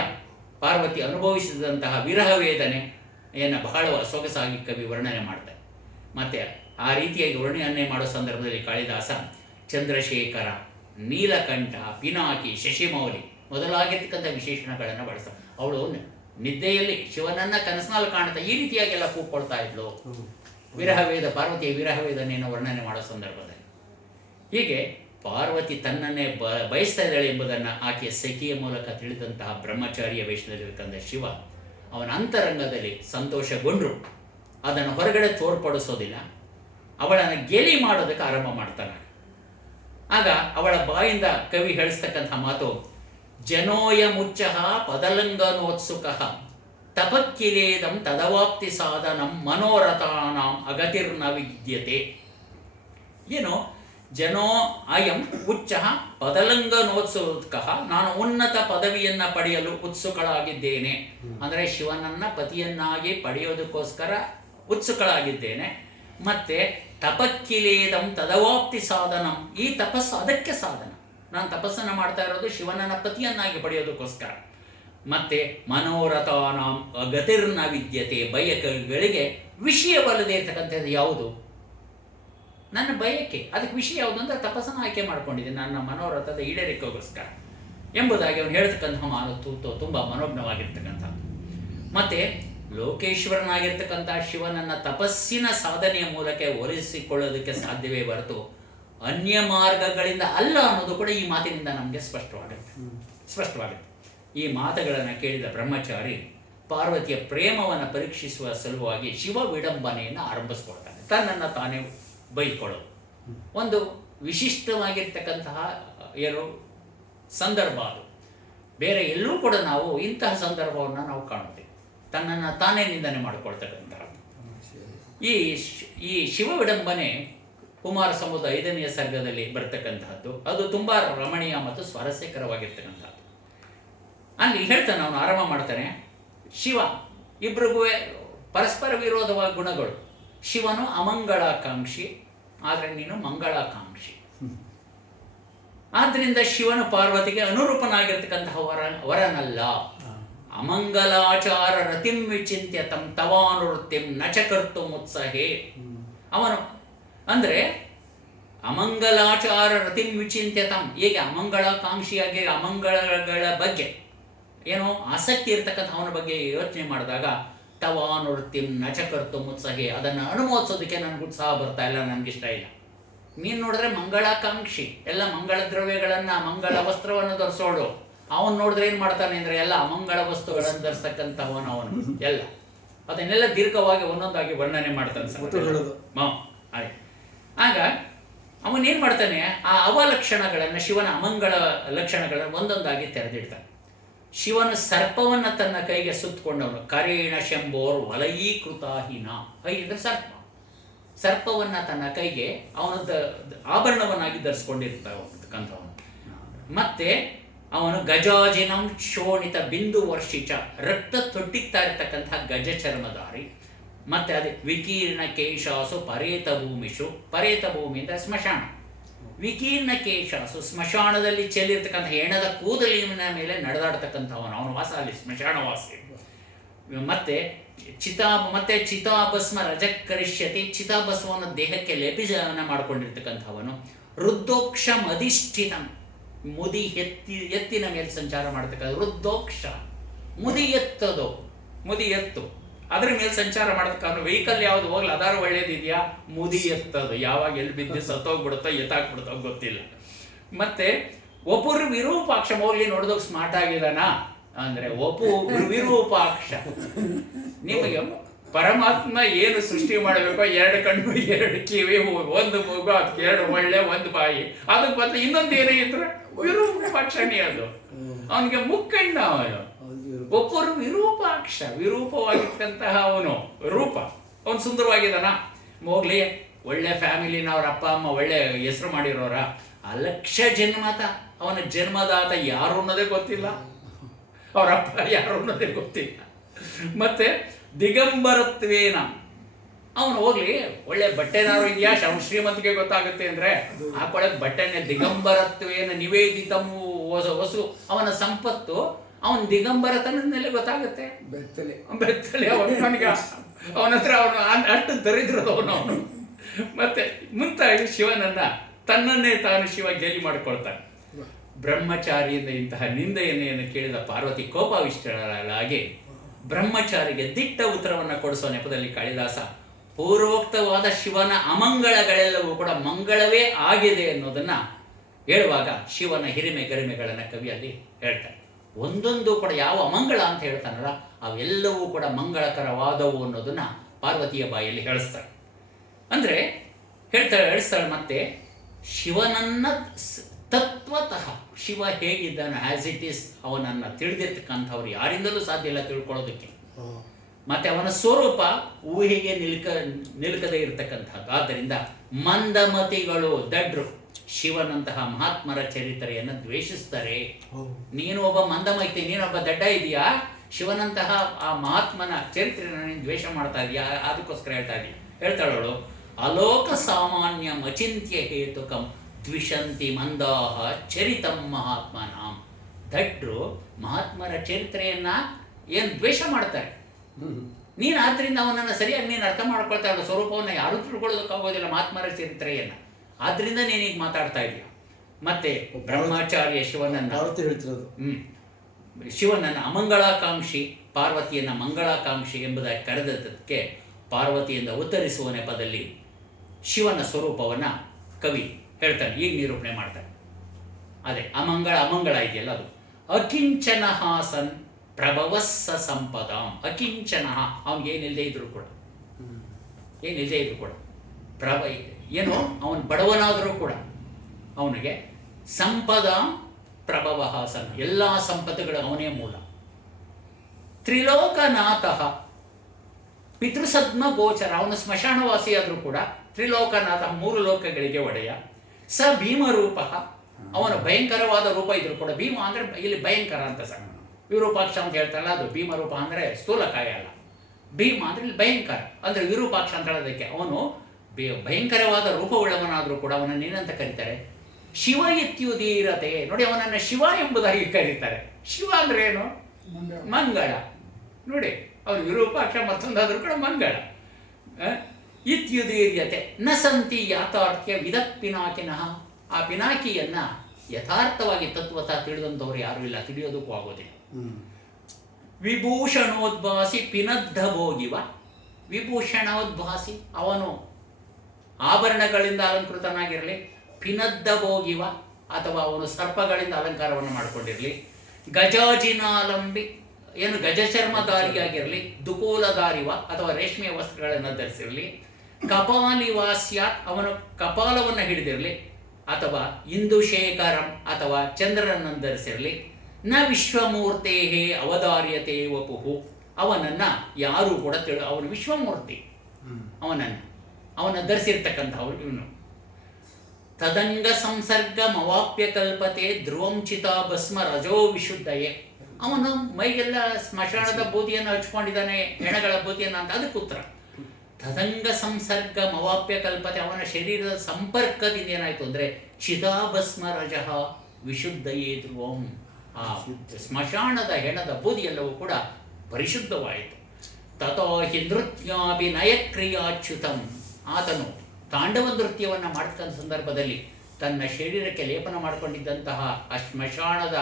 ಪಾರ್ವತಿ ಅನುಭವಿಸಿದಂತಹ ವಿರಹ ವೇದನೆಯನ್ನು ಬಹಳ ಸೊಗಸಾಗಿ ಕವಿ ವರ್ಣನೆ ಮಾಡ್ತಾರೆ. ಮತ್ತು ಆ ರೀತಿಯಾಗಿ ವರ್ಣನೆ ಮಾಡೋ ಸಂದರ್ಭದಲ್ಲಿ ಕಾಳಿದಾಸ ಚಂದ್ರಶೇಖರ, ನೀಲಕಂಠ, ಪಿನಾಕಿ, ಶಶಿಮೌಲಿ ಮೊದಲಾಗಿರ್ತಕ್ಕಂಥ ವಿಶೇಷಣಗಳನ್ನು ಬಳಸ್ತಾರೆ. ಅವಳು ನಿದ್ದೆಯಲ್ಲಿ ಶಿವನನ್ನು ಕನಸಿನಲ್ಲಿ ಕಾಣ್ತಾ ಈ ರೀತಿಯಾಗೆಲ್ಲ ಕೂಗ್ಕೊಳ್ತಾ ಇದ್ಲು. ವಿರಹವೇದ, ಪಾರ್ವತಿಯ ವಿರಹವೇದನೆಯನ್ನು ವರ್ಣನೆ ಮಾಡೋ ಸಂದರ್ಭದಲ್ಲಿ ಹೀಗೆ ಪಾರ್ವತಿ ತನ್ನನ್ನೇ ಬಯಸ್ತಾ ಇದ್ದಾಳೆ ಎಂಬುದನ್ನು ಆಕೆಯ ಸಖಿಯ ಮೂಲಕ ತಿಳಿದಂತಹ ಬ್ರಹ್ಮಚಾರಿಯ ವೇಷದಲ್ಲಿರ್ತಕ್ಕಂಥ ಶಿವ ಅವನ ಅಂತರಂಗದಲ್ಲಿ ಸಂತೋಷಗೊಂಡ್ರು. ಅದನ್ನು ಹೊರಗಡೆ ತೋರ್ಪಡಿಸೋದಿಲ್ಲ, ಅವಳನ್ನು ಗೇಲಿ ಮಾಡೋದಕ್ಕೆ ಆರಂಭ ಮಾಡ್ತಾನೆ. ಆಗ ಅವಳ ಬಾಯಿಂದ ಕವಿ ಹೇಳಿಸ್ತಕ್ಕಂಥ ಮಾತು, ಜನೋಯ ಮುಚ್ಚಃ ಪದಲಂಗನೋತ್ಸುಕಃ ತಪಕ್ಕಿರೇದಂ ತದವಾಪ್ತಿ ಸಾಧನಂ ಮನೋರಥಾನಾಂ ಅಗತಿರ್ನ ವಿದ್ಯತೆ. ಏನು ಜನೋ ಅಯಂ ಉಚ್ಚಃ ಪದಲಂಗನೋತ್ಸುಕಃ, ನಾನು ಉನ್ನತ ಪದವಿಯನ್ನು ಪಡೆಯಲು ಉತ್ಸುಕಳಾಗಿದ್ದೇನೆ. ಅಂದರೆ ಶಿವನನ್ನು ಪತಿಯನ್ನಾಗಿ ಪಡೆಯೋದಕ್ಕೋಸ್ಕರ ಉತ್ಸುಕಳಾಗಿದ್ದೇನೆ. ಮತ್ತು ತಪಕ್ಕಿಲೇದಂ ತದವಾಪ್ತಿ ಸಾಧನಂ, ಈ ತಪಸ್ಸು ಅದಕ್ಕೆ ಸಾಧನ. ನಾನು ತಪಸ್ಸನ್ನು ಮಾಡ್ತಾ ಇರೋದು ಶಿವನನ್ನ ಪತಿಯನ್ನಾಗಿ ಪಡೆಯೋದಕ್ಕೋಸ್ಕರ. ಮತ್ತು ಮನೋರಥಾನಾಂ ಅಗತಿರ್ನ ವಿದ್ಯತೆ, ಬಯಕೆಗಳಿಗೆ ವಿಷಯವಲ್ಲದೆ ಇರ್ತಕ್ಕಂಥದ್ದು ಯಾವುದು? ನನ್ನ ಬಯಕೆ, ಅದಕ್ಕೆ ವಿಷಯ ಯಾವುದು ಅಂದರೆ ತಪಸ್ಸನ್ನು ಆಯ್ಕೆ ಮಾಡ್ಕೊಂಡಿದ್ದೀನಿ ನನ್ನ ಮನೋರಥದ ಈಡೇರಿಕೆಗೋಸ್ಕರ ಎಂಬುದಾಗಿ ಅವನು ಹೇಳ್ತಕ್ಕಂಥ ಮಾತು ತುಂಬ ಮನೋಜ್ಞವಾಗಿರ್ತಕ್ಕಂಥದ್ದು. ಮತ್ತು ಲೋಕೇಶ್ವರನಾಗಿರ್ತಕ್ಕಂಥ ಶಿವನನ್ನು ತಪಸ್ಸಿನ ಸಾಧನೆಯ ಮೂಲಕ ಒಲಿಸಿಕೊಳ್ಳೋದಕ್ಕೆ ಸಾಧ್ಯವೇ ಹೊರತು ಅನ್ಯ ಮಾರ್ಗಗಳಿಂದ ಅಲ್ಲ ಅನ್ನೋದು ಕೂಡ ಈ ಮಾತಿನಿಂದ ನಮಗೆ ಸ್ಪಷ್ಟವಾಗುತ್ತೆ. ಈ ಮಾತುಗಳನ್ನು ಕೇಳಿದ ಬ್ರಹ್ಮಚಾರಿ ಪಾರ್ವತಿಯ ಪ್ರೇಮವನ್ನು ಪರೀಕ್ಷಿಸುವ ಸಲುವಾಗಿ ಶಿವ ವಿಡಂಬನೆಯನ್ನು ಆರಂಭಿಸ್ಕೊಳ್ತಾನೆ. ತನ್ನನ್ನು ತಾನೇ ಬೈಕೊಳ್ಳೋದು ಒಂದು ವಿಶಿಷ್ಟವಾಗಿರ್ತಕ್ಕಂತಹ ಏನು ಸಂದರ್ಭ ಅದು. ಬೇರೆ ಎಲ್ಲೂ ಕೂಡ ನಾವು ಇಂತಹ ಸಂದರ್ಭವನ್ನು ನಾವು ಕಾಣುತ್ತೇವೆ. ತನ್ನನ್ನು ತಾನೇ ನಿಂದನೆ ಮಾಡಿಕೊಳ್ತಕ್ಕಂತಹ ಈ ಶಿವ ವಿಡಂಬನೆ ಕುಮಾರ ಸಂಭವದ 5ನೇ ಸರ್ಗದಲ್ಲಿ ಬರ್ತಕ್ಕಂತಹದ್ದು. ಅದು ತುಂಬ ರಮಣೀಯ ಮತ್ತು ಸ್ವಾರಸ್ಯಕರವಾಗಿರ್ತಕ್ಕಂಥದ್ದು. ಅಲ್ಲಿ ಹೇಳ್ತಾನೆ, ಅವನು ಆರಂಭ ಮಾಡ್ತಾನೆ, ಶಿವ ಇಬ್ಬರಿಗೂ ಪರಸ್ಪರ ವಿರೋಧವಾದ ಗುಣಗಳು. ಶಿವನು ಅಮಂಗಳಾಕಾಂಕ್ಷಿ, ಆದರೆ ನೀನು ಮಂಗಳಾಕಾಂಕ್ಷಿ. ಆದ್ದರಿಂದ ಶಿವನು ಪಾರ್ವತಿಗೆ ಅನುರೂಪನಾಗಿರ್ತಕ್ಕಂತಹ ವರನಲ್ಲ. ಅಮಂಗಲಾಚಾರ ರತಿಂ ವಿಚಿಂತ್ಯ ತಂ ತವಾನುವೃತ್ತಿಂ ನಚಕರ್ತು ಮುತ್ಸಹೇ. ಅವನು ಅಂದರೆ ಅಮಂಗಲಾಚಾರ ರತಿಂ ವಿಚಿಂತ್ಯತಂ, ಹೇಗೆ ಅಮಂಗಳಾಕಾಂಕ್ಷಿಯಾಗಿ ಅಮಂಗಳಗಳ ಬಗ್ಗೆ ಏನೋ ಆಸಕ್ತಿ ಇರ್ತಕ್ಕಂಥ ಅವನ ಬಗ್ಗೆ ಯೋಚನೆ ಮಾಡಿದಾಗ ತವಾನುವೃತ್ತಿಂ ನಚಕರ್ತು ಮುತ್ಸಹೇ, ಅದನ್ನು ಅನುಮೋದಿಸೋದಕ್ಕೆ ನನಗೆ ಉತ್ಸಾಹ ಬರ್ತಾ ಇಲ್ಲ, ನನಗಿಷ್ಟ ಇಲ್ಲ. ನೀನು ನೋಡಿದ್ರೆ ಮಂಗಳಾಕಾಂಕ್ಷಿ, ಎಲ್ಲ ಮಂಗಳ ದ್ರವ್ಯಗಳನ್ನು ಮಂಗಳ ವಸ್ತ್ರವನ್ನು ಧರಿಸೋಳು. ಅವನು ನೋಡಿದ್ರೆ ಏನು ಮಾಡ್ತಾನೆ ಅಂದರೆ ಎಲ್ಲ ಅಮಂಗಳ ವಸ್ತುಗಳನ್ನು ಧರಿಸ್ತಕ್ಕಂಥವನು ಅವನು. ಎಲ್ಲ ಅದನ್ನೆಲ್ಲ ದೀರ್ಘವಾಗಿ ಒಂದೊಂದಾಗಿ ವರ್ಣನೆ ಮಾಡ್ತಾನೆ ಅದೇ. ಆಗ ಅವನೇನು ಮಾಡ್ತಾನೆ, ಆ ಅವಲಕ್ಷಣಗಳನ್ನು, ಶಿವನ ಅಮಂಗಳ ಲಕ್ಷಣಗಳನ್ನು ಒಂದೊಂದಾಗಿ ತೆರೆದಿಡ್ತಾನೆ. ಶಿವನು ಸರ್ಪವನ್ನು ತನ್ನ ಕೈಗೆ ಸುತ್ತಕೊಂಡವನು. ಕರೇಣ ಶಂಭೋರ್ ವಲಯೀಕೃತಾಹೀನ. ಹೈ ಅಂದರೆ ಸರ್ಪ. ಸರ್ಪವನ್ನು ತನ್ನ ಕೈಗೆ ಅವನ ಆಭರಣವನ್ನಾಗಿ ಧರಿಸ್ಕೊಂಡಿರ್ತಕ್ಕಂಥವನು. ಮತ್ತೆ ಅವನು ಗಜಾಜಿನಂ ಶೋಣಿತ ಬಿಂದು ವರ್ಷಿಚ, ರಕ್ತ ತೊಟ್ಟಿಗ್ತಾ ಇರ್ತಕ್ಕಂಥ ಗಜ ಚರ್ಮಧಾರಿ. ಮತ್ತೆ ಅದೇ ವಿಕೀರ್ಣ ಕೇಶಾಸು ಪರೇತ ಭೂಮಿಷು. ಪರೇತ ಭೂಮಿ ಅಂದರೆ ಸ್ಮಶಾನ. ವಿಕೀರ್ಣ ಕೇಶಾಸು, ಸ್ಮಶಾನದಲ್ಲಿ ಚೆಲ್ಲಿರ್ತಕ್ಕಂಥ ಹೆಣದ ಕೂದಲಿನ ಮೇಲೆ ನಡೆದಾಡ್ತಕ್ಕಂಥವನು. ಅವನ ವಾಸ ಅಲ್ಲಿ ಸ್ಮಶಾನವಾಸಿ. ಮತ್ತೆ ಚಿತಾಭಸ್ಮ ರಜಕ್ಕರಿಷ್ಯತಿ, ಚಿತಾಭಸ್ಮವನ್ನು ದೇಹಕ್ಕೆ ಲೇಪಿನ ಮಾಡಿಕೊಂಡಿರ್ತಕ್ಕಂಥವನು. ವೃದ್ಧೋಕ್ಷ ಮಧಿಷ್ಠಿತ, ಮುದಿ ಎತ್ತಿನ ಮೇಲೆ ಸಂಚಾರ ಮಾಡತಕ್ಕಂಥ ವೃದ್ಧೋಕ್ಷ. ಮುದಿ ಎತ್ತು ಅದ್ರ ಮೇಲೆ ಸಂಚಾರ ಮಾಡತಕ್ಕ ವೆಹಿಕಲ್ ಯಾವುದು ಹೋಗ್ಲಿ, ಅದಾರು ಒಳ್ಳೇದಿದೆಯಾ? ಮುದಿ ಎತ್ತದು. ಯಾವಾಗ ಎಲ್ಲಿ ಬಿದ್ದು ಸತ್ತೋಗ್ಬಿಡುತ್ತೋ ಎತ್ತಾಕ್ಬಿಡುತ್ತೋ ಗೊತ್ತಿಲ್ಲ. ಮತ್ತೆ ಒಬ್ಬರು ವಿರೂಪಾಕ್ಷ, ಹೋಗ್ಲಿ ನೋಡಿದಾಗ ಸ್ಮಾರ್ಟ್ ಆಗಿದಾನ ಅಂದ್ರೆ ವಿರೂಪಾಕ್ಷ. ನಿಮಗೆ ಪರಮಾತ್ಮ ಏನು ಸೃಷ್ಟಿ ಮಾಡಬೇಕೋ, 2 ಕಣ್ಣು 2 ಕಿವಿ 1 ಮೂಗು, ಅದಕ್ಕೆ 2 ಒಳ್ಳೆ 1 ಬಾಯಿ, ಅದಕ್ಕೆ ಬದಲು ಇನ್ನೊಂದು ಏನೇ ಇದ್ರೆ ವಿರೂಪಾಕ್ಷನೇ ಅದು. ಅವನಿಗೆ ಮುಕ್ಕಣ್ಣ. ಅವನು ಒಬ್ಬರು ವಿರೂಪಾಕ್ಷ, ವಿರೂಪವಾಗಿರ್ತಕ್ಕಂತಹ ಅವನು ರೂಪ. ಅವನು ಸುಂದರವಾಗಿದ್ದಾನ. ಹೋಗ್ಲಿ ಒಳ್ಳೆ ಫ್ಯಾಮಿಲಿನ ಅವ್ರ ಅಪ್ಪ ಅಮ್ಮ ಒಳ್ಳೆ ಹೆಸರು ಮಾಡಿರೋರ. ಅಲಕ್ಷ ಜನ್ಮತ, ಅವನ ಜನ್ಮದಾತ ಯಾರು ಅನ್ನೋದೇ ಗೊತ್ತಿಲ್ಲ, ಅವ್ರ ಅಪ್ಪ ಯಾರು ಅನ್ನೋದೇ ಗೊತ್ತಿಲ್ಲ. ಮತ್ತೆ ದಿಗಂಬರತ್ವೇನ, ಅವನು ಹೋಗ್ಲಿ ಒಳ್ಳೆ ಬಟ್ಟೆನಾರು ಇದೆಯಾ, ಶ್ರೀಮಂತಿಗೆ ಗೊತ್ತಾಗುತ್ತೆ ಅಂದ್ರೆ ಹಾಕೊಳ್ಳೋಕೆ ಬಟ್ಟೆನೆ. ದಿಗಂಬರತ್ವೇನ ನಿವೇದಿತಮು ವಸು, ಅವನ ಸಂಪತ್ತು ಅವನ ದಿಗಂಬರತನದಲ್ಲೇ ಗೊತ್ತಾಗುತ್ತೆ. ಬೆತ್ತಲೆ ಅವನಿಗೆ, ಅವನ ಹತ್ರ ಅವನು ಅಷ್ಟು ದರಿದ್ರದವನು. ಮತ್ತೆ ಮುಂತಾಗಿ ಶಿವನನ್ನ ತನ್ನನ್ನೇ ತಾನು ಶಿವ ಗೆಲ್ಲಿ ಮಾಡಿಕೊಳ್ತಾನೆ. ಬ್ರಹ್ಮಚಾರಿಯಿಂದ ಇಂತಹ ನಿಂದೆಯನ್ನು ಕೇಳಿದ ಪಾರ್ವತಿ ಕೋಪಾವಿಷ್ಟಳಾಗಿ ಬ್ರಹ್ಮಚಾರಿಗೆ ದಿಟ್ಟ ಉತ್ತರವನ್ನು ಕೊಡಿಸುವ ನೆಪದಲ್ಲಿ ಕಾಳಿದಾಸ ಪೂರ್ವೋಕ್ತವಾದ ಶಿವನ ಅಮಂಗಳಗಳೆಲ್ಲವೂ ಕೂಡ ಮಂಗಳವೇ ಆಗಿದೆ ಅನ್ನೋದನ್ನ ಹೇಳುವಾಗ ಶಿವನ ಹಿರಿಮೆ ಗರಿಮೆಗಳನ್ನು ಕವಿಯಲ್ಲಿ ಹೇಳ್ತಾನೆ. ಒಂದೊಂದು ಕೂಡ ಯಾವ ಅಮಂಗಳ ಅಂತ ಹೇಳ್ತಾನಲ್ಲ ಅವೆಲ್ಲವೂ ಕೂಡ ಮಂಗಳಕರವಾದವು ಅನ್ನೋದನ್ನ ಪಾರ್ವತಿಯ ಬಾಯಲ್ಲಿ ಹೇಳಿಸ್ತಾಳೆ. ಅಂದರೆ ಹೇಳ್ತಾಳೆ ಮತ್ತೆ ಶಿವನನ್ನ ತತ್ವತಃ ಶಿವ ಹೇಗಿದ್ದಾನೆ ಆಸ್ ಇಟ್ ಈಸ್ ಅವನನ್ನು ತಿಳಿದಿರ್ತಕ್ಕಂಥವ್ರು ಯಾರಿಂದಲೂ ಸಾಧ್ಯ ಇಲ್ಲ ತಿಳ್ಕೊಳ್ಳೋದಕ್ಕೆ. ಮತ್ತೆ ಅವನ ಸ್ವರೂಪ ಊಹೆಗೆ ನಿಲ್ಕದೇ ಇರತಕ್ಕಂಥದ್ದು. ಆದ್ದರಿಂದ ಮಂದಮತಿಗಳು, ದಡ್ರು ಶಿವನಂತಹ ಮಹಾತ್ಮರ ಚರಿತ್ರೆಯನ್ನು ದ್ವೇಷಿಸ್ತಾರೆ. ನೀನು ಒಬ್ಬ ಮಂದಮತಿ, ನೀನೊಬ್ಬ ದಡ್ಡ ಇದೆಯಾ, ಶಿವನಂತಹ ಆ ಮಹಾತ್ಮನ ಚರಿತ್ರೆಯನ್ನು ನೀನು ದ್ವೇಷ ಮಾಡ್ತಾ ಇದೀಯಾ, ಅದಕ್ಕೋಸ್ಕರ ಹೇಳ್ತಾಳವಳು ಅಲೋಕ ಸಾಮಾನ್ಯ ಅಚಿಂತ್ಯ ಹೇತುಕಂ ದ್ವಿಷಂತಿ ಮಂದಾಹ ಚರಿತಂ ಮಹಾತ್ಮನಾಂ. ದಡ್ರು ಮಹಾತ್ಮರ ಚರಿತ್ರೆಯನ್ನ ಏನು ದ್ವೇಷ ಮಾಡ್ತಾರೆ. ನೀನು ಆದ್ರಿಂದ ಅವನನ್ನು ಸರಿಯಾಗಿ ನೀನು ಅರ್ಥ ಮಾಡ್ಕೊಳ್ತಾ ಇರೋ ಸ್ವರೂಪವನ್ನು ಯಾರೂ ತಿಳ್ಕೊಳ್ಳೋದಕ್ಕಾಗೋದಿಲ್ಲ ಮಹಾತ್ಮರ ಚರಿತ್ರೆಯನ್ನ. ಆದ್ರಿಂದ ನೀನೀಗ ಮಾತಾಡ್ತಾ ಇದೀಯ. ಮತ್ತೆ ಬ್ರಹ್ಮಚಾರ್ಯ ಶಿವನನ್ನು ಅಮಂಗಳಾಕಾಂಕ್ಷಿ, ಪಾರ್ವತಿಯನ್ನ ಮಂಗಳಾಕಾಂಕ್ಷಿ ಎಂಬುದಾಗಿ ಕರೆದಕ್ಕೆ ಪಾರ್ವತಿಯಿಂದ ಉತ್ತರಿಸುವ ನೆಪದಲ್ಲಿ ಶಿವನ ಸ್ವರೂಪವನ್ನು ಕವಿ ಹೇಳ್ತಾನೆ, ಈಗ ನಿರೂಪಣೆ ಮಾಡ್ತಾನೆ. ಅದೇ ಅಮಂಗಳ ಇದೆಯಲ್ಲ ಅದು. ಅಕಿಂಚನ ಹಾಸನ್ ಪ್ರಭವಸ್ಸ ಸಂಪದಾಂ. ಅಕಿಂಚನ, ಅವನಿಗೇನಿಲ್ಲದೆ ಇದ್ರು ಕೂಡ ಏನು ಅವನು ಬಡವನಾದರೂ ಕೂಡ ಅವನಿಗೆ ಸಂಪದ ಪ್ರಭವ ಹಾಸನ, ಎಲ್ಲ ಸಂಪತ್ತುಗಳ ಅವನೇ ಮೂಲ. ತ್ರಿಲೋಕನಾಥ ಪಿತೃಸದ್ಮ ಗೋಚರ, ಅವನು ಸ್ಮಶಾನವಾಸಿ ಆದರೂ ಕೂಡ ತ್ರಿಲೋಕನಾಥ, 3 ಲೋಕಗಳಿಗೆ ಒಡೆಯ. ಸ ಭೀಮರೂಪ, ಅವನ ಭಯಂಕರವಾದ ರೂಪ ಇದ್ರು ಕೂಡ. ಭೀಮ ಅಂದರೆ ಇಲ್ಲಿ ಭಯಂಕರ ಅಂತ ಸರ್, ವಿರೂಪಾಕ್ಷ ಅಂತ ಹೇಳ್ತಾರಲ್ಲ ಅದು ಭೀಮರೂಪ ಅಂದರೆ ಸ್ಥೂಲಕಾಯ ಅಲ್ಲ. ಭೀಮ ಅಂದರೆ ಇಲ್ಲಿ ಭಯಂಕರ ಅಂದರೆ ವಿರೂಪಾಕ್ಷ ಅಂತ ಹೇಳೋದಕ್ಕೆ. ಅವನು ಭಯಂಕರವಾದ ರೂಪವುಳ್ಳವನಾದರೂ ಕೂಡ ಅವನನ್ನು ಏನಂತ ಕರೀತಾರೆ? ಶಿವ ಇತ್ಯುದೀರತೆ. ನೋಡಿ, ಅವನನ್ನು ಶಿವ ಎಂಬುದಾಗಿ ಕರೀತಾರೆ. ಶಿವ ಅಂದ್ರೆ ಏನು? ಮಂಗಳ. ನೋಡಿ, ಅವನು ವಿರೂಪಾಕ್ಷ ಮತ್ತೊಂದಾದರೂ ಕೂಡ ಮಂಗಳ. ಇತ್ಯುದೀರ್ಯತೆ ನ ಸಂತಿ ಯಾಥಾರ್ಥ್ಯ ವಿದತ್ ಪಿನಾಕಿನಃ. ಆ ಪಿನಾಕಿಯನ್ನ ಯಥಾರ್ಥವಾಗಿ ತತ್ವತ ತಿಳಿದಂಥವ್ರು ಯಾರೂ ಇಲ್ಲ, ತಿಳಿಯೋದಕ್ಕೂ ಆಗೋದಿಲ್ಲ. ವಿಭೂಷಣೋದ್ಭಾಸಿ ಪಿನದ್ಧ ಭೋಗಿವ. ವಿಭೂಷಣೋದ್ಭಾಸಿ, ಅವನು ಆಭರಣಗಳಿಂದ ಅಲಂಕೃತನಾಗಿರಲಿ, ಪಿನದ್ಧ ಭೋಗಿವ ಅಥವಾ ಅವನು ಸರ್ಪಗಳಿಂದ ಅಲಂಕಾರವನ್ನು ಮಾಡಿಕೊಂಡಿರಲಿ, ಗಜಾಜಿನಾಲಂಬಿ ಏನು ಗಜಚರ್ಮಧಾರಿಯಾಗಿರಲಿ, ದುಕೂಲಧಾರಿವ ಅಥವಾ ರೇಷ್ಮೆಯ ವಸ್ತ್ರಗಳನ್ನು ಧರಿಸಿರಲಿ, ಕಪಾಲಿವಾಸ್ಯ ಅವನು ಕಪಾಲವನ್ನು ಹಿಡಿದಿರಲಿ, ಅಥವಾ ಇಂದುಶೇಖರಂ ಅಥವಾ ಚಂದ್ರನನ್ನು ಧರಿಸಿರಲಿ, ನ ವಿಶ್ವಮೂರ್ತೆ ಅವಧಾರ್ಯತೆ ವಪುಹು. ಅವನನ್ನು ಯಾರೂ ಕೂಡ ಅವನು ವಿಶ್ವಮೂರ್ತಿ, ಅವನ ಧರಿಸಿರ್ತಕ್ಕಂಥವ್ರು ಇವನು. ತದಂಗ ಸಂಸರ್ಗ ಮವಾಪ್ಯ ಕಲ್ಪತೆ ಧ್ರುವಂ ಚಿತಾ ಭಸ್ಮ ರಜೋ ವಿಶುದ್ಧಯೇ. ಅವನು ಮೈಗೆಲ್ಲ ಸ್ಮಶಾನದ ಬೂದಿಯನ್ನು ಹಚ್ಕೊಂಡಿದ್ದಾನೆ, ಹೆಣಗಳ ಬೂದಿಯನ್ನು ಅಂತ, ಅದಕ್ಕೆ ಉತ್ತರ. ತದಂಗ ಸಂಸರ್ಗ ಮವಾಪ್ಯ ಕಲ್ಪತೆ, ಅವನ ಶರೀರದ ಸಂಪರ್ಕದಿಂದ ಏನಾಯಿತು ಅಂದರೆ ಚಿತಾಭಸ್ಮ ರಜಃ ವಿಶುದ್ಧಯೇ ಧ್ರುವಂ. ಆ ಸ್ಮಶಾನದ ಹೆಣದ ಬೂದಿ ಎಲ್ಲವೂ ಕೂಡ ಪರಿಶುದ್ಧವಾಯಿತು. ತಥೋ ಹಿ ನೃತ್ಯಾಭಿನಯ ಕ್ರಿಯಾಚ್ಯುತಂ. ಆತನು ತಾಂಡವ ನೃತ್ಯವನ್ನು ಮಾಡ್ತಕ್ಕಂಥ ಸಂದರ್ಭದಲ್ಲಿ ತನ್ನ ಶರೀರಕ್ಕೆ ಲೇಪನ ಮಾಡಿಕೊಂಡಿದ್ದಂತಹ ಆ ಸ್ಮಶಾನದ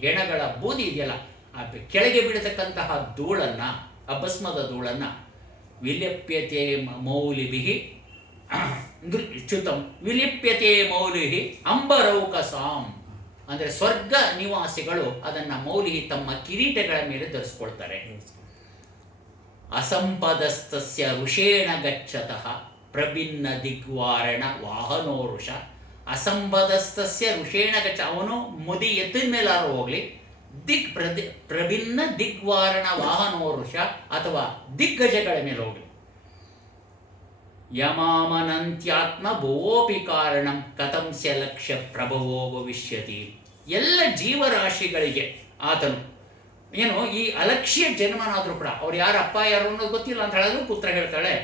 ಹೆಣಗಳ ಬೂದಿ ಇದೆಯಲ್ಲ, ಆ ಕೆಳಗೆ ಬೀಳತಕ್ಕಂತಹ ಧೂಳನ್ನು, ಆ ಭಸ್ಮದ ಧೂಳನ್ನು ವಿಲಿಪ್ಯತೆ ಮೌಲಿಭಿ ಚ್ಯುತಂ ವಿಲಿಪ್ಯತೆ ಮೌಲಿಹಿ ಅಂಬರೌಕಸಾಂ. ಅಂದರೆ ಸ್ವರ್ಗ ನಿವಾಸಿಗಳು ಅದನ್ನು ಮೌಲಿಹಿ ತಮ್ಮ ಕಿರೀಟಗಳ ಮೇಲೆ ಧರಿಸ್ಕೊಳ್ತಾರೆ. ಅಸಂಪದಸ್ತಸ್ಯ ಋಷೇಣ ಗಚ್ಚತಃ ಪ್ರಭಿನ್ನ ದಿಗ್ವಾರಣ ವಾಹನೋರುಷ. ಅಸಂಪದಸ್ತಸ್ಯ ಋಷೇಣ ಗಚ್ಚ, ಅವನು ಮುದಿ ಎತ್ತಿನ ಮೇಲಾರು ಹೋಗಲಿ, ಪ್ರಭಿನ್ನ ದಿಗ್ವಾರಣ ವಾಹನೋರುಷ ಅಥವಾ ದಿಗ್ಗಜಗಳ ಮೇಲೆ ಹೋಗಲಿ. ಯಮಾಮನಂತ್ಯಾತ್ಮ ಭುವೋಪಿ ಕಾರಣಂ ಕಥಂಸ್ಯ ಲಕ್ಷ್ಯ ಪ್ರಭವೋ ಭವಿಷ್ಯತಿ. ಎಲ್ಲ ಜೀವರಾಶಿಗಳಿಗೆ ಆತನು ಏನು ಈ ಅಲಕ್ಷ್ಯ ಜನ್ಮನಾದರೂ ಕೂಡ ಅವ್ರು ಯಾರ ಅಪ್ಪ ಯಾರು ಅನ್ನೋದು ಗೊತ್ತಿಲ್ಲ ಅಂತ ಹೇಳಿದ್ರು ಪುತ್ರ ಹೇಳ್ತಾಳೆ,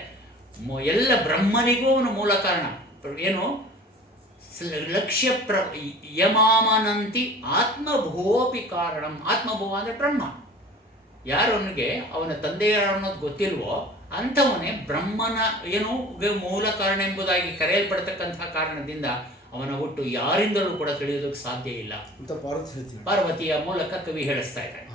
ಎಲ್ಲ ಬ್ರಹ್ಮನಿಗೂ ಅವನು ಮೂಲ ಕಾರಣ. ಏನು ಲಕ್ಷ್ಯ ಯಮಾಮನಂತಿ ಆತ್ಮಭುವೋಪಿ ಕಾರಣಂ. ಆತ್ಮಭುವ ಅಂದರೆ ಬ್ರಹ್ಮ. ಯಾರವನಿಗೆ ಅವನ ತಂದೆ ಯಾರು ಅನ್ನೋದು ಗೊತ್ತಿಲ್ವೋ ಅಂಥವನೇ ಬ್ರಹ್ಮನ ಏನು ಮೂಲ ಕಾರಣ ಎಂಬುದಾಗಿ ಕರೆಯಲ್ಪಡ್ತಕ್ಕಂಥ ಕಾರಣದಿಂದ ಅವನ ಹುಟ್ಟು ಯಾರಿಂದಲೂ ಕೂಡ ತಿಳಿಯೋದಕ್ಕೆ ಸಾಧ್ಯ ಇಲ್ಲ ಅಂತ ಪಾರ್ವತಿಯ ಮೂಲಕ ಕವಿ ಹೇಳಿಸ್ತಾ ಇದ್ದಾನೆ.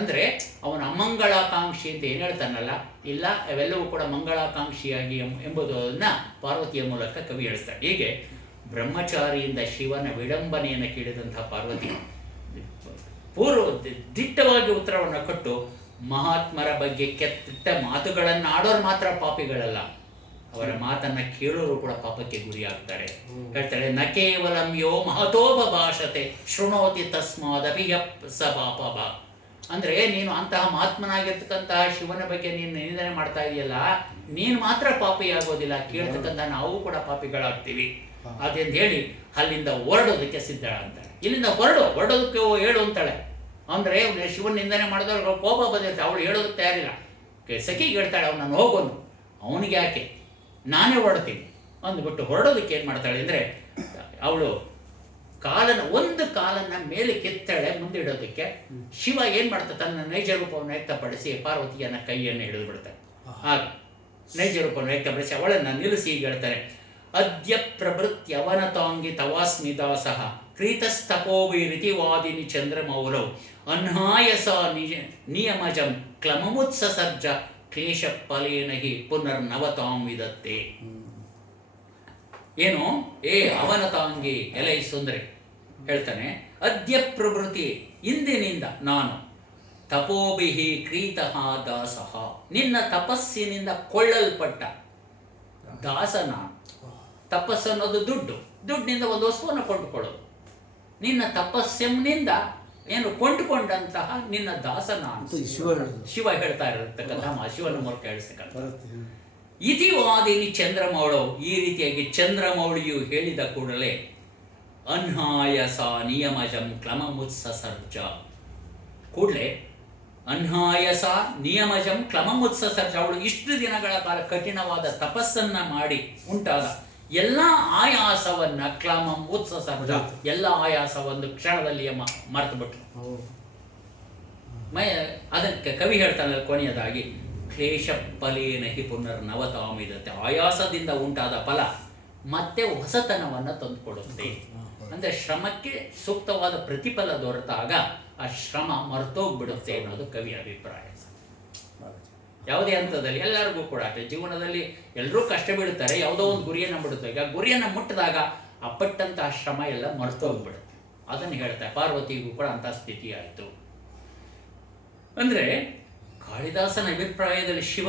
ಅಂದರೆ ಅವನ ಅಮಂಗಳಾಕಾಂಕ್ಷಿ ಅಂತ ಏನು ಹೇಳ್ತಾನಲ್ಲ, ಇಲ್ಲ ಅವೆಲ್ಲವೂ ಕೂಡ ಮಂಗಳಾಕಾಂಕ್ಷಿಯಾಗಿ ಎಂಬುದನ್ನು ಪಾರ್ವತಿಯ ಮೂಲಕ ಕವಿ ಹೇಳಿಸ್ತಾನೆ. ಹೀಗೆ ಬ್ರಹ್ಮಚಾರಿಯಿಂದ ಶಿವನ ವಿಡಂಬನೆಯನ್ನು ಕೇಳಿದಂತಹ ಪಾರ್ವತಿ ದಿಟ್ಟವಾಗಿ ಉತ್ತರವನ್ನು ಕೊಟ್ಟು, ಮಹಾತ್ಮರ ಬಗ್ಗೆ ಕೆಟ್ಟ ಮಾತುಗಳನ್ನು ಆಡೋರು ಮಾತ್ರ ಪಾಪಿಗಳಲ್ಲ, ಅವರ ಮಾತನ್ನ ಕೇಳೋರು ಕೂಡ ಪಾಪಕ್ಕೆ ಗುರಿಯಾಗ್ತಾರೆ. ಹೇಳ್ತಾಳೆ, ನ ಕೇವಲಂ ಯೋ ಮಹತೋಪಭಾಷತೆ ಶೃಣೋತಿ ತಸ್ಮಾದಪಿ ಸ ಪಾಪ. ಅಂದ್ರೆ ನೀನು ಅಂತಹ ಮಹಾತ್ಮನಾಗಿರ್ತಕ್ಕಂತಹ ಶಿವನ ಬಗ್ಗೆ ನೀನು ನಿಂದನೆ ಮಾಡ್ತಾ ಇದೆಯಲ್ಲ, ನೀನು ಮಾತ್ರ ಪಾಪಿಯಾಗೋದಿಲ್ಲ, ಕೇಳ್ತಕ್ಕಂಥ ನಾವು ಕೂಡ ಪಾಪಿಗಳಾಗ್ತೀವಿ ಅದಂತ ಹೇಳಿ ಅಲ್ಲಿಂದ ಹೊರಡೋದಕ್ಕೆ ಸಿದ್ಧ ಅಂತಾಳೆ. ಇಲ್ಲಿಂದ ಹೊರಡೋದಕ್ಕೆ ಹೇಳು ಅಂತಾಳೆ. ಅಂದ್ರೆ ಶಿವನ ನಿಂದನೆ ಮಾಡಿದವ್ರು ಕೋಪ ಬಂದಿರ್ತಾರೆ, ಅವಳು ಹೇಳೋದಕ್ಕೆ ತಯಾರಿಲ್ಲ. ಸಖಿಗೆ ಹೇಳ್ತಾಳೆ, ಅವನನ್ನು ಹೋಗೋನು, ಅವನಿಗೆ ಯಾಕೆ, ನಾನೇ ಹೊರಡ್ತೀನಿ ಅಂದ್ಬಿಟ್ಟು ಹೊರಡೋದಕ್ಕೆ ಏನು ಮಾಡ್ತಾಳೆ ಅಂದರೆ, ಅವಳು ಒಂದು ಕಾಲನ್ನ ಮೇಲೆ ಕೆತ್ತಾಳೆ ಮುಂದೆ ಇಡೋದಕ್ಕೆ. ಶಿವ ಏನು ಮಾಡ್ತಾನೆ, ತನ್ನ ನೈಜ ರೂಪವನ್ನು ವ್ಯಕ್ತಪಡಿಸಿ ಪಾರ್ವತಿಯನ್ನ ಕೈಯನ್ನು ಹಿಡಿದು ಬಿಡ್ತಾನೆ. ಆಗ ನೈಜ ರೂಪವನ್ನು ವ್ಯಕ್ತಪಡಿಸಿ ಅವಳನ್ನು ನಿಲ್ಲಿಸಿ ಈಗ ಹೇಳ್ತಾನೆ, ಅದ್ಯ ಪ್ರಭೃತ್ಯವನತಾಂಗಿ ತವಾಸ್ಮಿ ದಾಸಃ ಕ್ರೀತಸ್ತಪೋಭಿರಿತಿ ವಾದಿನಿ ಚಂದ್ರಮೌಲೌ ಅನ್ಹಾಯಸ ನಿಯಮಜಂ ಕ್ಲಮಮುತ್ಸರ್ಜ ಕ್ಲೇಶ ಫಲೇನ ಹಿ ಪುನರ್ನವತಾಂ ವಿದತ್ತೆ. ಏನು ಅವನತಾಂಗಿ ಎಲೈ ಸುಂದರಿ ಹೇಳ್ತಾನೆ, ಅದ್ಯ ಪ್ರಭೃತಿ ಇಂದಿನಿಂದ ನಾನು ತಪೋಭಿಹಿ ಕ್ರೀತಃ ದಾಸಃ, ನಿನ್ನ ತಪಸ್ಸಿನಿಂದ ಕೊಳ್ಳಲ್ಪಟ್ಟ ದಾಸ ನಾನು. ತಪಸ್ಸು ಅನ್ನೋದು ದುಡ್ಡಿನಿಂದ ಒಂದು ವಸ್ತುವನ್ನು ಕೊಂಡುಕೊಳ್ಳೋದು. ನಿನ್ನ ತಪಸ್ಸಿನಿಂದ ಏನು ಕೊಂಡುಕೊಂಡಂತಹ ನಿನ್ನ ದಾಸ ನಾನು. ಶಿವ ಹೇಳ್ತಾ ಇರತಕ್ಕಂತಹ ಶಿವನ ಮೂಲಕ ಹೇಳಿಸ್ತಕ್ಕಂಥ ಇತಿವಾದಿನಿ ಚಂದ್ರಮೌಳವು. ಈ ರೀತಿಯಾಗಿ ಚಂದ್ರಮೌಳಿಯು ಹೇಳಿದ ಕೂಡಲೇ ಅನ್ಹಾಯಸ ನಿಯಮಜಂ ಕ್ಲಮಮುತ್ಸರ್ಜ, ಕೂಡಲೇ ಅನ್ಹಾಯಸ ನಿಯಮಜಂ ಕ್ಲಮಮುತ್ಸರ್ಜ, ಅವಳು ಇಷ್ಟು ದಿನಗಳ ಕಾಲ ಕಠಿಣವಾದ ತಪಸ್ಸನ್ನ ಮಾಡಿ ಉಂಟಾದ ಎಲ್ಲ ಆಯಾಸವನ್ನ ಕ್ಲಮಂ ಉತ್ಸರ್ಜ, ಎಲ್ಲ ಆಯಾಸ ಒಂದು ಕ್ಷಣದಲ್ಲಿ ಮರೆತು ಬಿಟ್ರು. ಅದಕ್ಕೆ ಕವಿ ಹೇಳ್ತಾನೆ ಕೊನೆಯದಾಗಿ, ಕ್ಲೇಶ ಫಲೇನ ಹಿ ಪುನರ್ನವತಾಮಿದತೆ, ಆಯಾಸದಿಂದ ಉಂಟಾದ ಫಲ ಮತ್ತೆ ಹೊಸತನವನ್ನು ತಂದುಕೊಡುತ್ತೆ. ಅಂದರೆ ಶ್ರಮಕ್ಕೆ ಸೂಕ್ತವಾದ ಪ್ರತಿಫಲ ದೊರೆತಾಗ ಆ ಶ್ರಮ ಮರೆತೋಗ್ಬಿಡುತ್ತೆ ಅನ್ನೋದು ಕವಿ ಅಭಿಪ್ರಾಯ. ಯಾವುದೇ ಹಂತದಲ್ಲಿ ಎಲ್ಲರಿಗೂ ಕೂಡ ಜೀವನದಲ್ಲಿ ಎಲ್ಲರೂ ಕಷ್ಟ ಬೀಳುತ್ತಾರೆ, ಯಾವುದೋ ಒಂದು ಗುರಿಯನ್ನು ಬಿಡುತ್ತೆ. ಈಗ ಗುರಿಯನ್ನು ಮುಟ್ಟಿದಾಗ ಅಪ್ಪಟ್ಟಂತಹ ಶ್ರಮ ಎಲ್ಲ ಮರೆತೋಗ್ಬಿಡುತ್ತೆ. ಅದನ್ನು ಹೇಳ್ತಾರೆ. ಪಾರ್ವತಿಗೂ ಕೂಡ ಅಂತಹ ಸ್ಥಿತಿ ಆಯಿತು. ಅಂದರೆ ಕಾಳಿದಾಸನ ಅಭಿಪ್ರಾಯದಲ್ಲಿ ಶಿವ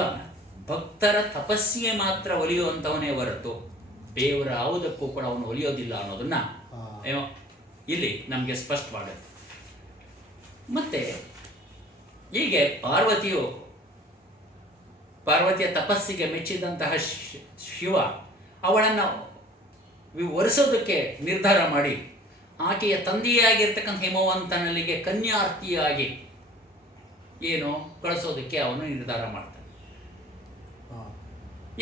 ಭಕ್ತರ ತಪಸ್ಸಿಗೆ ಮಾತ್ರ ಒಲಿಯುವಂಥವನೇ ಹೊರತು ದೇವರ ಯಾವುದಕ್ಕೂ ಕೂಡ ಅವನು ಒಲಿಯೋದಿಲ್ಲ ಅನ್ನೋದನ್ನ ಇಲ್ಲಿ ನಮಗೆ ಸ್ಪಷ್ಟವಾಗುತ್ತೆ. ಮತ್ತೆ ಹೀಗೆ ಪಾರ್ವತಿಯ ತಪಸ್ಸಿಗೆ ಮೆಚ್ಚಿದಂತಹ ಶಿವ ಅವಳನ್ನು ಒರೆಸೋದಕ್ಕೆ ನಿರ್ಧಾರ ಮಾಡಿ ಆಕೆಯ ತಂದೆಯಾಗಿರ್ತಕ್ಕಂಥ ಹಿಮವಂತನಲ್ಲಿಗೆ ಕನ್ಯಾರ್ತಿಯಾಗಿ ಏನು ಕಳಿಸೋದಕ್ಕೆ ಅವನು ನಿರ್ಧಾರ ಮಾಡ್ತಾನೆ.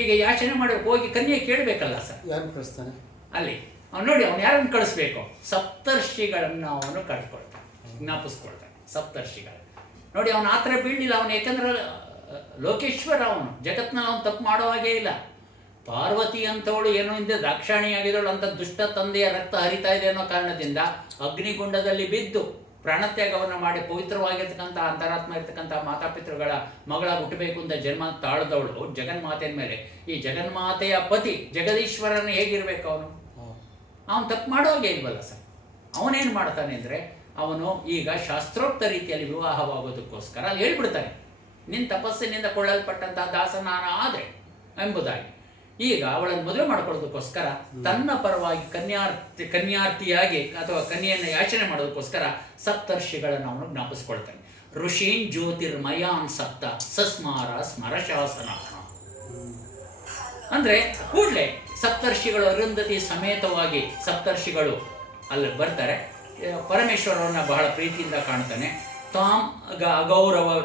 ಈಗ ಯಾಚನೆ ಮಾಡಿ ಹೋಗಿ ಕನ್ಯೆ ಕೇಳಬೇಕಲ್ಲ ಸರ್, ಯಾರು ಕಳಿಸ್ತಾನೆ ಅಲ್ಲಿ ಅವ್ನು ನೋಡಿ ಅವನು ಯಾರನ್ನು ಕಳಿಸ್ಬೇಕು, ಸಪ್ತರ್ಷಿಗಳನ್ನು ಅವನು ಕಳ್ಕೊಳ್ತಾನೆ, ಜ್ಞಾಪಿಸ್ಕೊಳ್ತಾನೆ. ಸಪ್ತರ್ಷಿಗಳು ನೋಡಿ, ಅವನು ಆ ಥರ ಬೀಳಲಿಲ್ಲ. ಅವನು ಯಾಕಂದ್ರೆ ಲೋಕೇಶ್ವರ, ಅವನು ಜಗತ್ನಲ್ಲಿ ಅವನು ತಪ್ಪು ಮಾಡೋ ಹಾಗೇ ಇಲ್ಲ. ಪಾರ್ವತಿ ಅಂತವಳು ಏನೋ ಹಿಂದೆ ದಾಕ್ಷಾಣಿಯಾಗಿದ್ದವಳು ಅಂತ ದುಷ್ಟ ತಂದೆಯ ರಕ್ತ ಹರಿತಾ ಇದೆ ಅನ್ನೋ ಕಾರಣದಿಂದ ಅಗ್ನಿಗುಂಡದಲ್ಲಿ ಬಿದ್ದು ಪ್ರಾಣತ್ಯಾಗವನ್ನು ಮಾಡಿ ಪವಿತ್ರವಾಗಿರ್ತಕ್ಕಂಥ ಅಂತರಾತ್ಮ ಇರ್ತಕ್ಕಂಥ ಮಾತಾಪಿತೃಗಳ ಮಗಳ ಹುಟ್ಟಬೇಕು ಅಂತ ಜನ್ಮ ತಾಳದವಳು ಜಗನ್ಮಾತೆಯ ಮೇಲೆ, ಈ ಜಗನ್ಮಾತೆಯ ಪತಿ ಜಗದೀಶ್ವರನ ಹೇಗಿರ್ಬೇಕು ಅವನು ತಪ್ಪು ಮಾಡೋಗೆ ಇಲ್ವಲ್ಲ ಸರ್. ಅವನೇನು ಮಾಡ್ತಾನೆ ಅಂದರೆ, ಅವನು ಈಗ ಶಾಸ್ತ್ರೋಕ್ತ ರೀತಿಯಲ್ಲಿ ವಿವಾಹವಾಗೋದಕ್ಕೋಸ್ಕರ ಅಲ್ಲಿ ಹೇಳ್ಬಿಡ್ತಾನೆ, ನಿನ್ನ ತಪಸ್ಸಿನಿಂದ ಕೊಳ್ಳಲ್ಪಟ್ಟಂತಹ ದಾಸನಾನ ಆದರೆ ಎಂಬುದಾಗಿ. ಈಗ ಅವಳನ್ನು ಮದುವೆ ಮಾಡ್ಕೊಳ್ಳೋದಕ್ಕೋಸ್ಕರ ತನ್ನ ಪರವಾಗಿ ಕನ್ಯಾರ್ತಿಯಾಗಿ ಅಥವಾ ಕನ್ಯೆಯನ್ನು ಯಾಚನೆ ಮಾಡೋದಕ್ಕೋಸ್ಕರ ಸಪ್ತರ್ಷಿಗಳನ್ನು ಅವನು ಜ್ಞಾಪಿಸ್ಕೊಳ್ತಾನೆ. ಋಷೀನ್ ಜ್ಯೋತಿರ್ಮಯಾನ್ ಸಪ್ತ ಸಸ್ಮಾರ ಸ್ಮರಶಾಸನ ಅಂದರೆ ಕೂಡಲೇ ಸಪ್ತರ್ಷಿಗಳು ಅರುಂಧತಿ ಸಮೇತವಾಗಿ ಸಪ್ತರ್ಷಿಗಳು ಅಲ್ಲಿ ಬರ್ತಾರೆ. ಪರಮೇಶ್ವರವನ್ನ ಬಹಳ ಪ್ರೀತಿಯಿಂದ ಕಾಣ್ತಾನೆ.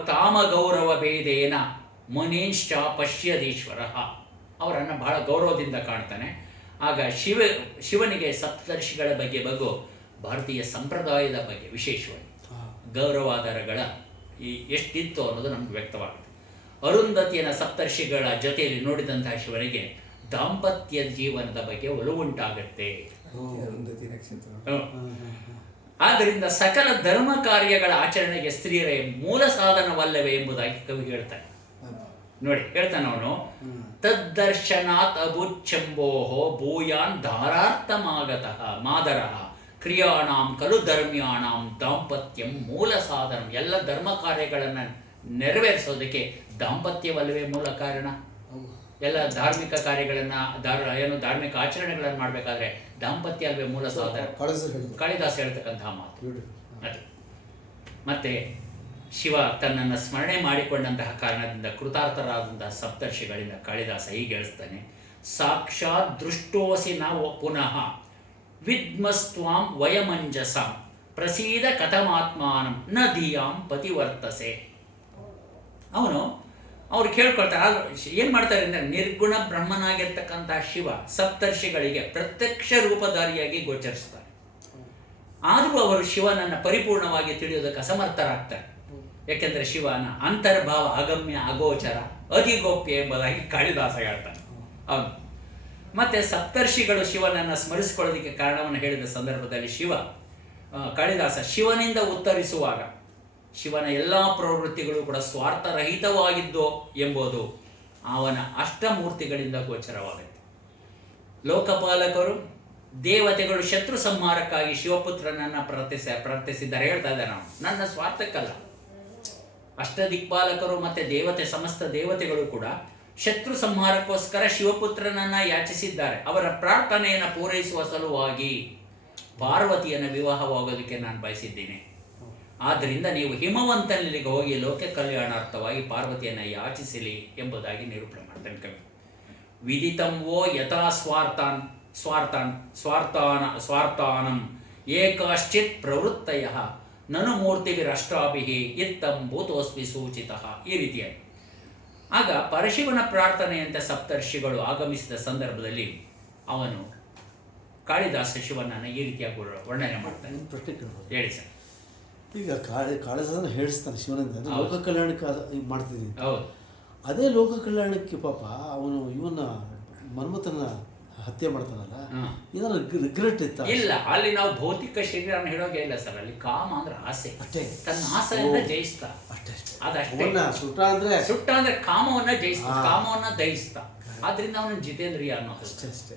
ತಾಮಗೌರವ ಭೇದೇನ ಮುನೀಶ್ಚ ಪಶ್ಯದೀಶ್ವರ, ಅವರನ್ನು ಬಹಳ ಗೌರವದಿಂದ ಕಾಣ್ತಾನೆ. ಆಗ ಶಿವನಿಗೆ ಸಪ್ತರ್ಷಿಗಳ ಬಗ್ಗೆ ಭಾರತೀಯ ಸಂಪ್ರದಾಯದ ಬಗ್ಗೆ ವಿಶೇಷವಾಗಿ ಗೌರವಾಧಾರಗಳ ಎಷ್ಟಿತ್ತು ಅನ್ನೋದು ನಮ್ಗೆ ವ್ಯಕ್ತವಾಗುತ್ತೆ. ಅರುಂಧತಿಯನ ಸಪ್ತರ್ಷಿಗಳ ಜೊತೆಯಲ್ಲಿ ನೋಡಿದಂತಹ ಶಿವನಿಗೆ ದಾಂಪತ್ಯ ಜೀವನದ ಬಗ್ಗೆ ಒಲವುಂಟಾಗುತ್ತೆ. ಆದ್ದರಿಂದ ಸಕಲ ಧರ್ಮ ಕಾರ್ಯಗಳ ಆಚರಣೆಗೆ ಸ್ತ್ರೀಯರೇ ಮೂಲ ಸಾಧನವಲ್ಲವೇ ಎಂಬುದಾಗಿ ಕವಿ ಹೇಳ್ತಾನೆ. ನೋಡಿ ಹೇಳ್ತಾನೆ ಅವನು, ತದ್ದರ್ಶನಾತ್ ಅಬುಚ್ಛಂಬೋಹೋ ಭೂಯಾನ್ ಧಾರಾರ್ಥಮಾಗತಃ ಮಾದರಃ ಕ್ರಿಯಾಣಾಂ ಖಲು ಧರ್ಮ್ಯಾಣಾಂ ದಾಂಪತ್ಯಂ ಮೂಲ ಸಾಧನ. ಎಲ್ಲ ಧರ್ಮ ಕಾರ್ಯಗಳನ್ನು ನೆರವೇರಿಸೋದಕ್ಕೆ ದಾಂಪತ್ಯವಲ್ಲವೇ ಮೂಲ ಕಾರಣ. ಎಲ್ಲ ಧಾರ್ಮಿಕ ಕಾರ್ಯಗಳನ್ನು ಧಾರ್ಮಿಕ ಆಚರಣೆಗಳನ್ನು ಮಾಡಬೇಕಾದ್ರೆ ದಾಂಪತ್ಯ ಅಲ್ವೇ ಮೂಲ ಸಾಧನ. ಕಾಳಿದಾಸ ಹೇಳ್ತಕ್ಕಂತಹ ಮಾತು ಅದು. ಮತ್ತೆ ಶಿವ ತನ್ನನ್ನು ಸ್ಮರಣೆ ಮಾಡಿಕೊಂಡಂತಹ ಕಾರಣದಿಂದ ಕೃತಾರ್ಥರಾದಂತಹ ಸಪ್ತರ್ಷಿಗಳಿಂದ ಕಾಳಿದಾಸ ಹೀಗೆ ಹೇಳಿಸ್ತಾನೆ, ಸಾಕ್ಷಾತ್ ದೃಷ್ಟೋಸಿ ನಾವು ಪುನಃ ವಿದ್ಮಸ್ತ್ವಾಂ ವಯಮಂಜಸಾಂ ಪ್ರಸೀದ ಕಥಮಾತ್ಮಾನಂ ನ ಧಿಯಾಂ ಪತಿವರ್ತಸೆ. ಅವ್ರು ಕೇಳ್ಕೊಳ್ತಾರೆ. ಏನು ಮಾಡ್ತಾರೆ ಅಂದರೆ, ನಿರ್ಗುಣ ಬ್ರಹ್ಮನಾಗಿರ್ತಕ್ಕಂತಹ ಶಿವ ಸಪ್ತರ್ಷಿಗಳಿಗೆ ಪ್ರತ್ಯಕ್ಷ ರೂಪಧಾರಿಯಾಗಿ ಗೋಚರಿಸ್ತಾರೆ. ಆದರೂ ಅವರು ಶಿವನನ್ನು ಪರಿಪೂರ್ಣವಾಗಿ ತಿಳಿಯೋದಕ್ಕೆ ಅಸಮರ್ಥರಾಗ್ತಾರೆ. ಯಾಕೆಂದರೆ ಶಿವನ ಅಂತರ್ಭಾವ ಅಗಮ್ಯ ಅಗೋಚರ ಅಧಿಗೋಪ್ಯ ಎಂಬುದಾಗಿ ಕಾಳಿದಾಸ ಹೇಳ್ತಾನೆ ಅವನು. ಮತ್ತೆ ಸಪ್ತರ್ಷಿಗಳು ಶಿವನನ್ನು ಸ್ಮರಿಸಿಕೊಳ್ಳೋದಕ್ಕೆ ಕಾರಣವನ್ನು ಹೇಳಿದ ಸಂದರ್ಭದಲ್ಲಿ ಕಾಳಿದಾಸ ಶಿವನಿಂದ ಉತ್ತರಿಸುವಾಗ ಶಿವನ ಎಲ್ಲ ಪ್ರವೃತ್ತಿಗಳು ಕೂಡ ಸ್ವಾರ್ಥರಹಿತವಾಗಿದ್ದೋ ಎಂಬುದು ಅವನ ಅಷ್ಟಮೂರ್ತಿಗಳಿಂದ ಗೋಚರವಾಗುತ್ತೆ. ಲೋಕಪಾಲಕರು ದೇವತೆಗಳು ಶತ್ರು ಸಂಹಾರಕ್ಕಾಗಿ ಶಿವಪುತ್ರನನ್ನು ಪ್ರಾರ್ಥಿಸಿದ್ದಾರೆ. ಹೇಳ್ತಾ ಇದ್ದಾರೆ, ನಾವು ನನ್ನ ಸ್ವಾರ್ಥಕ್ಕಲ್ಲ. ಅಷ್ಟದಿಕ್ಪಾಲಕರು ಮತ್ತು ಸಮಸ್ತ ದೇವತೆಗಳು ಕೂಡ ಶತ್ರು ಸಂಹಾರಕ್ಕೋಸ್ಕರ ಶಿವಪುತ್ರನನ್ನು ಯಾಚಿಸಿದ್ದಾರೆ. ಅವರ ಪ್ರಾರ್ಥನೆಯನ್ನು ಪೂರೈಸುವ ಸಲುವಾಗಿ ಪಾರ್ವತಿಯನ್ನು ವಿವಾಹವಾಗೋದಕ್ಕೆ ನಾನು ಬಯಸಿದ್ದೇನೆ. ಆದ್ದರಿಂದ ನೀವು ಹಿಮವಂತನಿಗೆ ಹೋಗಿ ಲೋಕ ಕಲ್ಯಾಣಾರ್ಥವಾಗಿ ಪಾರ್ವತಿಯನ್ನು ಯಾಚಿಸಲಿ ಎಂಬುದಾಗಿ ನಿರೂಪಣೆ ಮಾಡ್ತಾನೆ ಕವಿ. ವಿದಿತಂವೋ ಯಥಾ ಸ್ವಾರ್ಥಾನಂ ಏಕಾಶ್ಚಿತ್ ಪ್ರವೃತ್ತಯ ನನು ಮೂರ್ತಿವಿರಷ್ಟಾಭಿ ಇತ್ತಂ ಭೂತೋಸ್ಮಿ ಸೂಚಿತಃ. ಈ ರೀತಿಯಾಗಿ ಆಗ ಪರಶಿವನ ಪ್ರಾರ್ಥನೆಯಂತೆ ಸಪ್ತರ್ಷಿಗಳು ಆಗಮಿಸಿದ ಸಂದರ್ಭದಲ್ಲಿ ಅವನು ಕಾಳಿದಾಸ ಶಿವನನ್ನು ಈ ರೀತಿಯಾಗಿ ವರ್ಣನೆ ಮಾಡ್ತಾನೆ. ಪ್ರಶ್ನೆ ಕೇಳ್ಬೋದು, ಹೇಳಿ ಸರ್. ಈಗ ಕಾಳಿದಾಸನ ಹೇಳಿಸ್ತಾನೆ ಶಿವನಿಂದ, ಅದು ಲೋಕ ಕಲ್ಯಾಣಕ್ಕೆ ಮಾಡ್ತಿದ್ದೀನಿ. ಹೌದು, ಅದೇ ಲೋಕ ಕಲ್ಯಾಣಕ್ಕೆ ಪಾಪ ಅವನು ಇವನ್ನ ಮನ್ಮಥನ ಹತ್ಯೆ ಮಾಡ್ತಾನಲ್ಲ, ಏನಾದ್ರು ರಿಗ್ರೆಟ್ ಇತ್ತ? ಇಲ್ಲ, ಅಲ್ಲಿ ನಾವು ಭೌತಿಕ ಶರೀರನ ಹೇಳೋಕೆ ಇಲ್ಲ ಸರ್. ಅಲ್ಲಿ ಕಾಮ ಅಂದ್ರೆ ಆಸೆ, ಅಷ್ಟೇ. ತನ್ನ ಆಸೆಯಿಂದ ಜಯಿಸ್ತಾ ಅಷ್ಟೇ. ಅದಷ್ಟೇ. ಸುಟ್ಟ ಅಂದ್ರೆ ಕಾಮವನ್ನ ಜಯಿಸ್ತಾ, ಕಾಮವನ್ನ ದಹಿಸ್ತಾ. ಆದ್ರಿಂದ ಅವನು ಜಿತೇಂದ್ರಿಯ ಅನ್ನೋದು ಅಷ್ಟೇ.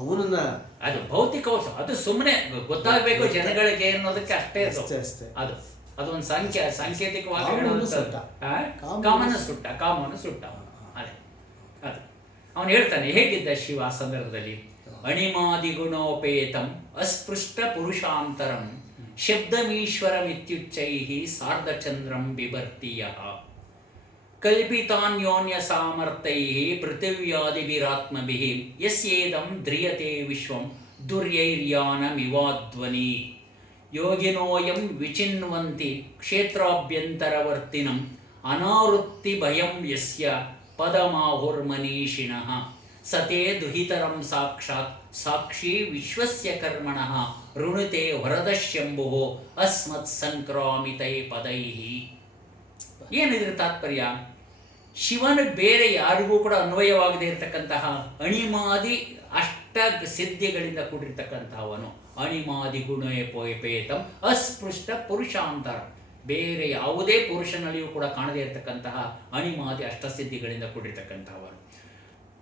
ಅವನನ್ನ ಅದು ಭೌತಿಕ ಅದು ಸುಮ್ಮನೆ ಗೊತ್ತಾಗಬೇಕು ಜನಗಳಿಗೆ ಅನ್ನೋದಕ್ಕೆ ಅಷ್ಟೇ. ಅದು ಅದೊಂದು ಸಾಂಕೇತಿಕವಾಗಿ ಕಾಮನ ಸುಟ್ಟ ಅದೇ ಅದು ಅವನು ಹೇಳ್ತಾನೆ. ಹೇಗಿದ್ದ ಶಿವ ಸಂದರ್ಭದಲ್ಲಿ? ಅಣಿಮಾದಿ ಗುಣೋಪೇತಂ ಅಸ್ಪೃಷ್ಟ ಪುರುಷಾಂತರಂ ಶಬ್ದಮೀಶ್ವರಮಿತ್ಯುಚ್ಚೈಃ ಸಾರ್ಧಚಂದ್ರಂ ಬಿಭರ್ತಿಯಃ ಕಲ್ಪಿತಾನ್ಯೋನ್ಯ ಸಾಮರ್ಥ್ಯೈಃ ಪೃಥಿವ್ಯಾದಿಭಿರಾತ್ಮಭಿಃ ಯಸ್ಯೇದಂ ಧ್ರಿಯತೆ ವಿಶ್ವಂ ದುರ್ಯೈರ್ಯಾನಮಿವಾಧ್ವನಿ ಯೋಗಿನೋಯಂ ವಿಚಿನ್ವಂತಿ ಕ್ಷೇತ್ರಾಭ್ಯಂತರವರ್ತಿನಂ ಅನಾವೃತ್ತಿ ಭಯಂ ಯಸ್ಯ ಪದಮಾಹುರ್ಮನೀಷಿಣಃ ಸತೇ ದುಹಿತರಂ ಸಾಕ್ಷಾತ್ ಸಾಕ್ಷಿ ವಿಶ್ವಸ್ಯ ಕರ್ಮಣಃ ಋಣುತೆ ವರದಶಂಭುಃ ಅಸ್ಮತ್ ಸಂಕ್ರಾಮಿತೈ ಪದೈಃ. ಏನಿದ್ರ ತಾತ್ಪರ್ಯ? ಶಿವನ ಬೇರೆ ಯಾರಿಗೂ ಕೂಡ ಅನ್ವಯವಾಗದೇ ಇರತಕ್ಕಂತಹ ಅಣಿಮಾದಿ ಅಷ್ಟ ಸಿದ್ಧಿಗಳಿಂದ ಕೂಡಿರ್ತಕ್ಕಂಥವನು. ಅಣಿಮಾದಿ ಗುಣೇಪೇತಂ ಅಸ್ಪೃಷ್ಟ ಪುರುಷಾಂತರ. ಬೇರೆ ಯಾವುದೇ ಪುರುಷನಲ್ಲಿಯೂ ಕೂಡ ಕಾಣದೇ ಇರತಕ್ಕಂತಹ ಅಣಿಮಾದಿ ಅಷ್ಟಸಿದ್ಧಿಗಳಿಂದ ಕೂಡಿರ್ತಕ್ಕಂಥವನು.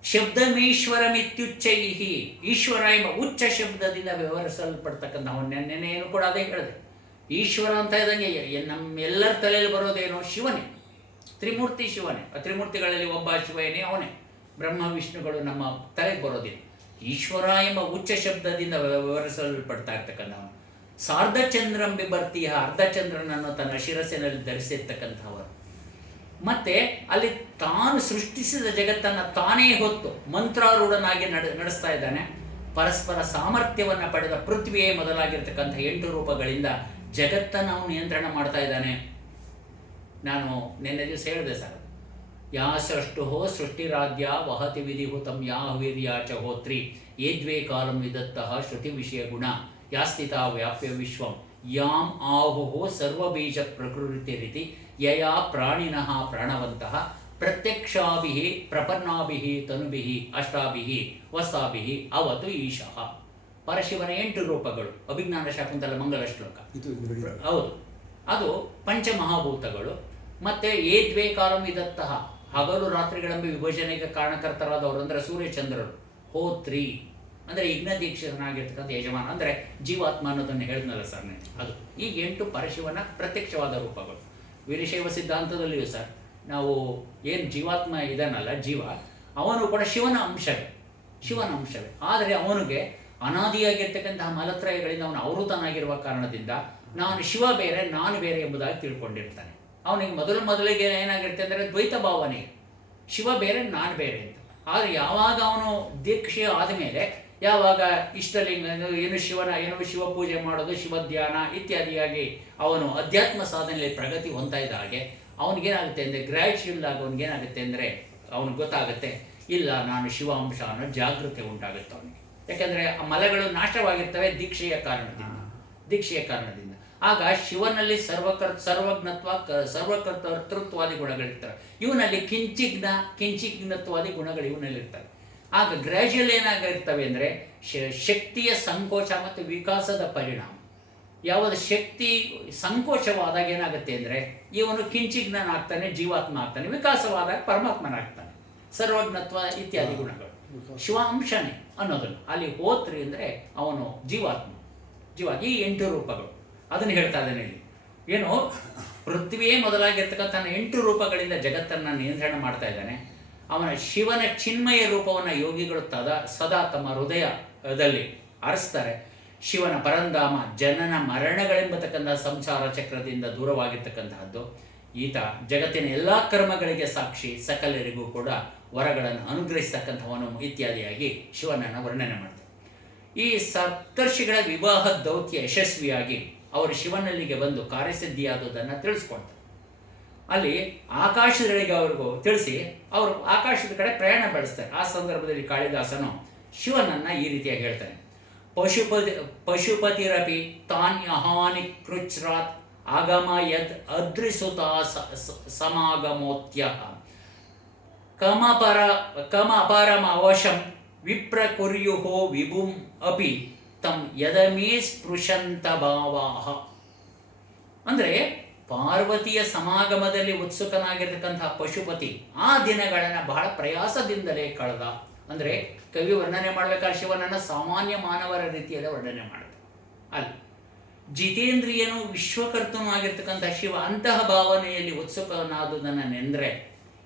ಶಬ್ದಮೀಶ್ವರಮಿತ್ಯುಚ್ಚೈಃ, ಈಶ್ವರ ಎಂಬ ಉಚ್ಚ ಶಬ್ದದಿಂದ ವ್ಯವಹರಿಸಲ್ಪಡ್ತಕ್ಕಂಥವನು. ನೆನ್ನೆನೇನು ಕೂಡ ಅದೇ ಹೇಳಿದೆ. ಈಶ್ವರ ಅಂತ ಇದ್ದಂಗೆ ನಮ್ಮೆಲ್ಲರ ತಲೆಯಲ್ಲಿ ಬರೋದೇನೋ ಶಿವನೇ, ತ್ರಿಮೂರ್ತಿ ಶಿವನೇ. ತ್ರಿಮೂರ್ತಿಗಳಲ್ಲಿ ಒಬ್ಬ ಶಿವನೇ, ಅವನೇ. ಬ್ರಹ್ಮ ವಿಷ್ಣುಗಳು ನಮ್ಮ ತಲೆಗೆ ಬರೋದಿಲ್ಲ. ಈಶ್ವರ ಎಂಬ ಉಚ್ಚ ಶಬ್ದದಿಂದ ವ್ಯವಹರಿಸಲ್ಪಡ್ತಾ ಇರ್ತಕ್ಕಂಥವನು. ಸಾರ್ಧಚಂದ್ರಂ ಬಿಭರ್ತಿಯ, ಅರ್ಧಚಂದ್ರನನ್ನು ತನ್ನ ಶಿರಸ್ಸಿನಲ್ಲಿ ಧರಿಸಿರ್ತಕ್ಕಂಥವರು. ಮತ್ತೆ ಅಲ್ಲಿ ತಾನು ಸೃಷ್ಟಿಸಿದ ಜಗತ್ತನ್ನು ತಾನೇ ಹೊತ್ತು ಮಂತ್ರಾರೂಢನಾಗಿ ನಡೆಸ್ತಾ ಇದ್ದಾನೆ. ಪರಸ್ಪರ ಸಾಮರ್ಥ್ಯವನ್ನು ಪಡೆದ ಪೃಥ್ವಿಯೇ ಮೊದಲಾಗಿರ್ತಕ್ಕಂಥ 8 ರೂಪಗಳಿಂದ ಜಗತ್ತನ್ನು ಅವನು ನಿಯಂತ್ರಣ ಮಾಡ್ತಾ ಇದ್ದಾನೆ. ನಾನು ನಿನ್ನೆ ದಿವಸ ಹೇಳಿದೆ ಸರ್, ಯಾ ಸೃಷ್ಟು ಸೃಷ್ಟಿರಾಧ್ಯ ವಹತಿ ವಿಧಿಹುತಂ ಯಾ ವೀರ್ಯಾಚ ಹೋತ್ರಿ ಏದ್ವೇ ಕಾಲಂ ವಿದತ್ತಃ ಶ್ರುತಿ ವಿಷಯ ಗುಣ ಯಾಸ್ಥಿತ ವ್ಯಾಪ್ಯ ವಿಶ್ವಂ ಯಾಂ ಆಹುಹೋ ಸರ್ವಬೀಜ ಪ್ರಕೃತಿ ರೀತಿ ಯಯಾ ಪ್ರಾಣಿನಃ ಪ್ರಾಣವಂತಹ ಪ್ರತ್ಯಕ್ಷಾಭಿಃ ಪ್ರಪನ್ನಾಭಿಃ ತನುಭಿಃ ಅಷ್ಟಾಭಿಃ ವಸ್ತಾಭಿಃ ಅವತು ಈಶಃ. ಪರಶಿವನ 8 ರೂಪಗಳು. ಅಭಿಜ್ಞಾನ ಶಾಕುಂತಲ ಮಂಗಲ ಶ್ಲೋಕ. ಹೌದು, ಅದು ಪಂಚಮಹಾಭೂತಗಳು. ಮತ್ತು ಏದ್ವೇ ಕಾಲಂ ಇದತ್ತಃ, ಹಗಲು ರಾತ್ರಿಗಳೆಂಬ ವಿಭಜನೆಗೆ ಕಾರಣಕರ್ತರಾದವರು ಅಂದರೆ ಸೂರ್ಯಚಂದ್ರರು. ಹೋತ್ರಿ ಅಂದರೆ ಯಜ್ಞದೀಕ್ಷನಾಗಿರ್ತಕ್ಕಂಥ ಯಜಮಾನ ಅಂದರೆ ಜೀವಾತ್ಮ ಅನ್ನೋದನ್ನು ಹೇಳಿದ್ನಲ್ಲ ಸರ್ ನಾನು. ಅದು ಈಗ 8 ಪರಶಿವನ ಪ್ರತ್ಯಕ್ಷವಾದ ರೂಪಗಳು. ವೀರಶೈವ ಸಿದ್ಧಾಂತದಲ್ಲಿಯೂ ಸರ್ ನಾವು ಏನು ಜೀವಾತ್ಮ ಇದಾನಲ್ಲ, ಜೀವ, ಅವನು ಕೂಡ ಶಿವನ ಅಂಶವೇ. ಆದರೆ ಅವನಿಗೆ ಅನಾದಿಯಾಗಿರ್ತಕ್ಕಂತಹ ಮಲತ್ರಯಗಳಿಂದ ಅವನು ಆವೃತನಾಗಿರುವ ಕಾರಣದಿಂದ ನಾನು ಶಿವ ಬೇರೆ ನಾನು ಬೇರೆ ಎಂಬುದಾಗಿ ತಿಳ್ಕೊಂಡಿರ್ತಾನೆ. ಅವನಿಗೆ ಮೊದಲಿಗೆ ಏನಾಗಿರುತ್ತೆ ಅಂದರೆ ದ್ವೈತ ಭಾವನೆ, ಶಿವ ಬೇರೆ ನಾನು ಬೇರೆ ಅಂತ. ಆದರೆ ಯಾವಾಗ ಅವನು ದೀಕ್ಷೆ ಆದಮೇಲೆ ಯಾವಾಗ ಇಷ್ಟಲಿಂಗ ಏನು ಶಿವ ಪೂಜೆ ಮಾಡೋದು, ಶಿವ ಧ್ಯಾನ ಇತ್ಯಾದಿಯಾಗಿ ಅವನು ಅಧ್ಯಾತ್ಮ ಸಾಧನೆಯಲ್ಲಿ ಪ್ರಗತಿ ಹೊಂದ್ತಾ ಇದ್ದ ಹಾಗೆ ಅವನಿಗೇನಾಗುತ್ತೆ ಅಂದರೆ ಗ್ರ್ಯಾಜುಯಲ್ ಆಗಿ ಅವನಿಗೇನಾಗುತ್ತೆ ಅಂದರೆ ಅವನಿಗೆ ಗೊತ್ತಾಗುತ್ತೆ, ಇಲ್ಲ ನಾನು ಶಿವ ಅಂಶ ಅನ್ನೋ ಜಾಗೃತಿ ಉಂಟಾಗುತ್ತೆ ಅವನಿಗೆ. ಯಾಕೆಂದರೆ ಆ ಮಲಗಳು ನಾಶವಾಗಿರ್ತವೆ ದೀಕ್ಷೆಯ ಕಾರಣದಿಂದ. ಆಗ ಶಿವನಲ್ಲಿ ಸರ್ವಜ್ಞತ್ವ ಸರ್ವಕರ್ತೃತ್ವಾದಿ ಗುಣಗಳಿರ್ತವೆ. ಇವನಲ್ಲಿ ಕಿಂಚಿಜ್ಞತ್ವಾದಿ ಗುಣಗಳು ಇವನಲ್ಲಿರ್ತವೆ. ಆಗ ಗ್ರ್ಯಾಜುಯಲ್ ಏನಾಗಿರ್ತವೆ ಅಂದರೆ ಶಕ್ತಿಯ ಸಂಕೋಚ ಮತ್ತು ವಿಕಾಸದ ಪರಿಣಾಮ. ಯಾವುದು ಶಕ್ತಿ ಸಂಕೋಚವಾದಾಗ ಏನಾಗುತ್ತೆ ಅಂದರೆ ಇವನು ಕಿಂಚಿಜ್ಞನಾಗ್ತಾನೆ, ಜೀವಾತ್ಮ ಆಗ್ತಾನೆ. ವಿಕಾಸವಾದಾಗ ಪರಮಾತ್ಮನಾಗ್ತಾನೆ. ಸರ್ವಜ್ಞತ್ವ ಇತ್ಯಾದಿ ಗುಣಗಳು ಶಿವ ಅಂಶನೇ ಅನ್ನೋದನ್ನು. ಅಲ್ಲಿ ಹೋತ್ರಿ ಅಂದರೆ ಅವನು ಜೀವಾತ್ಮ. ಈ 8 ರೂಪಗಳು ಅದನ್ನು ಹೇಳ್ತಾ ಇದ್ದಾನೆ ಇಲ್ಲಿ. ಏನು ಪೃಥ್ವಿಯೇ ಮೊದಲಾಗಿರ್ತಕ್ಕಂಥ 8 ರೂಪಗಳಿಂದ ಜಗತ್ತನ್ನು ನಿಯಂತ್ರಣ ಮಾಡ್ತಾ ಇದ್ದಾನೆ. ಅವನ ಶಿವನ ಚಿನ್ಮಯ ರೂಪವನ್ನು ಯೋಗಿಗಳು ಸದಾ ತಮ್ಮ ಹೃದಯದಲ್ಲಿ ಅರಸ್ತಾರೆ. ಶಿವನ ಪರಂಧಾಮ ಜನನ ಮರಣಗಳೆಂಬತಕ್ಕಂಥ ಸಂಸಾರ ಚಕ್ರದಿಂದ ದೂರವಾಗಿರ್ತಕ್ಕಂತಹದ್ದು. ಈತ ಜಗತ್ತಿನ ಎಲ್ಲ ಕರ್ಮಗಳಿಗೆ ಸಾಕ್ಷಿ, ಸಕಲರಿಗೂ ಕೂಡ ವರಗಳನ್ನು ಅನುಗ್ರಹಿಸ್ತಕ್ಕಂಥವನು ಇತ್ಯಾದಿಯಾಗಿ ಶಿವನನ್ನು ವರ್ಣನೆ ಮಾಡ್ತಾರೆ. ಈ ಸಪ್ತರ್ಷಿಗಳ ವಿವಾಹ ದೌತ್ಯ ಯಶಸ್ವಿಯಾಗಿ ಅವರು ಶಿವನಲ್ಲಿಗೆ ಬಂದು ಕಾರ್ಯಸಿದ್ಧಿಯಾದುದನ್ನು ತಿಳಿಸ್ಕೊಳ್ತಾರೆ. ಅಲ್ಲಿ ಆಕಾಶದೆಡೆಗೆ ಅವ್ರಿಗೂ ತಿಳಿಸಿ ಅವರು ಆಕಾಶದ ಕಡೆ ಪ್ರಯಾಣ ಬೆಳೆಸ್ತಾರೆ. ಆ ಸಂದರ್ಭದಲ್ಲಿ ಕಾಳಿದಾಸನು ಶಿವನನ್ನು ಈ ರೀತಿಯಾಗಿ ಹೇಳ್ತಾನೆ. ಪಶುಪತಿರಪಿ ತಾನ್ಯಹಾನಿ ಕೃಚ್ರಾತ್ ಆಗಮ ಯದ್ ಅದ್ರಿಸುತ ಸಮಾಗಮೋತ್ಯ ಕಮ ಅಪರಮ ಅವಶಂ ವಿಪ್ರಕುರ್ಯುಹೋ ವಿಭುಂ ಅಪಿ ತಂ ಯದಮೇ ಸ್ಪೃಶಂತ ಭಾವಾಹ. ಅಂದರೆ ಪಾರ್ವತಿಯ ಸಮಾಗಮದಲ್ಲಿ ಉತ್ಸುಕನಾಗಿರ್ತಕ್ಕಂಥ ಪಶುಪತಿ ಆ ದಿನಗಳನ್ನು ಬಹಳ ಪ್ರಯಾಸದಿಂದಲೇ ಕಳೆದ. ಅಂದರೆ ಕವಿ ವರ್ಣನೆ ಮಾಡಬೇಕಾದ್ರೆ ಶಿವನನ್ನು ಸಾಮಾನ್ಯ ಮಾನವರ ರೀತಿಯಲ್ಲಿ ವರ್ಣನೆ ಮಾಡುತ್ತೆ. ಅಲ್ಲಿ ಜಿತೇಂದ್ರಿಯನು ವಿಶ್ವಕರ್ತನೂ ಆಗಿರ್ತಕ್ಕಂಥ ಶಿವ ಅಂತಹ ಭಾವನೆಯಲ್ಲಿ ಉತ್ಸುಕನಾದುದನ್ನು ನೆಂದರೆ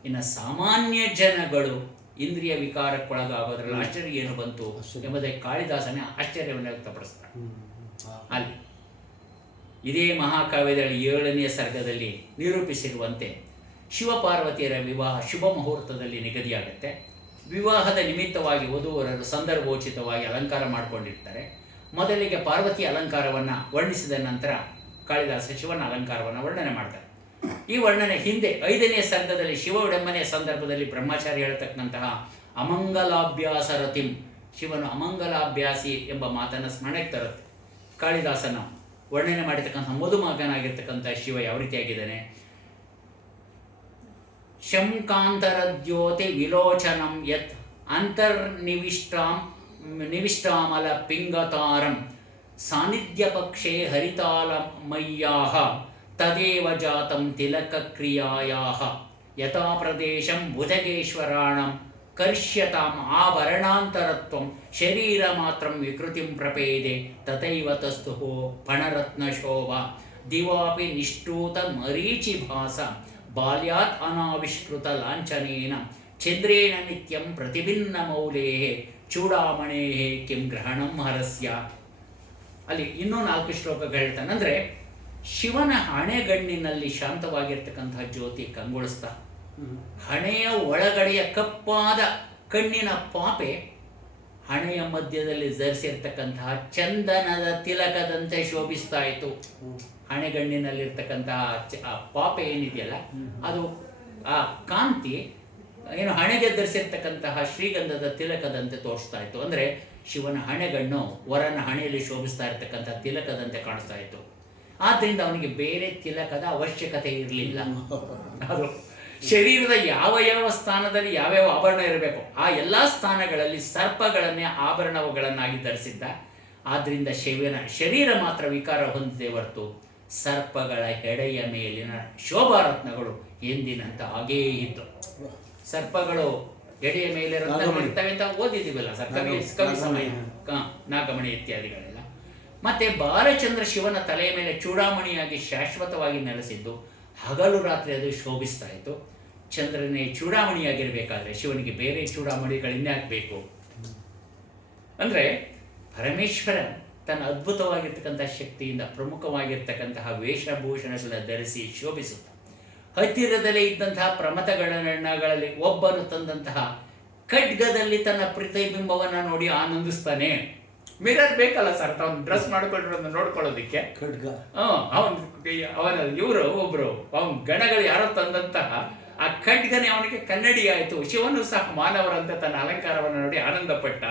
ಇನ್ನು ಸಾಮಾನ್ಯ ಜನಗಳು ಇಂದ್ರಿಯ ವಿಕಾರಕ್ಕೊಳಗಾಗೋದ್ರಲ್ಲಿ ಆಶ್ಚರ್ಯ ಏನು ಬಂತು ಎಂಬುದಕ್ಕೆ ಕಾಳಿದಾಸನೇ ಆಶ್ಚರ್ಯವನ್ನು ವ್ಯಕ್ತಪಡಿಸ್ತಾರೆ. ಅಲ್ಲಿ ಇದೇ ಮಹಾಕಾವ್ಯದಲ್ಲಿ 7ನೇ ಸರ್ಗದಲ್ಲಿ ನಿರೂಪಿಸಿರುವಂತೆ ಶಿವಪಾರ್ವತಿಯರ ವಿವಾಹ ಶುಭ ಮುಹೂರ್ತದಲ್ಲಿ ನಿಗದಿಯಾಗುತ್ತೆ. ವಿವಾಹದ ನಿಮಿತ್ತವಾಗಿ ವಧುವರರು ಸಂದರ್ಭೋಚಿತವಾಗಿ ಅಲಂಕಾರ ಮಾಡಿಕೊಂಡಿರ್ತಾರೆ. ಮೊದಲಿಗೆ ಪಾರ್ವತಿ ಅಲಂಕಾರವನ್ನು ವರ್ಣಿಸಿದ ನಂತರ ಕಾಳಿದಾಸ ಶಿವನ ಅಲಂಕಾರವನ್ನು ವರ್ಣನೆ ಮಾಡ್ತಾರೆ. ಈ ವರ್ಣನೆ ಹಿಂದೆ 5ನೇ ಸರ್ಗದಲ್ಲಿ ಶಿವ ವಿಡಂಬನೆಯ ಸಂದರ್ಭದಲ್ಲಿ ಬ್ರಹ್ಮಚಾರಿ ಹೇಳ್ತಕ್ಕಂತಹ ಅಮಂಗಲಾಭ್ಯಾಸ ರತಿಂ, ಶಿವನು ಅಮಂಗಲಾಭ್ಯಾಸಿ ಎಂಬ ಮಾತನ್ನು ಸ್ಮರಣೆಗೆ ತರುತ್ತೆ. ಕಾಳಿದಾಸನ ವರ್ಣನೆ ಮಾಡಿರ್ತಕ್ಕಂಥ ಮಧುಮಗನಾಗಿರ್ತಕ್ಕಂಥ ಶಿವ ಯಾವ ರೀತಿಯಾಗಿದ್ದಾನೆ? ಶಂಕಾಂತರದ್ಯೋತಿ ವಿಲೋಚನಂ ಯತ್ ನಿವಿಷ್ಟಾಮಲ ಪಿಂಗತಾರಂ ಸಾನ್ನಿಧ್ಯ ಪಕ್ಷೇ ಹರಿತಾಲಮಯ್ಯಾಹ ತದೇವ ಜಾತಂ ತಿಲಕಕ್ರಿಯಾಯಾಹ ಯಥಾ ಪ್ರದೇಶಂ ಭುಜಗೇಶ್ವರಾಣಂ ಕರ್ಷ್ಯತಾಂ ಆಭರಣಾಂತರತ್ವಂ ಶರೀರ ಮಾತ್ರಂ ವಿಕೃತಿಂ ಪ್ರಪೇದೆ ತಥೈವ ತಸ್ತುಃ ಫಣರತ್ನಶೋಭ ದಿವಾಪಿ ನಿಷ್ಠೂತ ಮರೀಚಿಭಾಸ ಬಾಲ್ಯಾತ್ ಅನಾವಿಷ್ಕೃತ ಲಾಂಛನೇನ ಛಿದ್ರೇಣ ನಿತ್ಯಂ ಪ್ರತಿಭಿನ್ನ ಮೌಲೇಃ ಚೂಡಾಮಣೇಃ ಕಿಂ ಗ್ರಹಣಂ ಹರಸ್ಯ. ಅಲ್ಲಿ ಇನ್ನೂ 4 ಶ್ಲೋಕಗಳು ಹೇಳ್ತಾನೆ. ಅಂದರೆ ಶಿವನ ಹಣೆಗಣ್ಣಿನಲ್ಲಿ ಶಾಂತವಾಗಿರ್ತಕ್ಕಂತಹ ಜ್ಯೋತಿ ಕಂಗೊಳಿಸ್ತಾ, ಹಣೆಯ ಒಳಗಡೆಯ ಕಪ್ಪಾದ ಕಣ್ಣಿನ ಪಾಪೆ ಹಣೆಯ ಮಧ್ಯದಲ್ಲಿ ಧರಿಸಿರ್ತಕ್ಕಂತಹ ಚಂದನದ ತಿಲಕದಂತೆ ಶೋಭಿಸ್ತಾ ಇತ್ತು. ಹಣೆಗಣ್ಣಿನಲ್ಲಿರ್ತಕ್ಕಂತಹ ಆ ಪಾಪೆ ಏನಿದೆಯಲ್ಲ, ಅದು ಆ ಕಾಂತಿ ಏನು ಹಣೆಗೆ ಧರಿಸಿರ್ತಕ್ಕಂತಹ ಶ್ರೀಗಂಧದ ತಿಲಕದಂತೆ ತೋರಿಸ್ತಾ ಇತ್ತು. ಅಂದರೆ ಶಿವನ ಹಣೆಗಣ್ಣು ವರನ ಹಣೆಯಲ್ಲಿ ಶೋಭಿಸ್ತಾ ಇರ್ತಕ್ಕಂಥ ತಿಲಕದಂತೆ ಕಾಣಿಸ್ತಾ ಇತ್ತು. ಆದ್ದರಿಂದ ಅವನಿಗೆ ಬೇರೆ ತಿಲಕದ ಅವಶ್ಯಕತೆ ಇರಲಿಲ್ಲ. ಅದು ಶರೀರದ ಯಾವ ಯಾವ ಸ್ಥಾನದಲ್ಲಿ ಯಾವ್ಯಾವ ಆಭರಣ ಇರಬೇಕು ಆ ಎಲ್ಲ ಸ್ಥಾನಗಳಲ್ಲಿ ಸರ್ಪಗಳನ್ನೇ ಆಭರಣಗಳನ್ನಾಗಿ ಧರಿಸಿದ್ದ. ಆದ್ದರಿಂದ ಶಿವನ ಶರೀರ ಮಾತ್ರ ವಿಕಾರ ಹೊಂದಿದೆ ಹೊರತು ಸರ್ಪಗಳ ಹೆಡೆಯ ಮೇಲಿನ ಶೋಭಾರತ್ನಗಳು ಎಂದಿನಂತ ಹಾಗೇ ಇತ್ತು. ಸರ್ಪಗಳು ಎಡೆಯ ಮೇಲೆ ರತ್ನಗಳು ಇರ್ತವೆ ಅಂತ ಓದಿದ್ದೀವಲ್ಲ ಸರ್, ಕವಿ ಸಮಯ ನಾಗಮಣಿ ಇತ್ಯಾದಿಗಳೆಲ್ಲ. ಮತ್ತೆ ಬಾಲಚಂದ್ರ ಶಿವನ ತಲೆಯ ಮೇಲೆ ಚೂಡಾಮಣಿಯಾಗಿ ಶಾಶ್ವತವಾಗಿ ನೆಲೆಸಿದ್ದು ಹಗಲು ರಾತ್ರಿ ಅದು ಶೋಭಿಸ್ತಾ ಇತ್ತು. ಚಂದ್ರನೇ ಚೂಡಾಮಣಿಯಾಗಿರಬೇಕಾದ್ರೆ ಶಿವನಿಗೆ ಬೇರೆ ಚೂಡಾಮಣಿಗಳಿಂದ ಹಾಕಬೇಕು. ಅಂದರೆ ಪರಮೇಶ್ವರ ತನ್ನ ಅದ್ಭುತವಾಗಿರ್ತಕ್ಕಂಥ ಶಕ್ತಿಯಿಂದ ಪ್ರಮುಖವಾಗಿರ್ತಕ್ಕಂತಹ ವೇಷಭೂಷಣಗಳನ್ನು ಧರಿಸಿ ಶೋಭಿಸುತ್ತ ಹತ್ತಿರದಲ್ಲೇ ಇದ್ದಂತಹ ಪ್ರಮಥಗಣಗಳಲ್ಲಿ ಒಬ್ಬನು ತಂದಂತಹ ಖಡ್ಗದಲ್ಲಿ ತನ್ನ ಪ್ರತಿಬಿಂಬವನ್ನು ನೋಡಿ ಆನಂದಿಸ್ತಾನೆ. ಮಿರರ್ ಬೇಕಲ್ಲ ಸರ್, ಅವನು ಡ್ರೆಸ್ ಮಾಡಿಕೊಂಡಿರೋದನ್ನ ನೋಡ್ಕೊಳ್ಳೋದಿಕ್ಕೆ. ಖಡ್ಗ ಅವನ ಇವರು ಒಬ್ರು ಅವನ ಗಣಗಳು ಯಾರೋ ತಂದಂತಹ ಆ ಖಡ್ಗನೇ ಅವನಿಗೆ ಕನ್ನಡಿ ಆಯಿತು. ಶಿವನು ಸಹ ಮಾನವರಂತೆ ತನ್ನ ಅಲಂಕಾರವನ್ನು ನೋಡಿ ಆನಂದಪಟ್ಟ.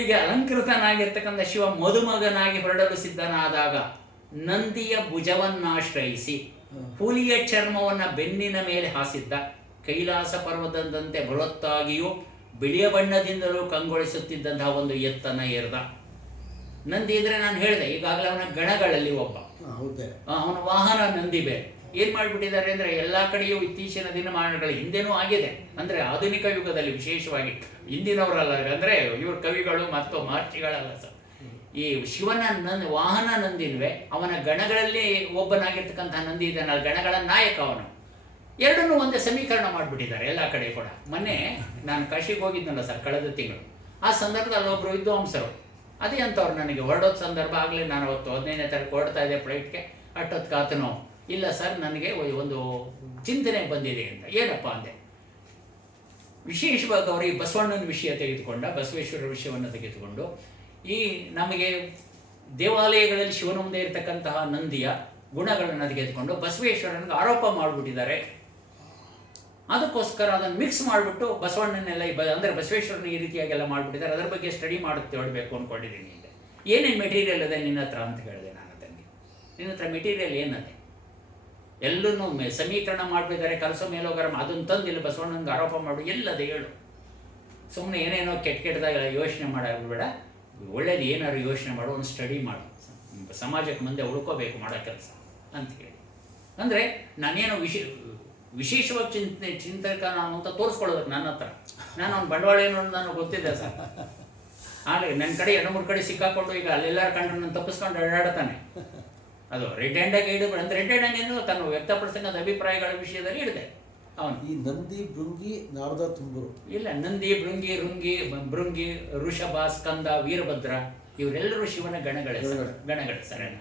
ಈಗ ಅಲಂಕೃತನಾಗಿರ್ತಕ್ಕಂಥ ಶಿವ ಮಧುಮಗನಾಗಿ ಹೊರಡಲು ಸಿದ್ಧನಾದಾಗ ನಂದಿಯ ಭುಜವನ್ನಾಶ್ರಯಿಸಿ ಹುಲಿಯ ಚರ್ಮವನ್ನು ಬೆನ್ನಿನ ಮೇಲೆ ಹಾಸಿದ್ದ. ಕೈಲಾಸ ಪರ್ವತದಂತೆ ಬೃಹತ್ತಾಗಿಯೂ ಬಿಳಿಯ ಬಣ್ಣದಿಂದಲೂ ಕಂಗೊಳಿಸುತ್ತಿದ್ದಂತಹ ಒಂದು ಎತ್ತನ ಏರ್ದ. ನಂದಿ ಇದ್ರೆ ನಾನು ಹೇಳಿದೆ ಈಗಾಗಲೇ ಅವನ ಗಣಗಳಲ್ಲಿ ಒಬ್ಬ. ಅವನ ವಾಹನ ನಂದಿ ಬೇರೆ. ಏನು ಮಾಡಿಬಿಟ್ಟಿದ್ದಾರೆ ಅಂದರೆ ಎಲ್ಲ ಕಡೆಯೂ ಇತ್ತೀಚಿನ ದಿನಮಾನಗಳ ಹಿಂದೆನೂ ಆಗಿದೆ. ಅಂದರೆ ಆಧುನಿಕ ಯುಗದಲ್ಲಿ ವಿಶೇಷವಾಗಿ ಹಿಂದಿನವರಲ್ಲ, ಅಂದರೆ ಇವರು ಕವಿಗಳು ಮತ್ತು ಮಹರ್ಷಿಗಳಲ್ಲ ಸರ್. ಈ ಶಿವನ ವಾಹನ ನಂದಿನ್ವೆ, ಅವನ ಗಣಗಳಲ್ಲಿ ಒಬ್ಬನಾಗಿರ್ತಕ್ಕಂಥ ನಂದಿ ಇದ್ದಾನೆ, ಗಣಗಳ ನಾಯಕ ಅವನು. ಎರಡನ್ನೂ ಒಂದೇ ಸಮೀಕರಣ ಮಾಡಿಬಿಟ್ಟಿದ್ದಾರೆ ಎಲ್ಲ ಕಡೆ ಕೂಡ. ಮೊನ್ನೆ ನಾನು ಕಾಶಿಗೆ ಹೋಗಿದ್ನಲ್ಲ ಸರ್ ಕಳೆದ ತಿಂಗಳು. ಆ ಸಂದರ್ಭದಲ್ಲಿ ಅಲ್ಲೊಬ್ಬರು ವಿದ್ವಾಂಸರು ಅದೇ ಅಂತವ್ರು ನನಗೆ ಹೊರಡೋದು ಸಂದರ್ಭ ಆಗಲಿ, ನಾನು ಅವತ್ತು 15ನೇ ತಾರೀಕು ಹೊರಡ್ತಾ ಇದ್ದೆ ಫ್ಲೈಟ್ಗೆ. ಅಷ್ಟೊತ್ತು ಕಾತನೋ ಇಲ್ಲ ಸರ್, ನನಗೆ ಒಂದು ಚಿಂತನೆ ಬಂದಿದೆ ಅಂತ. ಏನಪ್ಪ ಅಂದೆ. ವಿಶೇಷವಾಗಿ ಅವರು ಈ ಬಸವಣ್ಣನ ವಿಷಯ ತೆಗೆದುಕೊಂಡ, ಬಸವೇಶ್ವರರ ವಿಷಯವನ್ನು ತೆಗೆದುಕೊಂಡು ಈ ನಮಗೆ ದೇವಾಲಯಗಳಲ್ಲಿ ಶಿವನ ಮುಂದೆ ಇರತಕ್ಕಂತಹ ನಂದಿಯ ಗುಣಗಳನ್ನು ತೆಗೆದುಕೊಂಡು ಬಸವೇಶ್ವರನಿಗೆ ಆರೋಪ ಮಾಡಿಬಿಟ್ಟಿದ್ದಾರೆ. ಅದಕ್ಕೋಸ್ಕರ ಅದನ್ನು ಮಿಕ್ಸ್ ಮಾಡಿಬಿಟ್ಟು ಬಸವಣ್ಣನೆಲ್ಲ ಅಂದರೆ ಬಸವೇಶ್ವರನ ಈ ರೀತಿಯಾಗೆಲ್ಲ ಮಾಡಿಬಿಟ್ಟಿದ್ದಾರೆ. ಅದರ ಬಗ್ಗೆ ಸ್ಟಡಿ ಮಾಡುತ್ತೆ ಹೊಡಬೇಕು ಅಂದ್ಕೊಂಡಿದ್ದೀನಿ. ಈಗ ಏನೇನು ಮೆಟೀರಿಯಲ್ ಇದೆ ನಿನ್ನ ಹತ್ರ ಅಂತ ಹೇಳಿದೆ ನಾನು. ಅದನ್ನು ನಿನ್ನ ಹತ್ರ ಮೆಟೀರಿಯಲ್ ಏನದೆ ಎಲ್ಲೂ ಸಮೀಕರಣ ಮಾಡಿಬಿಟ್ಟಿದ್ದಾರೆ. ಕಲಸೋ ಮೇಲೋಗರ ಅದನ್ನು ತಂದು ಇಲ್ಲಿ ಬಸವಣ್ಣನಿಗೆ ಆರೋಪ ಮಾಡು ಎಲ್ಲದೆ ಹೇಳು. ಸುಮ್ಮನೆ ಏನೇನೋ ಕೆಟ್ಟದಾಗಿ ಯೋಚನೆ ಮಾಡಬೇಡ, ಒಳ್ಳೇದು ಏನಾದ್ರು ಯೋಚನೆ ಮಾಡು, ಒಂದು ಸ್ಟಡಿ ಮಾಡು, ಸಮಾಜಕ್ಕೆ ಮುಂದೆ ಉಳ್ಕೋಬೇಕು ಮಾಡೋ ಕೆಲಸ ಅಂತ ಹೇಳಿ. ಅಂದರೆ ನಾನೇನೋ ವಿಶೇಷವಾಗಿ ಚಿಂತಕ ನಾನು ಅಂತ ತೋರಿಸ್ಕೊಳ್ಳೋದಕ್ಕೆ ನನ್ನ ಹತ್ರ. ನಾನು ಅವ್ನು ಬಂಡವಾಳ ಏನು ನನಗೆ ಗೊತ್ತಿದೆ ಸರ್. ಆಗಲಿ ನನ್ನ ಕಡೆ 2-3 ಕಡೆ ಸಿಕ್ಕಾಕೊಂಡು ಈಗ ಅಲ್ಲೆಲ್ಲರ ಕಂಡು ನಾನು ತಪ್ಪಿಸ್ಕೊಂಡು ಅಡ್ಡಾಡ್ತಾನೆ. ಅದು ರೆಡ್ ಹ್ಯಾಂಡಾಗಿ ಹಿಡಿದು ಅಂತ ರೆಡ್ ಹ್ಯಾಂಡ್ ಏನು ತಾನು ವ್ಯಕ್ತಪಡಿಸ್ತಕ್ಕಂಥ ಅಭಿಪ್ರಾಯಗಳ ವಿಷಯದಲ್ಲಿ ಹಿಡಿದೆ ಅವನು. ಈ ನಂದಿ ಭೃಂಗಿ ನಾರದ ತುಂಬರು ಇಲ್ಲ, ನಂದಿ ಭೃಂಗಿ ಋಷಭ ಸ್ಕಂದ ವೀರಭದ್ರ ಇವರೆಲ್ಲರೂ ಶಿವನ ಗಣಗಳೇ ಸರ್. ಸರಿನಾ?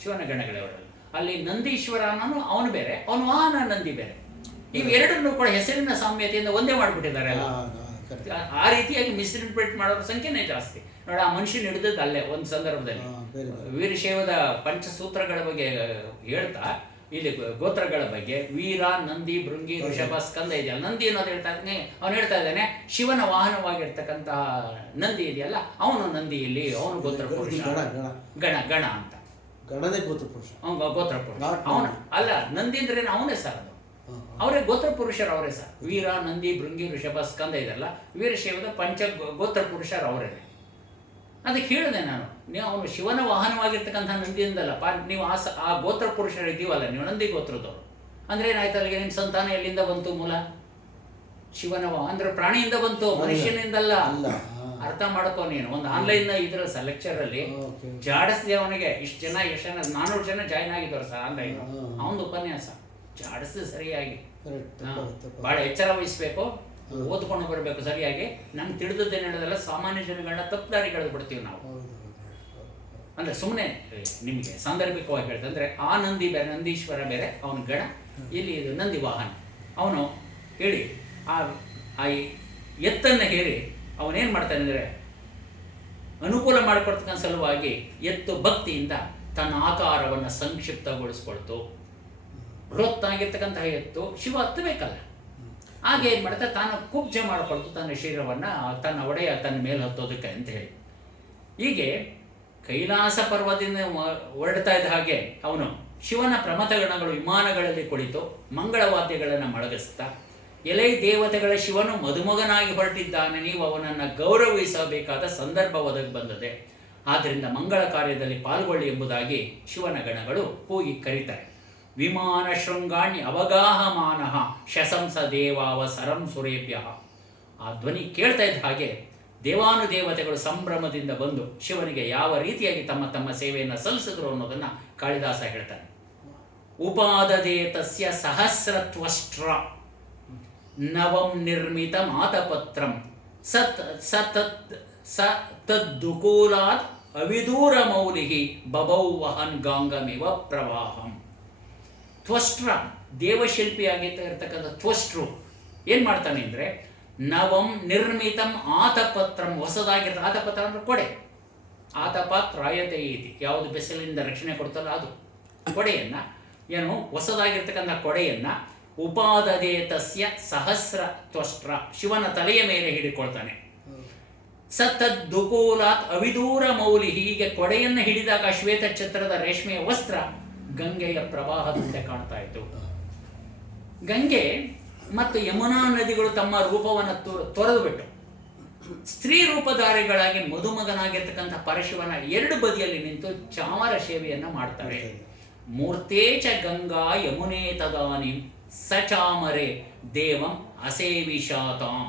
ಶಿವನ ಗಣಗಳವರಲ್ಲಿ. ಅಲ್ಲಿ ನಂದೀಶ್ವರನೂ ಅವನು ಬೇರೆ, ಅವನು ವಾಹನ ನಂದಿ ಬೇರೆ. ಇವೆರಡನ್ನೂ ಕೂಡ ಹೆಸರಿನ ಸಾಮ್ಯತೆಯಿಂದ ಒಂದೇ ಮಾಡಿಬಿಟ್ಟಿದ್ದಾರೆ. ಆ ರೀತಿಯಾಗಿ ಮಿಸ್ಇಂಟರ್ಪ್ರಿಟ್ ಮಾಡೋರ ಸಂಖ್ಯೆನೇ ಜಾಸ್ತಿ. ನೋಡಿ, ಆ ಮನುಷ್ಯನ ಹಿಡಿದದ್ದು ಅಲ್ಲೇ ಒಂದು ಸಂದರ್ಭದಲ್ಲಿ ವೀರಶೈವದ ಪಂಚಸೂತ್ರಗಳ ಬಗ್ಗೆ ಹೇಳ್ತಾ ಇಲ್ಲಿ ಗೋತ್ರಗಳ ಬಗ್ಗೆ ವೀರ, ನಂದಿ, ಭೃಂಗಿ, ಋಷಭ, ಸ್ಕಂದ ಇದೆಯಲ್ಲ. ನಂದಿ ಅನ್ನೋದು ಅವನು ಹೇಳ್ತಾ ಇದ್ದಾನೆ ಶಿವನ ವಾಹನವಾಗಿರ್ತಕ್ಕಂತಹ ನಂದಿ ಇದೆಯಲ್ಲ, ಅವನು ನಂದಿಯಲ್ಲಿ ಅವನು ಗೋತ್ರ ಪುರುಷ, ಗಣ ಅಂತ ಗಣನೇ ಗೋತ್ರ ಪುರುಷ, ಗೋತ್ರ ಪುರುಷ ಅವನು ಅಲ್ಲ. ನಂದಿ ಅಂದ್ರೆ ಅವನೇ ಸರ್, ಅದು ಅವರೇ ಗೋತ್ರ ಪುರುಷರು ಅವರೇ ಸರ್. ವೀರ, ನಂದಿ, ಭೃಂಗಿ, ಋಷಭ, ಸ್ಕಂದ ಇದೆಲ್ಲ ವೀರಶೈವದ ಪಂಚ ಗೋತ್ರ ಪುರುಷರು ಅವರೇನೆ. ಅದಕ್ಕೆ ಹೇಳಿದೆ ನಾನು, ನೀವು ಅವನು ಶಿವನ ವಾಹನವಾಗಿರ್ತಕ್ಕಂಥ ನಂದಿಯಿಂದಲ್ಲ ನೀವು ಆ ಗೋತ್ರ ಪುರುಷರು ಇದ್ದೀವಲ್ಲ, ನೀವು ನಂದಿ ಗೋತ್ರದವರು ಅಂದ್ರೆ ಏನಾಯ್ತು? ಅಲ್ಲಿಗೆ ನಿಮ್ಮ ಸಂತಾನ ಎಲ್ಲಿಂದ ಬಂತು? ಮೂಲ ಶಿವನ ಅಂದ್ರೆ ಪ್ರಾಣಿಯಿಂದ ಬಂತು, ಮನುಷ್ಯನಿಂದಲ್ಲ. ಅರ್ಥ ಮಾಡ್ಕೋ ನೀನು. ಒಂದು ಆನ್ಲೈನ್ ಇದ್ರ ಸರ್ ಲೆಕ್ಚರ್ ಅಲ್ಲಿ ಜಾಡಿಸಿದೆ ಅವನಿಗೆ. ಎಷ್ಟು ಜನ 400 ಜನ ಜಾಯ್ನ್ ಆಗಿದ್ದಾರೆ ಸರ್ ಆನ್ಲೈನ್. ಅವನದು ಉಪನ್ಯಾಸ ಜಾಡಿಸಿದೆ ಸರಿಯಾಗಿ. ಬಹಳ ಎಚ್ಚರ ವಹಿಸ್ಬೇಕು, ಓದ್ಕೊಂಡು ಬರಬೇಕು ಸರಿಯಾಗಿ. ನಮ್ಗೆ ತಿಳಿದದ್ದೇನು ಹೇಳೋದಲ್ಲ, ಸಾಮಾನ್ಯ ಜನಗಳನ್ನ ತಪ್ಪುದಾರಿಗಳು ಬಿಡ್ತೀವಿ ನಾವು. ಅಂದ್ರೆ ಸುಮ್ಮನೆ ನಿಮಗೆ ಸಾಂದರ್ಭಿಕವಾಗಿ ಹೇಳ್ತಂದ್ರೆ ಅಂದರೆ ಆ ನಂದಿ ಬೇರೆ, ನಂದೀಶ್ವರ ಬೇರೆ, ಅವನ ಗಣ. ಇಲ್ಲಿ ಇದು ನಂದಿ ವಾಹನ. ಅವನು ಹೇಳಿ ಆ ಎತ್ತನ್ನು ಹೇರಿ ಅವನೇನು ಮಾಡ್ತಾನೆ ಅಂದರೆ ಅನುಕೂಲ ಮಾಡಿಕೊಡ್ತಕ್ಕಂಥ ಸಲುವಾಗಿ ಎತ್ತು ಭಕ್ತಿಯಿಂದ ತನ್ನ ಆಕಾರವನ್ನು ಸಂಕ್ಷಿಪ್ತಗೊಳಿಸ್ಕೊಳ್ತು. ಬೃಹತ್ತಾಗಿರ್ತಕ್ಕಂತಹ ಎತ್ತು ಶಿವ ಹತ್ತಬೇಕಲ್ಲ, ಹಾಗೆ ಏನು ಮಾಡ್ತಾ ತಾನು ಕುಬ್ಜ ಮಾಡಿಕೊಳ್ತು ತನ್ನ ಶರೀರವನ್ನು, ತನ್ನ ಒಡೆಯ ತನ್ನ ಮೇಲೆ ಹತ್ತೋದಕ್ಕೆ ಅಂತ ಹೇಳಿ. ಹೀಗೆ ಕೈಲಾಸ ಪರ್ವದಿಂದ ಹೊರಡ್ತಾ ಇದ್ದ ಹಾಗೆ ಅವನು ಶಿವನ ಪ್ರಮಥಗಣಗಳು ವಿಮಾನಗಳಲ್ಲಿ ಕುಳಿತು ಮಂಗಳವಾದ್ಯಗಳನ್ನು ಮೊಳಗಿಸ್ತಾ, ಎಲೈ ದೇವತೆಗಳ ಶಿವನು ಮದುಮಗನಾಗಿ ಹೊರಟಿದ್ದಾನೆ, ನೀವು ಅವನನ್ನು ಗೌರವಿಸಬೇಕಾದ ಸಂದರ್ಭ ಒದಗಿ ಬಂದದೆ, ಆದ್ದರಿಂದ ಮಂಗಳ ಕಾರ್ಯದಲ್ಲಿ ಪಾಲ್ಗೊಳ್ಳಿ ಎಂಬುದಾಗಿ ಶಿವನ ಗಣಗಳು ಕೂಗಿ ಕರೀತಾರೆ. ವಿಮಾನ ಶೃಂಗಾಣಿ ಅವಗಾಹಮಾನ ಶಸಂಸ ದೇವಾವ ಸರಂ ಸುರೇಭ್ಯ. ಆ ಧ್ವನಿ ಕೇಳ್ತಾ ಇದ್ದ ಹಾಗೆ ದೇವಾನುದೇವತೆಗಳು ಸಂಭ್ರಮದಿಂದ ಬಂದು ಶಿವನಿಗೆ ಯಾವ ರೀತಿಯಾಗಿ ತಮ್ಮ ತಮ್ಮ ಸೇವೆಯನ್ನು ಸಲ್ಲಿಸಿದ್ರು ಅನ್ನೋದನ್ನು ಕಾಳಿದಾಸ ಹೇಳ್ತಾನೆ. ಉಪಾದದೆ ತಸ್ಯ ಸಹಸ್ರತ್ವಷ್ಟ್ರ ನವಂ ನಿರ್ಮಿತ ಮಾತಪತ್ರಂ ತದ್ದುಕೂಲಾತ್ ಅವಿದೂರ ಮೌಲಿಹಿ ಬಬೌ ವಹನ್ ಗಾಂಗಮಿವ ಪ್ರವಾಹಂ. ತ್ವಷ್ಟ್ರ ದೇವಶಿಲ್ಪಿಯಾಗಿರ್ತಕ್ಕಂಥ ತ್ವಷ್ಟ್ರು ಏನು ಮಾಡ್ತಾನೆ ಅಂದರೆ ನವಂ ನಿರ್ಮಿತಂ ಆತಪತ್ರಂ, ಹೊಸದಾಗಿರ್ತ ಆತಪತ್ರ ಅಂದ್ರೆ ಕೊಡೆ. ಆತಪಾತ್ರಾಯತೆ ಇತಿ, ಯಾವುದು ಬೆಸಲಿಂದ ರಕ್ಷಣೆ ಕೊಡ್ತಲ್ಲ ಅದು ಕೊಡೆಯನ್ನು, ಏನು ಹೊಸದಾಗಿರ್ತಕ್ಕಂಥ ಕೊಡೆಯನ್ನು ಉಪಾದದೆ ತಸ್ಯ ಸಹಸ್ರ ತ್ವಷ್ಟ್ರ, ಶಿವನ ತಲೆಯ ಮೇಲೆ ಹಿಡಿಕೊಳ್ತಾನೆ. ಸತ್ತದ್ದುಕೂಲಾತ್ ಅವಿದೂರ ಮೌಲಿ, ಹೀಗೆ ಕೊಡೆಯನ್ನು ಹಿಡಿದಾಗ ಶ್ವೇತ ಛತ್ರದ ರೇಷ್ಮೆಯ ವಸ್ತ್ರ ಗಂಗೆಯ ಪ್ರವಾಹದಂತೆ ಕಾಣ್ತಾ ಇತ್ತು. ಗಂಗೆ ಮತ್ತು ಯಮುನಾ ನದಿಗಳು ತಮ್ಮ ರೂಪವನ್ನು ತೊರೆದು ಬಿಟ್ಟು ಸ್ತ್ರೀ ರೂಪಧಾರಿಗಳಾಗಿ ಮದುಮಗನಾಗಿರ್ತಕ್ಕಂಥ ಪರಶಿವನ ಎರಡು ಬದಿಯಲ್ಲಿ ನಿಂತು ಚಾಮರ ಸೇವೆಯನ್ನು ಮಾಡ್ತಾರೆ. ಮೂರ್ತೇಚ ಗಂಗಾ ಯಮುನೇ ತದಾನಿ ಸಚಾಮರೆ ದೇವಂ ಅಸೇವಿಷಾತಾಂ.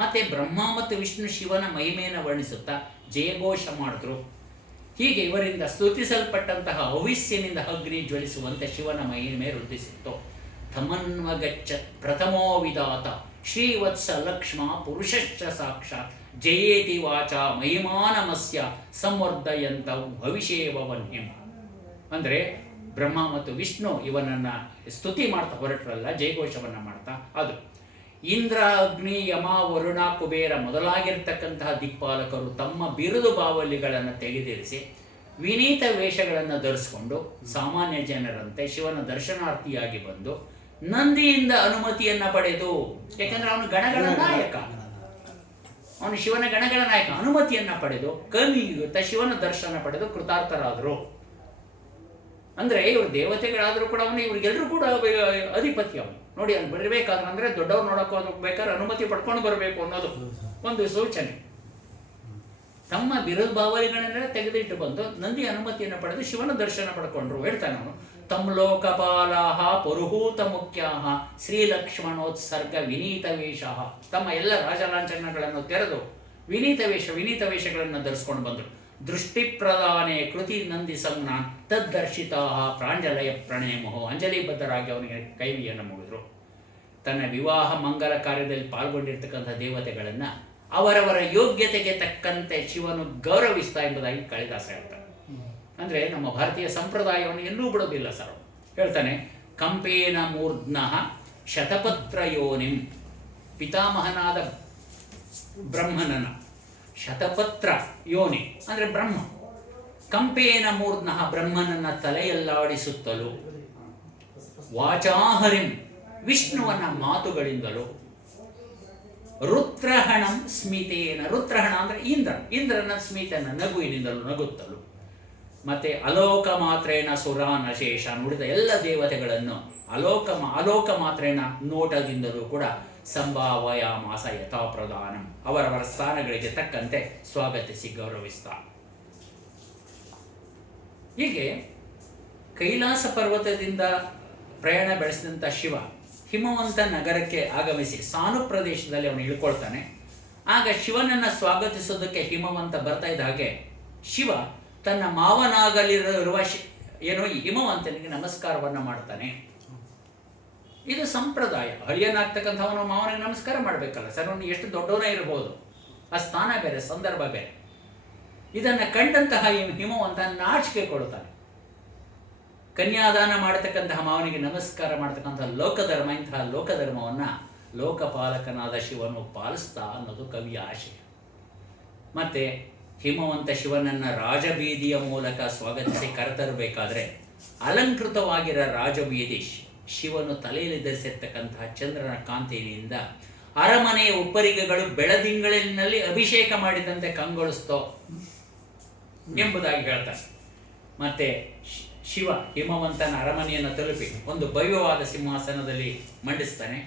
ಮತ್ತೆ ಬ್ರಹ್ಮ ಮತ್ತು ವಿಷ್ಣು ಶಿವನ ಮಹಿಮೆಯನ್ನು ವರ್ಣಿಸುತ್ತಾ ಜಯಘೋಷ ಮಾಡಿದ್ರು. ಹೀಗೆ ಇವರಿಂದ ಸ್ತುತಿಸಲ್ಪಟ್ಟಂತಹ ಹವಿಸ್ಯನಿಂದ ಅಗ್ನಿ ಜ್ವಲಿಸುವಂತೆ ಶಿವನ ಮಹಿಮೆ ವೃದ್ಧಿಸಿತ್ತು. ತಮನ್ವಗಚ್ಚತ್ ಪ್ರಥಮೋ ವಿಧಾತ ಶ್ರೀವತ್ಸ ಲಕ್ಷ್ಮ ಪುರುಷಶ್ಚ ಸಾಕ್ಷಾತ್ ಜಯೇತಿ ವಾಚ ಮಹಿಮಾನಮಸ್ಯ ಸಂವರ್ಧಯಂತವು ಭವಿಷ್ಯೇವನ್ಯಂ. ಅಂದರೆ ಬ್ರಹ್ಮ ಮತ್ತು ವಿಷ್ಣು ಇವನನ್ನು ಸ್ತುತಿ ಮಾಡ್ತಾ ಹೊರಟ್ರಲ್ಲ, ಜಯಘೋಷವನ್ನು ಮಾಡ್ತಾ. ಅದು ಇಂದ್ರ, ಅಗ್ನಿ, ಯಮ, ವರುಣ, ಕುಬೇರ ಮೊದಲಾಗಿರ್ತಕ್ಕಂತಹ ದಿಕ್ಪಾಲಕರು ತಮ್ಮ ಬಿರುದು ಬಾವಲಿಗಳನ್ನು ತೆಗೆದಿರಿಸಿ ವಿನೀತ ವೇಷಗಳನ್ನು ಧರಿಸಿಕೊಂಡು ಸಾಮಾನ್ಯ ಜನರಂತೆ ಶಿವನ ದರ್ಶನಾರ್ಥಿಯಾಗಿ ಬಂದು ನಂದಿಯಿಂದ ಅನುಮತಿಯನ್ನು ಪಡೆದು, ಯಾಕಂದ್ರೆ ಅವನು ಗಣಗಳ ನಾಯಕ, ಅವನು ಶಿವನ ಗಣಗಳ ನಾಯಕ, ಅನುಮತಿಯನ್ನು ಪಡೆದು ಕಲಿಯುತ್ತ ಶಿವನ ದರ್ಶನ ಪಡೆದು ಕೃತಾರ್ಥರಾದರು. ಅಂದರೆ ಇವರು ದೇವತೆಗಳಾದರೂ ಕೂಡ ಅವನು ಇವ್ರಿಗೆಲ್ಲರೂ ಕೂಡ ಅಧಿಪತಿ. ಅವನು ನೋಡಿ, ಅವ್ನು ಬರಬೇಕಾದ್ರೆ ಅಂದರೆ ದೊಡ್ಡವ್ರು ನೋಡೋಕೆ ಹೋಗ್ಬೇಕಾದ್ರೆ ಅನುಮತಿ ಪಡ್ಕೊಂಡು ಬರಬೇಕು ಅನ್ನೋದು ಒಂದು ಸೂಚನೆ. ತಮ್ಮ ವಿರೋಧ ಭಾವನೆಗಳನ್ನೆಲ್ಲ ತೆಗೆದಿಟ್ಟು ಬಂದು ನಂದಿ ಅನುಮತಿಯನ್ನು ಪಡೆದು ಶಿವನ ದರ್ಶನ ಪಡ್ಕೊಂಡ್ರು. ಹೇಳ್ತಾನೆ ಅವನು, ತಮ್ ಲೋಕಪಾಲಾಹ ಪುರುಹೂತ ಮುಖ್ಯಾಹ ಶ್ರೀಲಕ್ಷ್ಮಣೋತ್ಸರ್ಗ ವಿನೀತ ವೇಷ. ತಮ್ಮ ಎಲ್ಲ ರಾಜಲಾಂಛನಗಳನ್ನು ತೆರೆದು ವಿನೀತ ವೇಷಗಳನ್ನು ಧರಿಸ್ಕೊಂಡು ಬಂದರು. ದೃಷ್ಟಿ ಪ್ರದಾನೆ ಕೃತಿ ನಂದಿ ಸಂಜ್ಞಾನ್ ತದ್ದರ್ಶಿತಾ ಪ್ರಾಂಜಲಯ ಪ್ರಣಯಮೋಹ. ಅಂಜಲಿಬದ್ಧರಾಗಿ ಅವನಿಗೆ ಕೈವಿಯನ್ನು ಮುಗಿದ್ರು. ತನ್ನ ವಿವಾಹ ಮಂಗಲ ಕಾರ್ಯದಲ್ಲಿ ಪಾಲ್ಗೊಂಡಿರ್ತಕ್ಕಂಥ ದೇವತೆಗಳನ್ನು ಅವರವರ ಯೋಗ್ಯತೆಗೆ ತಕ್ಕಂತೆ ಶಿವನು ಗೌರವಿಸ್ತಾ ಎಂಬುದಾಗಿ ಕಾಳಿದಾಸ ಹೇಳ್ತಾರೆ. ಅಂದರೆ ನಮ್ಮ ಭಾರತೀಯ ಸಂಪ್ರದಾಯವನ್ನು ಎಲ್ಲೂ ಬಿಡೋದಿಲ್ಲ ಸರ್. ಹೇಳ್ತಾನೆ, ಕಂಪೇನ ಮೂರ್ಧ್ನಃ ಶತಪತ್ರ ಯೋನಿಂ, ಪಿತಾಮಹನಾದ ಬ್ರಹ್ಮನನ ಶತಪತ್ರ ಯೋನಿ ಅಂದರೆ ಬ್ರಹ್ಮ, ಕಂಪೇನ ಮೂರ್ಧ್ನಃ ಬ್ರಹ್ಮನನ್ನ ತಲೆಯಲ್ಲಾಡಿಸುತ್ತಲೂ, ವಾಚಾಹರಿಂ ವಿಷ್ಣುವನ್ನ ಮಾತುಗಳಿಂದಲೂ, ರುದ್ರಹಣಂ ಸ್ಮಿತೇನ, ರುದ್ರಹಣ ಅಂದರೆ ಇಂದ್ರನ ಸ್ಮಿತನ ನಗುವಿನಿಂದಲೂ ನಗುತ್ತಲು, ಮತ್ತೆ ಅಲೋಕ ಮಾತ್ರೇಣ ಸುರಾನ ಶೇಷ, ನುಡಿದ ಎಲ್ಲ ದೇವತೆಗಳನ್ನು ಅಲೋಕ ಮಾತ್ರೇಣ ನೋಟದಿಂದಲೂ ಕೂಡ ಸಂಭಾವಯಾಮಾಸ ಯಥಾ ಪ್ರಧಾನಂ, ಅವರವರ ಸ್ಥಾನಗಳಿಗೆ ತಕ್ಕಂತೆ ಸ್ವಾಗತಿಸಿ ಗೌರವಿಸ್ತಾ. ಹೀಗೆ ಕೈಲಾಸ ಪರ್ವತದಿಂದ ಪ್ರಯಾಣ ಬೆಳೆಸಿದಂಥ ಶಿವ ಹಿಮವಂತ ನಗರಕ್ಕೆ ಆಗಮಿಸಿ ಸಾನು ಪ್ರದೇಶದಲ್ಲಿ ಅವನು ಇಳ್ಕೊಳ್ತಾನೆ. ಆಗ ಶಿವನನ್ನು ಸ್ವಾಗತಿಸೋದಕ್ಕೆ ಹಿಮವಂತ ಬರ್ತಾ ಇದ್ದ ಹಾಗೆ ಶಿವ ತನ್ನ ಮಾವನಾಗಲಿರುವ ಏನೋ ಈ ಹಿಮವಂತನಿಗೆ ನಮಸ್ಕಾರವನ್ನು ಮಾಡ್ತಾನೆ. ಇದು ಸಂಪ್ರದಾಯ. ಹಳಿಯನಾಗ್ತಕ್ಕಂಥವನು ಮಾವನಿಗೆ ನಮಸ್ಕಾರ ಮಾಡಬೇಕಲ್ಲ ಸರ್, ಅವನು ಎಷ್ಟು ದೊಡ್ಡವನೇ ಇರಬಹುದು, ಆ ಸ್ಥಾನ ಬೇರೆ, ಸಂದರ್ಭ ಬೇರೆ. ಇದನ್ನು ಕಂಡಂತಹ ಹಿಮವಂತ ನಾಚಿಕೆ ಕೊಡುತ್ತಾನೆ. ಕನ್ಯಾದಾನ ಮಾಡತಕ್ಕಂತಹ ಮಾವನಿಗೆ ನಮಸ್ಕಾರ ಮಾಡತಕ್ಕಂತಹ ಲೋಕಧರ್ಮ, ಇಂತಹ ಲೋಕಧರ್ಮವನ್ನು ಲೋಕಪಾಲಕನಾದ ಶಿವನು ಪಾಲಿಸ್ತಾ ಅನ್ನೋದು ಕವಿಯ ಆಶಯ. ಮತ್ತೆ ಹಿಮವಂತ ಶಿವನನ್ನು ರಾಜಬೀದಿಯ ಮೂಲಕ ಸ್ವಾಗತಿಸಿ ಕರೆತರಬೇಕಾದ್ರೆ ಅಲಂಕೃತವಾಗಿರೋ ರಾಜಬೀದಿ ಶಿವನು ತಲೆಯಲ್ಲಿ ಧರಿಸಿರ್ತಕ್ಕಂತಹ ಚಂದ್ರನ ಕಾಂತಿಯಿಂದ ಅರಮನೆಯ ಉಪ್ಪರಿಗೆಗಳು ಬೆಳದಿಂಗಳಿನಲ್ಲಿ ಅಭಿಷೇಕ ಮಾಡಿದಂತೆ ಕಂಗೊಳಿಸ್ತೋ ಎಂಬುದಾಗಿ ಹೇಳ್ತಾನೆ. ಮತ್ತೆ ಶಿವ ಹಿಮವಂತನ ಅರಮನೆಯನ್ನು ತಲುಪಿ ಒಂದು ಭವ್ಯವಾದ ಸಿಂಹಾಸನದಲ್ಲಿ ಮಂಡಿಸ್ತಾನೆ.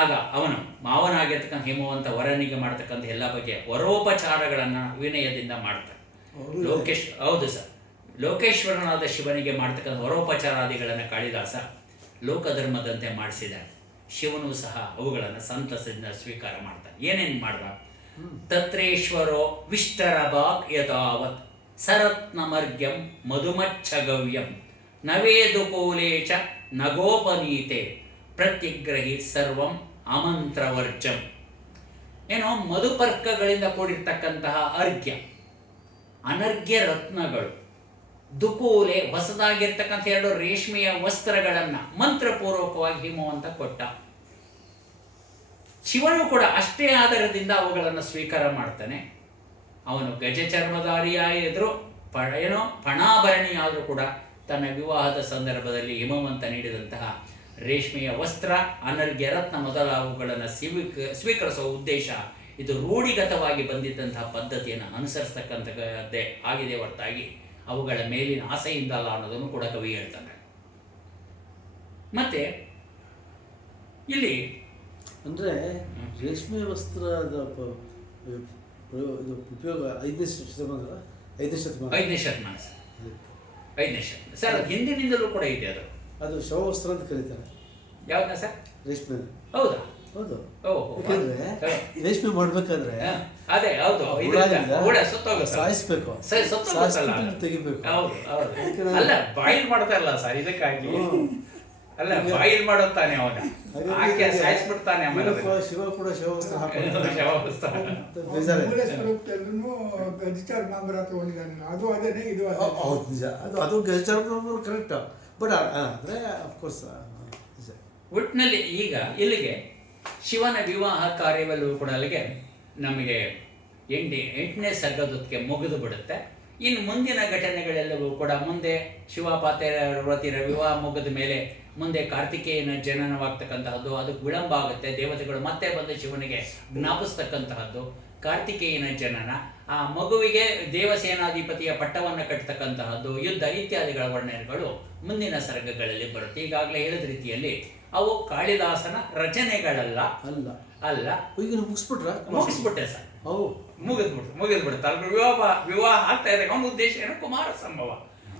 ಆಗ ಅವನು ಮಾವನಾಗಿರ್ತಕ್ಕಂಥ ಹಿಮವಂತ ವರನಿಗೆ ಮಾಡ್ತಕ್ಕಂಥ ಎಲ್ಲ ಬಗೆಯ ವರೋಪಚಾರಗಳನ್ನು ವಿನಯದಿಂದ ಮಾಡ್ತಾನೆ. ಹೌದು ಸರ್, ಲೋಕೇಶ್ವರನಾದ ಶಿವನಿಗೆ ಮಾಡ್ತಕ್ಕಂಥ ವರೋಪಚಾರಾದಿಗಳನ್ನು ಕಾಳಿದಾಸ ಲೋಕಧರ್ಮದಂತೆ ಮಾಡಿಸಿದ್ದಾನೆ. ಶಿವನು ಸಹ ಅವುಗಳನ್ನು ಸಂತಸದಿಂದ ಸ್ವೀಕಾರ ಮಾಡ್ತಾನೆ. ಏನೇನು ಮಾಡ್ದ? ತತ್ರೇಶ್ವರೋ ವಿಷ್ಟರಭಾಗ್ ಯಥಾವತ್ ಸರತ್ನಮರ್ಗ್ಯಂ ಮಧುಮಚ್ಛಗವ್ಯಂ ನವೇದುಕೂಲೇ ಚ ನಗೋಪನೀತೆ ಪ್ರತ್ಯಗ್ರಹಿ ಸರ್ವಂ ಅಮಂತ್ರವರ್ಜಂ. ಏನೋ ಮಧುಪರ್ಕಗಳಿಂದ ಕೂಡಿರ್ತಕ್ಕಂತಹ ಅರ್ಘ್ಯ, ಅನರ್ಘ್ಯ ರತ್ನಗಳು, ದುಕೂಲೆ ಹೊಸದಾಗಿರ್ತಕ್ಕಂಥ 2 ರೇಷ್ಮೆಯ ವಸ್ತ್ರಗಳನ್ನು ಮಂತ್ರಪೂರ್ವಕವಾಗಿ ಹಿಮವಂತ ಕೊಟ್ಟ. ಶಿವನು ಕೂಡ ಅಷ್ಟೇ ಆಧಾರದಿಂದ ಅವುಗಳನ್ನು ಸ್ವೀಕಾರ ಮಾಡ್ತಾನೆ. ಅವನು ಗಜಚರ್ಮಧಾರಿಯಾಗಿದ್ರು ಪಣಾಭರಣಿಯಾದರೂ ಕೂಡ ತನ್ನ ವಿವಾಹದ ಸಂದರ್ಭದಲ್ಲಿ ಹಿಮವಂತ ನೀಡಿದಂತಹ ರೇಷ್ಮೆಯ ವಸ್ತ್ರ, ಅನರ್ಘ್ಯ ರತ್ನ ಮೊದಲಾದವುಗಳನ್ನು ಸ್ವೀಕರಿಸುವ ಉದ್ದೇಶ ಇದು ರೂಢಿಗತವಾಗಿ ಬಂದಿದ್ದಂತಹ ಪದ್ಧತಿಯನ್ನು ಅನುಸರಿಸ್ತಕ್ಕಂಥದ್ದೇ ಆಗಿದೆ ಹೊರತಾಗಿ ಅವುಗಳ ಮೇಲಿನ ಆಸೆಯಿಂದಲ್ಲ ಅನ್ನೋದನ್ನು ಕೂಡ ಕವಿ ಹೇಳ್ತಾನೆ. ಮತ್ತೆ ಇಲ್ಲಿ ಅಂದರೆ ರೇಷ್ಮೆ ವಸ್ತ್ರದ ಉಪಯೋಗ 5ನೇ ಶತಮಾನ ಸರ್, ಹಿಂದಿನಿಂದಲೂ ಕೂಡ ಇದೆ. ಅದು ಶವವಸ್ತ್ರ ಅಂತ ಕರೀತಾರೆ. ಯಾವ್ದನ್ನ ಸರ್? ರೇಷ್ಮೆ. ಹೌದಾ? ಹೌದು. ಯಾಕಂದ್ರೆ ರೇಷ್ಮೆ ಮಾಡ್ಬೇಕಾದ್ರೆ ಅದೇ ಹೌದು ಸಾಯಿಸ್ಬೇಕು, ತೆಗಿಬೇಕು. ಅಲ್ಲ, ಬಾಯಿಲ್ ಮಾಡ್ತಾರಲ್ಲ ಸರ್, ಇದಕ್ಕಾಗಿ ಅಲ್ಲ ಬಾಯಿಲ್ ಮಾಡುತ್ತಾನೆ ಅವನ, ಸಾಯಿಸ್ಬಿಡ್ತಾನೆ. ಶಿವ ಕೂಡ ಶವವಸ್ತ್ರ ಅದು ಗಜಚರ್ಮ ಕರೆಕ್ಟ್. ಬಟ್ ಅಂದರೆ ಅಫ್ಕೋರ್ಸ್ ಒಟ್ಟಿನಲ್ಲಿ ಈಗ ಇಲ್ಲಿಗೆ ಶಿವನ ವಿವಾಹ ಕಾರ್ಯವೆಲ್ಲವೂ ಕೂಡ ಅಲ್ಲಿಗೆ ನಮಗೆ 8ನೇ ಸರ್ಗದೊತ್ತಿಗೆ ಮುಗಿದು ಬಿಡುತ್ತೆ. ಇನ್ನು ಮುಂದಿನ ಘಟನೆಗಳೆಲ್ಲವೂ ಕೂಡ ಮುಂದೆ ಶಿವ ಪಾರ್ವತಿಯರ ವಿವಾಹ ಮುಗಿದ ಮೇಲೆ ಮುಂದೆ ಕಾರ್ತಿಕೇಯನ ಜನನವಾಗ್ತಕ್ಕಂತಹದ್ದು, ಅದಕ್ಕೆ ವಿಳಂಬ ಆಗುತ್ತೆ. ದೇವತೆಗಳು ಮತ್ತೆ ಬಂದು ಶಿವನಿಗೆ ಜ್ಞಾಪಿಸ್ತಕ್ಕಂತಹದ್ದು, ಕಾರ್ತಿಕೇಯನ ಜನನ, ಆ ಮಗುವಿಗೆ ದೇವಸೇನಾಧಿಪತಿಯ ಪಟ್ಟವನ್ನು ಕಟ್ಟತಕ್ಕಂತಹದ್ದು, ಯುದ್ಧ ಇತ್ಯಾದಿಗಳ ವರ್ಣನೆಗಳು ಮುಂದಿನ ಸರ್ಗಗಳಲ್ಲಿ ಬರುತ್ತೆ. ಈಗಾಗಲೇ ಹೇಳಿದ ರೀತಿಯಲ್ಲಿ ಅವು ಕಾಳಿದಾಸನ ರಚನೆಗಳಲ್ಲ. ಅಲ್ಲ ಈಗ ಮುಗಿಸ್ಬಿಟ್ಟೆ ಸರ್. ಮುಗಿದ್ಬಿಡುತ್ತೆ. ಅಲ್ಲಿ ವಿವಾಹ ಆಗ್ತಾ ಇದೆ. ಅವನ ಉದ್ದೇಶ ಏನು? ಕುಮಾರ ಸಂಭವ.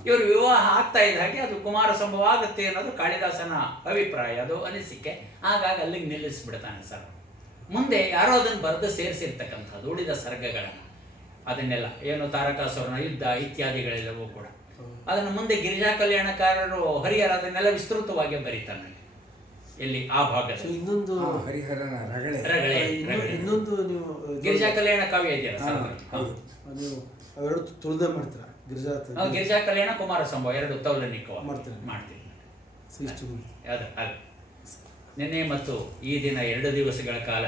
ಇವರು ವಿವಾಹ ಆಗ್ತಾ ಇದ್ದ ಹಾಗೆ ಅದು ಕುಮಾರ ಸಂಭವ ಆಗುತ್ತೆ ಅನ್ನೋದು ಕಾಳಿದಾಸನ ಅಭಿಪ್ರಾಯ, ಅದು ಅನಿಸಿಕೆ. ಹಾಗಾಗಿ ಅಲ್ಲಿಗೆ ನಿಲ್ಲಿಸ್ಬಿಡ್ತಾನೆ ಸರ್. ಮುಂದೆ ಯಾರೋ ಅದನ್ನು ಬರೆದು ಸೇರಿಸಿರ್ತಕ್ಕಂಥದ್ದು ಉಳಿದ ಸರ್ಗಗಳನ್ನು, ಅದನ್ನೆಲ್ಲ ಏನು ತಾರಕಾಸುರನ ಯುದ್ಧ ಇತ್ಯಾದಿಗಳೆಲ್ಲವೂ ಕೂಡ ಅದನ್ನು ಮುಂದೆ ಗಿರಿಜಾ ಕಲ್ಯಾಣಕಾರರು ಹರಿಹರ ಅದನ್ನೆಲ್ಲ ವಿಸ್ತೃತವಾಗಿ ಬರೀತಾನೆ. ಎಲ್ಲಿ ಆ ಭಾಗ ಇನ್ನೊಂದು ಹರಿಹರನ ರಗಳೆ ಇನ್ನೊಂದು ನೀವು ಗಿರಿಜಾ ಕಲ್ಯಾಣ ಕಾವ್ಯ ಇದೆಯಲ್ಲ ಸರ್, ನೀವು ಅವೆರಡು ತುಳಿದೇ ಮಾಡ್ತೀರಾ. ಗಿರಿಜಾ ಕಲ್ಯಾಣ ಕುಮಾರ ಸಂಭವ 2 ತೌಲನಿಕವ ಮಾಡ್ತೀನಿ. ಅದು ನಿನ್ನೆ ಮತ್ತು ಈ ದಿನ 2 ದಿವಸಗಳ ಕಾಲ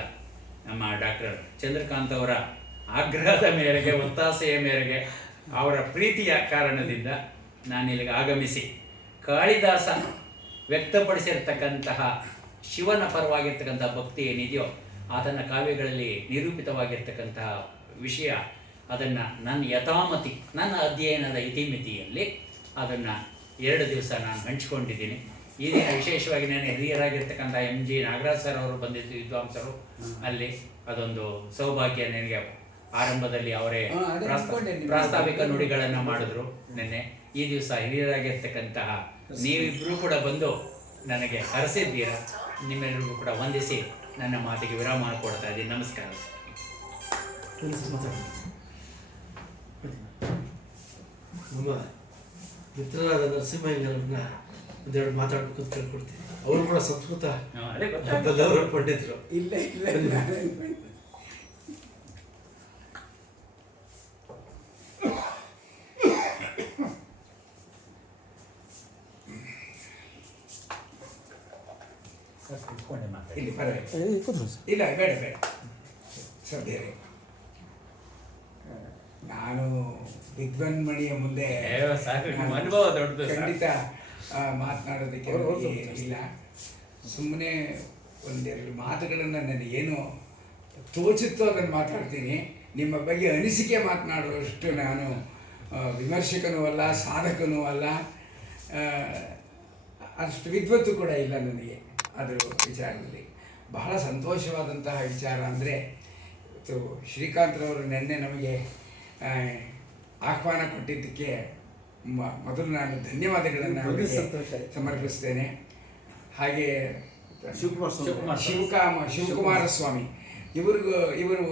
ನಮ್ಮ ಡಾಕ್ಟರ್ ಚಂದ್ರಕಾಂತ್ ಅವರ ಆಗ್ರಹದ ಮೇರೆಗೆ, ಒತ್ತಾಸೆಯ ಮೇರೆಗೆ, ಅವರ ಪ್ರೀತಿಯ ಕಾರಣದಿಂದ ನಾನು ಇಲ್ಲಿಗೆ ಆಗಮಿಸಿ ಕಾಳಿದಾಸ ವ್ಯಕ್ತಪಡಿಸಿರ್ತಕ್ಕಂತಹ ಶಿವನ ಪರವಾಗಿರ್ತಕ್ಕಂತಹ ಭಕ್ತಿ ಏನಿದೆಯೋ ಆತನ ಕಾವ್ಯಗಳಲ್ಲಿ ನಿರೂಪಿತವಾಗಿರ್ತಕ್ಕಂತಹ ವಿಷಯ ಅದನ್ನು ನನ್ನ ಯಥಾಮತಿ, ನನ್ನ ಅಧ್ಯಯನದ ಇತಿಮಿತಿಯಲ್ಲಿ ಅದನ್ನು 2 ದಿವಸ ನಾನು ಹಂಚಿಕೊಂಡಿದ್ದೀನಿ. ಈ ದಿನ ವಿಶೇಷವಾಗಿ ನಾನು ಹಿರಿಯರಾಗಿರ್ತಕ್ಕಂಥ MG ನಾಗರಾಜ್ ಸರ್ ಅವರು ಬಂದಿದ್ದು, ವಿದ್ವಾಂಸರು. ಅಲ್ಲಿ ಅದೊಂದು ಸೌಭಾಗ್ಯ. ನನಗೆ ಆರಂಭದಲ್ಲಿ ಅವರೇ ಪ್ರಾಸ್ತಾವಿಕ ನುಡಿಗಳನ್ನು ಮಾಡಿದ್ರು ನಿನ್ನೆ. ಈ ದಿವಸ ಹಿರಿಯರಾಗಿರ್ತಕ್ಕಂತಹ ನೀವಿಬ್ಬರೂ ಕೂಡ ಬಂದು ನನಗೆ ಹರಸಿದ್ದೀರ. ನಿಮ್ಮೆಲ್ಲರಿಗೂ ಕೂಡ ವಂದಿಸಿ ನನ್ನ ಮಾತಿಗೆ ವಿರಾಮ ಕೊಡ್ತಾ ಇದ್ದೀನಿ. ನಮಸ್ಕಾರ. ನಮ್ಮ ಮಿತ್ರರಾದ ನರಸಿಂಹಯ್ಯನವ್ರನ್ನ ಒಂದೆರಡು ಮಾತಾಡ್ಬೇಕು ಅಂತ ಕೇಳ್ಕೊಡ್ತೀನಿ. ಅವರು ಕೂಡ ಸಂಸ್ಕೃತ ಬಲ್ಲವರು ಪಂಡಿತರು. ಇಲ್ಲ ಇಲ್ಲಿ ಪರವಾಗಿಲ್ಲ. ಇಲ್ಲ ಬೇಡ ಸದ್ಯ ನಾನು ವಿದ್ವನ್ಮಣಿಯ ಮುಂದೆ ಖಂಡಿತ ಮಾತನಾಡೋದಕ್ಕೆ ಇಲ್ಲ. ಸುಮ್ಮನೆ ಒಂದೆರಡು ಮಾತುಗಳನ್ನು ನನಗೇನು ತೋಚುತ್ತೋ ಅದನ್ನು ಮಾತಾಡ್ತೀನಿ. ನಿಮ್ಮ ಬಗ್ಗೆ ಅನಿಸಿಕೆ ಮಾತನಾಡುವಷ್ಟು ನಾನು ವಿಮರ್ಶಕನೂ ಅಲ್ಲ, ಸಾಧಕನೂ ಅಲ್ಲ, ಅಷ್ಟು ವಿದ್ವತ್ತು ಕೂಡ ಇಲ್ಲ ನನಗೆ ಅದರ ವಿಚಾರದಲ್ಲಿ. ಬಹಳ ಸಂತೋಷವಾದಂತಹ ವಿಚಾರ ಅಂದರೆ ಶ್ರೀಕಾಂತ್ರವರು ನಿನ್ನೆ ನಮಗೆ ಆಹ್ವಾನ ಕೊಟ್ಟಿದ್ದಕ್ಕೆ ಮೊದಲು ನಾನು ಧನ್ಯವಾದಗಳನ್ನು ಸಮರ್ಪಿಸ್ತೇನೆ. ಹಾಗೆ ಶಿವಕುಮಾರ ಸ್ವಾಮಿ ಇವರು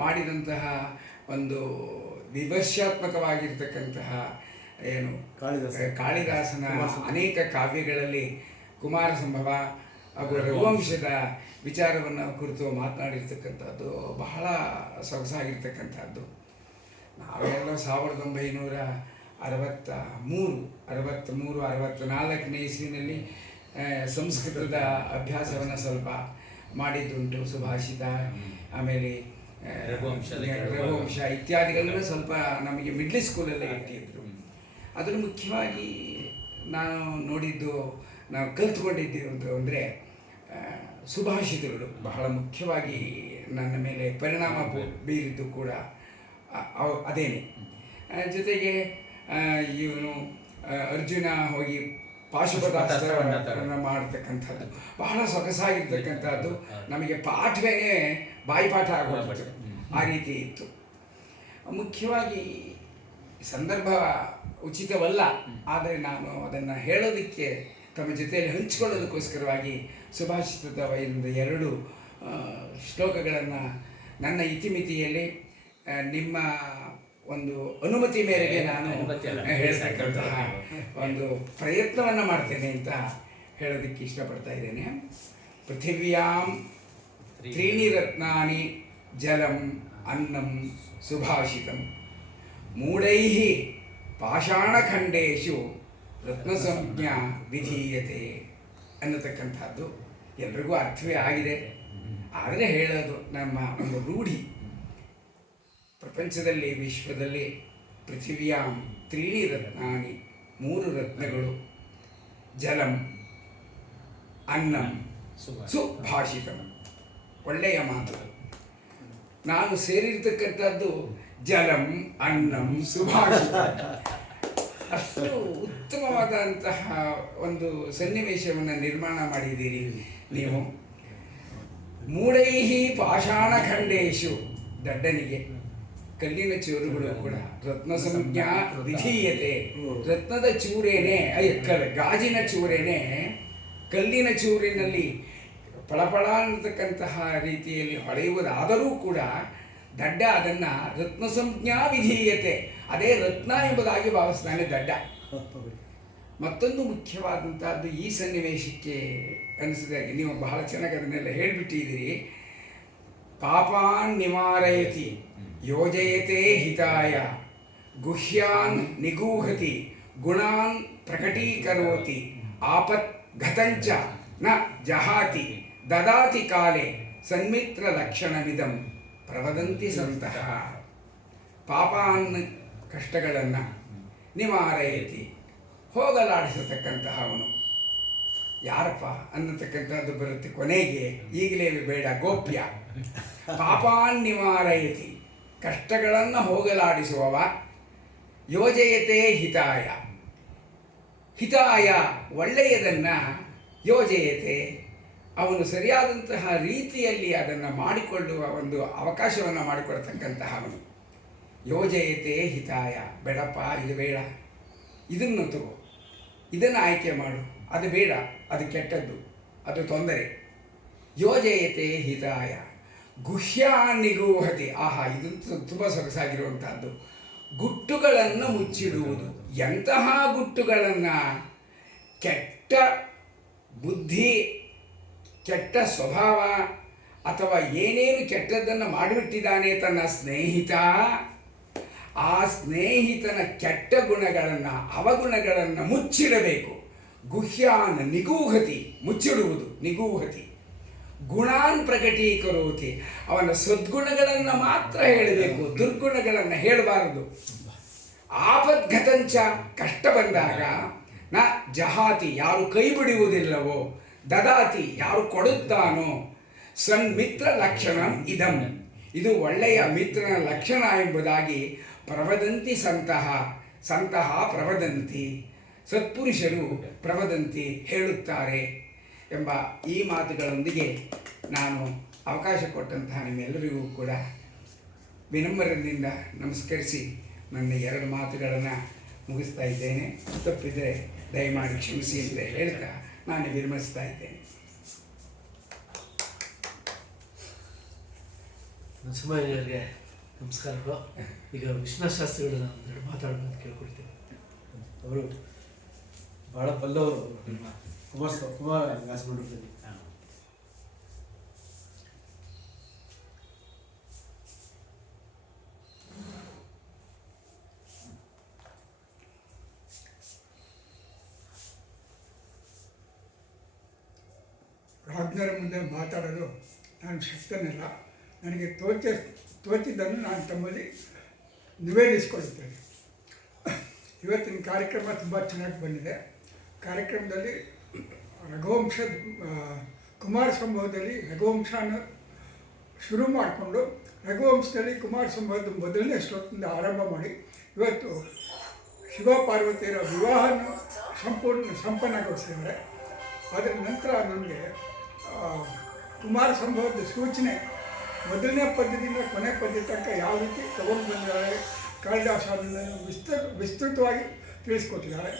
ಮಾಡಿದಂತಹ ಒಂದು ವಿಮರ್ಶಾತ್ಮಕವಾಗಿರ್ತಕ್ಕಂತಹ ಏನು ಕಾಳಿದಾಸನ ಅನೇಕ ಕಾವ್ಯಗಳಲ್ಲಿ ಕುಮಾರ ಸಂಭವ ಹಾಗೂ ರಘುವಂಶದ ವಿಚಾರವನ್ನು ಕುರಿತು ಮಾತನಾಡಿರ್ತಕ್ಕಂಥದ್ದು ಬಹಳ ಸೊಗಸಾಗಿರ್ತಕ್ಕಂಥದ್ದು. ನಾವೆಲ್ಲ 1963-64 ಇಸ್ವಿನಲ್ಲಿ ಸಂಸ್ಕೃತದ ಅಭ್ಯಾಸವನ್ನು ಸ್ವಲ್ಪ ಮಾಡಿದ್ದುಂಟು. ಸುಭಾಷಿತ, ಆಮೇಲೆ ರಘುವಂಶ ಇತ್ಯಾದಿಗಳನ್ನು ಸ್ವಲ್ಪ ನಮಗೆ ಮಿಡ್ಲ್ ಸ್ಕೂಲಲ್ಲೇ ಇಟ್ಟಿದ್ರು. ಅದನ್ನು ಮುಖ್ಯವಾಗಿ ನಾನು ನೋಡಿದ್ದು, ನಾವು ಕಲ್ತ್ಕೊಂಡಿದ್ದು ಅಂದರೆ ಸುಭಾಷಿತಗಳು ಬಹಳ ಮುಖ್ಯವಾಗಿ ನನ್ನ ಮೇಲೆ ಪರಿಣಾಮ ಬೀರಿದ್ದು ಕೂಡ ಅದೇನೆ. ಜೊತೆಗೆ ಇವನು ಅರ್ಜುನ ಹೋಗಿ ಪಾಶುಪತಾಸ್ತ್ರವನ್ನು ಮಾಡತಕ್ಕಂಥದ್ದು ಬಹಳ ಸೊಗಸಾಗಿರ್ತಕ್ಕಂಥದ್ದು. ನಮಗೆ ಪಾಠವೇ ಬಾಯಿಪಾಠ ಆಗೋದು ಆ ರೀತಿ ಇತ್ತು. ಮುಖ್ಯವಾಗಿ ಸಂದರ್ಭ ಉಚಿತವಲ್ಲ, ಆದರೆ ನಾನು ಅದನ್ನು ಹೇಳೋದಕ್ಕೆ ತಮ್ಮ ಜೊತೆಯಲ್ಲಿ ಹಂಚಿಕೊಳ್ಳೋದಕ್ಕೋಸ್ಕರವಾಗಿ ಸುಭಾಷಿತದ 2 ಶ್ಲೋಕಗಳನ್ನು ನನ್ನ ಇತಿಮಿತಿಯಲ್ಲಿ ನಿಮ್ಮ ಒಂದು ಅನುಮತಿ ಮೇರೆಗೆ ನಾನು ಹೇಳ್ತಕ್ಕಂತಹ ಒಂದು ಪ್ರಯತ್ನವನ್ನು ಮಾಡ್ತೇನೆ ಅಂತ ಹೇಳೋದಕ್ಕೆ ಇಷ್ಟಪಡ್ತಾ ಇದ್ದೇನೆ. ಪೃಥಿವ್ಯಾಂ 3 ರತ್ನಾನಿ ಜಲಂ ಅನ್ನಂ ಸುಭಾಷಿತಂ ಮೂಢೈಃ ಪಾಷಾಣಖಂಡೇಶು ರತ್ನಸಂಜ್ಞಾ ವಿಧೀಯತೆ ಅನ್ನತಕ್ಕಂಥದ್ದು ಎಲ್ರಿಗೂ ಅರ್ಥವೇ ಆಗಿದೆ. ಆದರೆ ಹೇಳೋದು ನಮ್ಮ ಒಂದು ರೂಢಿ. ಪ್ರಪಂಚದಲ್ಲಿ, ವಿಶ್ವದಲ್ಲಿ ಪೃಥಿವ್ಯಾಂ 3 ರತ್ನಾನಿ 3 ರತ್ನಗಳು, ಜಲಂ ಅನ್ನಂ ಸುಭಾಷಿತಂ ಒಳ್ಳೆಯ ಮಾತು. ನಾನು ಸೇರಿರ್ತಕ್ಕಂಥದ್ದು ಜಲಂ ಅನ್ನಂ ಸುಭಾಷಿತ. ಅಷ್ಟು ಉತ್ತಮವಾದಂತಹ ಒಂದು ಸನ್ನಿವೇಶವನ್ನು ನಿರ್ಮಾಣ ಮಾಡಿದ್ದೀರಿ ನೀವು. ಮೂಢೈಹಿ ಪಾಷಾಣಖಂಡೇಶು, ದಡ್ಡನಿಗೆ ಕಲ್ಲಿನ ಚೂರುಗಳು ಕೂಡ ರತ್ನ ಸಂಜ್ಞಾ ವಿಧೀಯತೆ. ರತ್ನದ ಚೂರೇನೆ, ಗಾಜಿನ ಚೂರೇನೆ ಕಲ್ಲಿನ ಚೂರಿನಲ್ಲಿ ಫಳಫಳ ಅನ್ನತಕ್ಕಂತಹ ರೀತಿಯಲ್ಲಿ ಹೊಳೆಯುವುದಾದರೂ ಕೂಡ ದಡ್ಡ ಅದನ್ನು ರತ್ನ ಸಂಜ್ಞಾ ವಿಧೀಯತೆ, ಅದೇ ರತ್ನ ಎಂಬುದಾಗಿ ಭಾವಿಸ್ತಾನೆ ದಡ್ಡ. ಮತ್ತೊಂದು ಮುಖ್ಯವಾದಂಥದ್ದು ಈ ಸನ್ನಿವೇಶಕ್ಕೆ ಅನಿಸಿದಾಗೆ ನೀವು ಬಹಳ ಚೆನ್ನಾಗಿ ಅದನ್ನೆಲ್ಲ ಹೇಳಿಬಿಟ್ಟಿದ್ದೀರಿ. ಪಾಪಾನ್ ನಿವಾರಯತಿ ಯೋಜಯತೆ ಹಿತಾಯ ಗುಹ್ಯಾನ್ ನಿಗೂಹತಿ ಗುಣಾನ್ ಪ್ರಕಟೀಕರೋತಿ ಆಪತ್ ಘತಂಚ ನ ಜಹಾತಿ ದದಾತಿ ಕಾಲೇ ಸನ್ಮಿತ್ರ ಲಕ್ಷಣವಿದಂ ಪ್ರವದಂತಿ ಸಂತಹ. ಪಾಪಾನ್ ಕಷ್ಟಗಳನ್ನು ನಿವಾರಯತಿ ಹೋಗಲಾಡಿಸತಕ್ಕಂತಹವನು ಯಾರಪ್ಪ ಅನ್ನತಕ್ಕಂಥದ್ದು ಬರುತ್ತೆ ಕೊನೆಗೆ. ಈಗಲೇ ಬೇಡ, ಗೋಪ್ಯ. ಪಾಪಾನ್ ನಿವಾರಯತಿ ಕಷ್ಟಗಳನ್ನು ಹೋಗಲಾಡಿಸುವವ. ಯೋಜಯತೆ ಹಿತಾಯ, ಹಿತಾಯ ಒಳ್ಳೆಯದನ್ನು ಯೋಜಯತೆ ಅವನು ಸರಿಯಾದಂತಹ ರೀತಿಯಲ್ಲಿ ಅದನ್ನು ಮಾಡಿಕೊಳ್ಳುವ ಒಂದು ಅವಕಾಶವನ್ನು ಮಾಡಿಕೊಡ್ತಕ್ಕಂತಹವನು. ಯೋಜಯತೆ ಹಿತಾಯ, ಬೇಡಪ್ಪ ಇದು ಬೇಡ, ಇದನ್ನು ತಗೋ, ಇದನ್ನು ಆಯ್ಕೆ ಮಾಡು, ಅದು ಬೇಡ, ಅದು ಕೆಟ್ಟದ್ದು, ಅದು ತೊಂದರೆ. ಯೋಜಯತೆ ಹಿತಾಯ ಗುಹ್ಯ ನಿಗೂಹತೆ. ಆಹಾ, ಇದು ತುಂಬ ಸೊಗಸಾಗಿರುವಂತಹದ್ದು. ಗುಟ್ಟುಗಳನ್ನು ಮುಚ್ಚಿಡುವುದು. ಎಂತಹ ಗುಟ್ಟುಗಳನ್ನು? ಕೆಟ್ಟ ಬುದ್ಧಿ, ಕೆಟ್ಟ ಸ್ವಭಾವ, ಅಥವಾ ಏನೇನು ಕೆಟ್ಟದ್ದನ್ನು ಮಾಡಿಬಿಟ್ಟಿದ್ದಾನೆ ತನ್ನ ಸ್ನೇಹಿತ, ಆ ಸ್ನೇಹಿತನ ಕೆಟ್ಟ ಗುಣಗಳನ್ನು, ಅವಗುಣಗಳನ್ನು ಮುಚ್ಚಿಡಬೇಕು. ಗುಹ್ಯಾನ್ ನಿಗೂಹತಿ, ಮುಚ್ಚಿಡುವುದು, ನಿಗೂಹತಿ. ಗುಣಾನ್ ಪ್ರಕಟೀಕರೋತಿ, ಅವನ ಸದ್ಗುಣಗಳನ್ನು ಮಾತ್ರ ಹೇಳಬೇಕು, ದುರ್ಗುಣಗಳನ್ನು ಹೇಳಬಾರದು. ಆಪದ್ಘತಂಚ, ಕಷ್ಟ ಬಂದಾಗ ನ ಜಹಾತಿ, ಯಾರು ಕೈ ಬಿಡುವುದಿಲ್ಲವೋ, ದದಾತಿ, ಯಾರು ಕೊಡುತ್ತಾನೋ, ಸನ್ಮಿತ್ರ ಲಕ್ಷಣಂ ಇದಂ, ಇದು ಒಳ್ಳೆಯ ಮಿತ್ರನ ಲಕ್ಷಣ ಎಂಬುದಾಗಿ ಪ್ರವದಂತಿ ಸಂತಹ, ಸಂತಹ ಪ್ರವದಂತಿ, ಸತ್ಪುರುಷರು ಪ್ರವದಂತಿ, ಹೇಳುತ್ತಾರೆ ಎಂಬ ಈ ಮಾತುಗಳೊಂದಿಗೆ ನಾನು ಅವಕಾಶ ಕೊಟ್ಟಂತಹ ನಿಮ್ಮೆಲ್ಲರಿಗೂ ಕೂಡ ವಿನಮ್ರದಿಂದ ನಮಸ್ಕರಿಸಿ ನನ್ನ 2 ಮಾತುಗಳನ್ನು ಮುಗಿಸ್ತಾ ಇದ್ದೇನೆ. ತಪ್ಪಿದರೆ ದಯಮಾಡಿ ಕ್ಷಮಿಸಿ ಅಂತ ಹೇಳ್ತಾ ನಾನು ವಿರಮಿಸ್ತಾ ಇದ್ದೇನೆ. ನರಸಿಂಹಯ್ಯರಿಗೆ ನಮಸ್ಕಾರಗಳು. ಈಗ ವಿಶ್ವನಾಥ ಶಾಸ್ತ್ರಿಗಳನ್ನ ಒಂದೆರಡು ಮಾತಾಡೋದು ಕೇಳ್ಕೊಳ್ತೀನಿ. ಅವರು ಭಾಳ ಬಲ್ಲವರು, ನಿಮ್ಮ ಕುಮಾರ ಗಾಸಗೊಂಡಿರ್ತೀನಿ. ಪ್ರಾಜ್ಞರ ಮುಂದೆ ಮಾತಾಡಲು ನಾನು ಶಕ್ತನಿಲ್ಲ. ನನಗೆ ತೋಚಿದ್ದನ್ನು ನಾನು ತಮ್ಮಲ್ಲಿ ನಿವೇದಿಸಿಕೊಳ್ಳುತ್ತೇನೆ. ಇವತ್ತಿನ ಕಾರ್ಯಕ್ರಮ ತುಂಬ ಚೆನ್ನಾಗಿ ಬಂದಿದೆ. ಕಾರ್ಯಕ್ರಮದಲ್ಲಿ ರಘುವಂಶದ ಕುಮಾರ ಸಂಭವದಲ್ಲಿ ರಘುವಂಶನ ಶುರು ಮಾಡಿಕೊಂಡು ರಘುವಂಶದಲ್ಲಿ ಕುಮಾರ ಸಂಭವದ ಮೊದಲನೇ ಶ್ಲೋಕದಿಂದ ಆರಂಭ ಮಾಡಿ ಇವತ್ತು ಶಿವ ಪಾರ್ವತಿಯರ ವಿವಾಹನ ಸಂಪನ್ನಗೊಳಿಸಿದ್ದಾರೆ. ಅದರ ನಂತರ ನನಗೆ ಕುಮಾರ ಸಂಭವದ ಸೂಚನೆ ಮೊದಲನೇ ಪದ್ಯದಿಂದ ಕೊನೆ ಪದ್ಯ ತನಕ ಯಾವ ರೀತಿ ತಗೊಂಡು ಬಂದಿದ್ದಾರೆ ಕಾಳಿದಾಸ ಅದನ್ನು ವಿಸ್ತೃತವಾಗಿ ತಿಳಿಸ್ಕೊಟ್ಟಿದ್ದಾರೆ.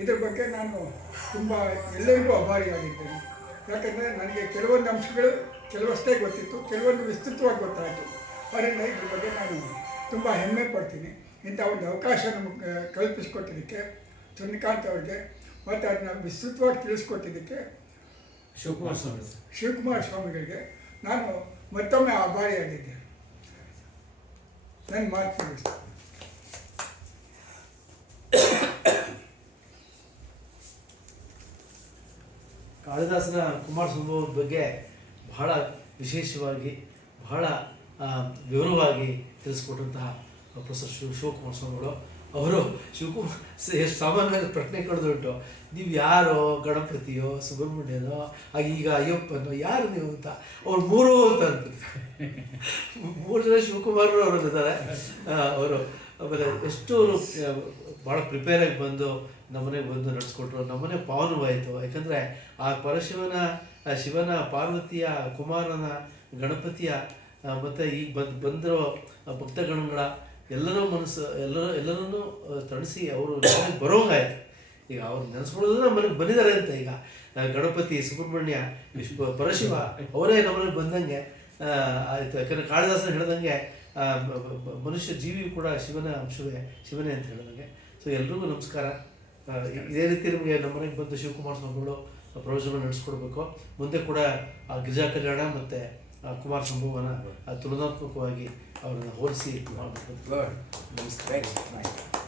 ಇದ್ರ ಬಗ್ಗೆ ನಾನು ತುಂಬ ಎಲ್ಲರಿಗೂ ಅಭಾರಿಯಾಗಿದ್ದೇನೆ. ಯಾಕಂದರೆ ನನಗೆ ಕೆಲವೊಂದು ಅಂಶಗಳು ಕೆಲವಷ್ಟೇ ಗೊತ್ತಿತ್ತು, ಕೆಲವೊಂದು ವಿಸ್ತೃತವಾಗಿ ಗೊತ್ತಾಯಿತು. ಅದರಿಂದ ಇದ್ರ ಬಗ್ಗೆ ನಾನು ತುಂಬ ಹೆಮ್ಮೆ ಪಡ್ತೀನಿ. ಇಂಥ ಒಂದು ಅವಕಾಶ ನಮಗೆ ಕಲ್ಪಿಸಿಕೊಟ್ಟಿದ್ದಕ್ಕೆ ಚಂದ್ರಕಾಂತ್ ಅವರಿಗೆ ಮತ್ತು ಅದನ್ನ ವಿಸ್ತೃತವಾಗಿ ತಿಳಿಸ್ಕೊಟ್ಟಿದ್ದಕ್ಕೆ ಶಿವಕುಮಾರ ಸ್ವಾಮಿಗಳಿಗೆ ನಾನು ಮತ್ತೊಮ್ಮೆ ಆಭಾರಿಯಾಗಿದ್ದೇನೆ. ನನ್ನ ಮಾತು ತಿಳಿಸ್ತೀನಿ. ಕಾಳಿದಾಸನ ಕುಮಾರ ಸಂಭವದ ಬಗ್ಗೆ ಬಹಳ ವಿಶೇಷವಾಗಿ ಬಹಳ ವಿವರವಾಗಿ ತಿಳಿಸ್ಕೊಟ್ಟಂತಹ ಪ್ರೊಫೆಸರ್ ಶಿವಕುಮಾರ ಸ್ವಾಮಿಗಳು ಅವರು ಎಷ್ಟು ಸಾಮಾನ್ಯವಾಗಿ ಪ್ರಶ್ನೆ ಕಳೆದುಂಟು, ನೀವು ಯಾರೋ ಗಣಪತಿಯೋ ಸುಬ್ರಹ್ಮಣ್ಯನೋ ಈಗ ಅಯ್ಯಪ್ಪನೋ ಯಾರು ನೀವು ಅಂತ. ಅವ್ರು 3 ಅಂತ ಅಂತಾರೆ. 3 ಜನ ಶಿವಕುಮಾರ್ ಅವರು ಇದ್ದಾರೆ. ಅವರು ಆಮೇಲೆ ಎಷ್ಟು ಭಾಳ ಪ್ರಿಪೇರಾಗಿ ಬಂದು ನಮ್ಮನೆಗೆ ಬಂದು ನಡೆಸ್ಕೊಟ್ರು. ನಮ್ಮನೆ ಪಾವನವಾಯಿತು. ಯಾಕಂದರೆ ಆ ಶಿವನ ಪಾರ್ವತಿಯ ಕುಮಾರನ ಗಣಪತಿಯ ಮತ್ತು ಈಗ ಬಂದಿರೋ ಭಕ್ತಗಣಗಳ ಎಲ್ಲರೂ ಎಲ್ಲರನ್ನೂ ತಣಿಸಿ ಅವರು ನಮ್ಮನೆಗೆ ಬರೋಂಗಾಯ್ತು. ಈಗ ಅವ್ರು ನೆನೆಸ್ಕೊಳ್ಳೋದು ನಮ್ಮನೆಗೆ ಬಂದಿದ್ದಾರೆ ಅಂತ. ಈಗ ಗಣಪತಿ, ಸುಬ್ರಹ್ಮಣ್ಯ, ಪರಶಿವ ಅವರೇ ನಮ್ಮನೆಗೆ ಬಂದಂಗೆ ಆಯಿತು. ಯಾಕಂದರೆ ಕಾಳಿದಾಸನ ಹೇಳ್ದಂಗೆ ಮನುಷ್ಯ ಜೀವಿಯು ಕೂಡ ಶಿವನ ಅಂಶವೇ, ಶಿವನೇ ಅಂತ ಹೇಳಿದಂಗೆ. ಸೊ ಎಲ್ರಿಗೂ ನಮಸ್ಕಾರ. ಇದೇ ರೀತಿ ನಮಗೆ ನಮ್ಮನೆಗೆ ಬಂದು ಶಿವಕುಮಾರ ಸ್ವಾಮಿಗಳು ಪ್ರವಚನಗಳು ನಡೆಸ್ಕೊಡ್ಬೇಕು. ಮುಂದೆ ಕೂಡ ಆ ಗಿರಿಜಾ ಕಲ್ಯಾಣ ಮತ್ತು ಕುಮಾರ ಸಂಭವನ ತುಲನಾತ್ಮಕವಾಗಿ ಅವರನ್ನು ಹೋಲಿಸಿ ಮಾಡಬೇಕು. Good very nice.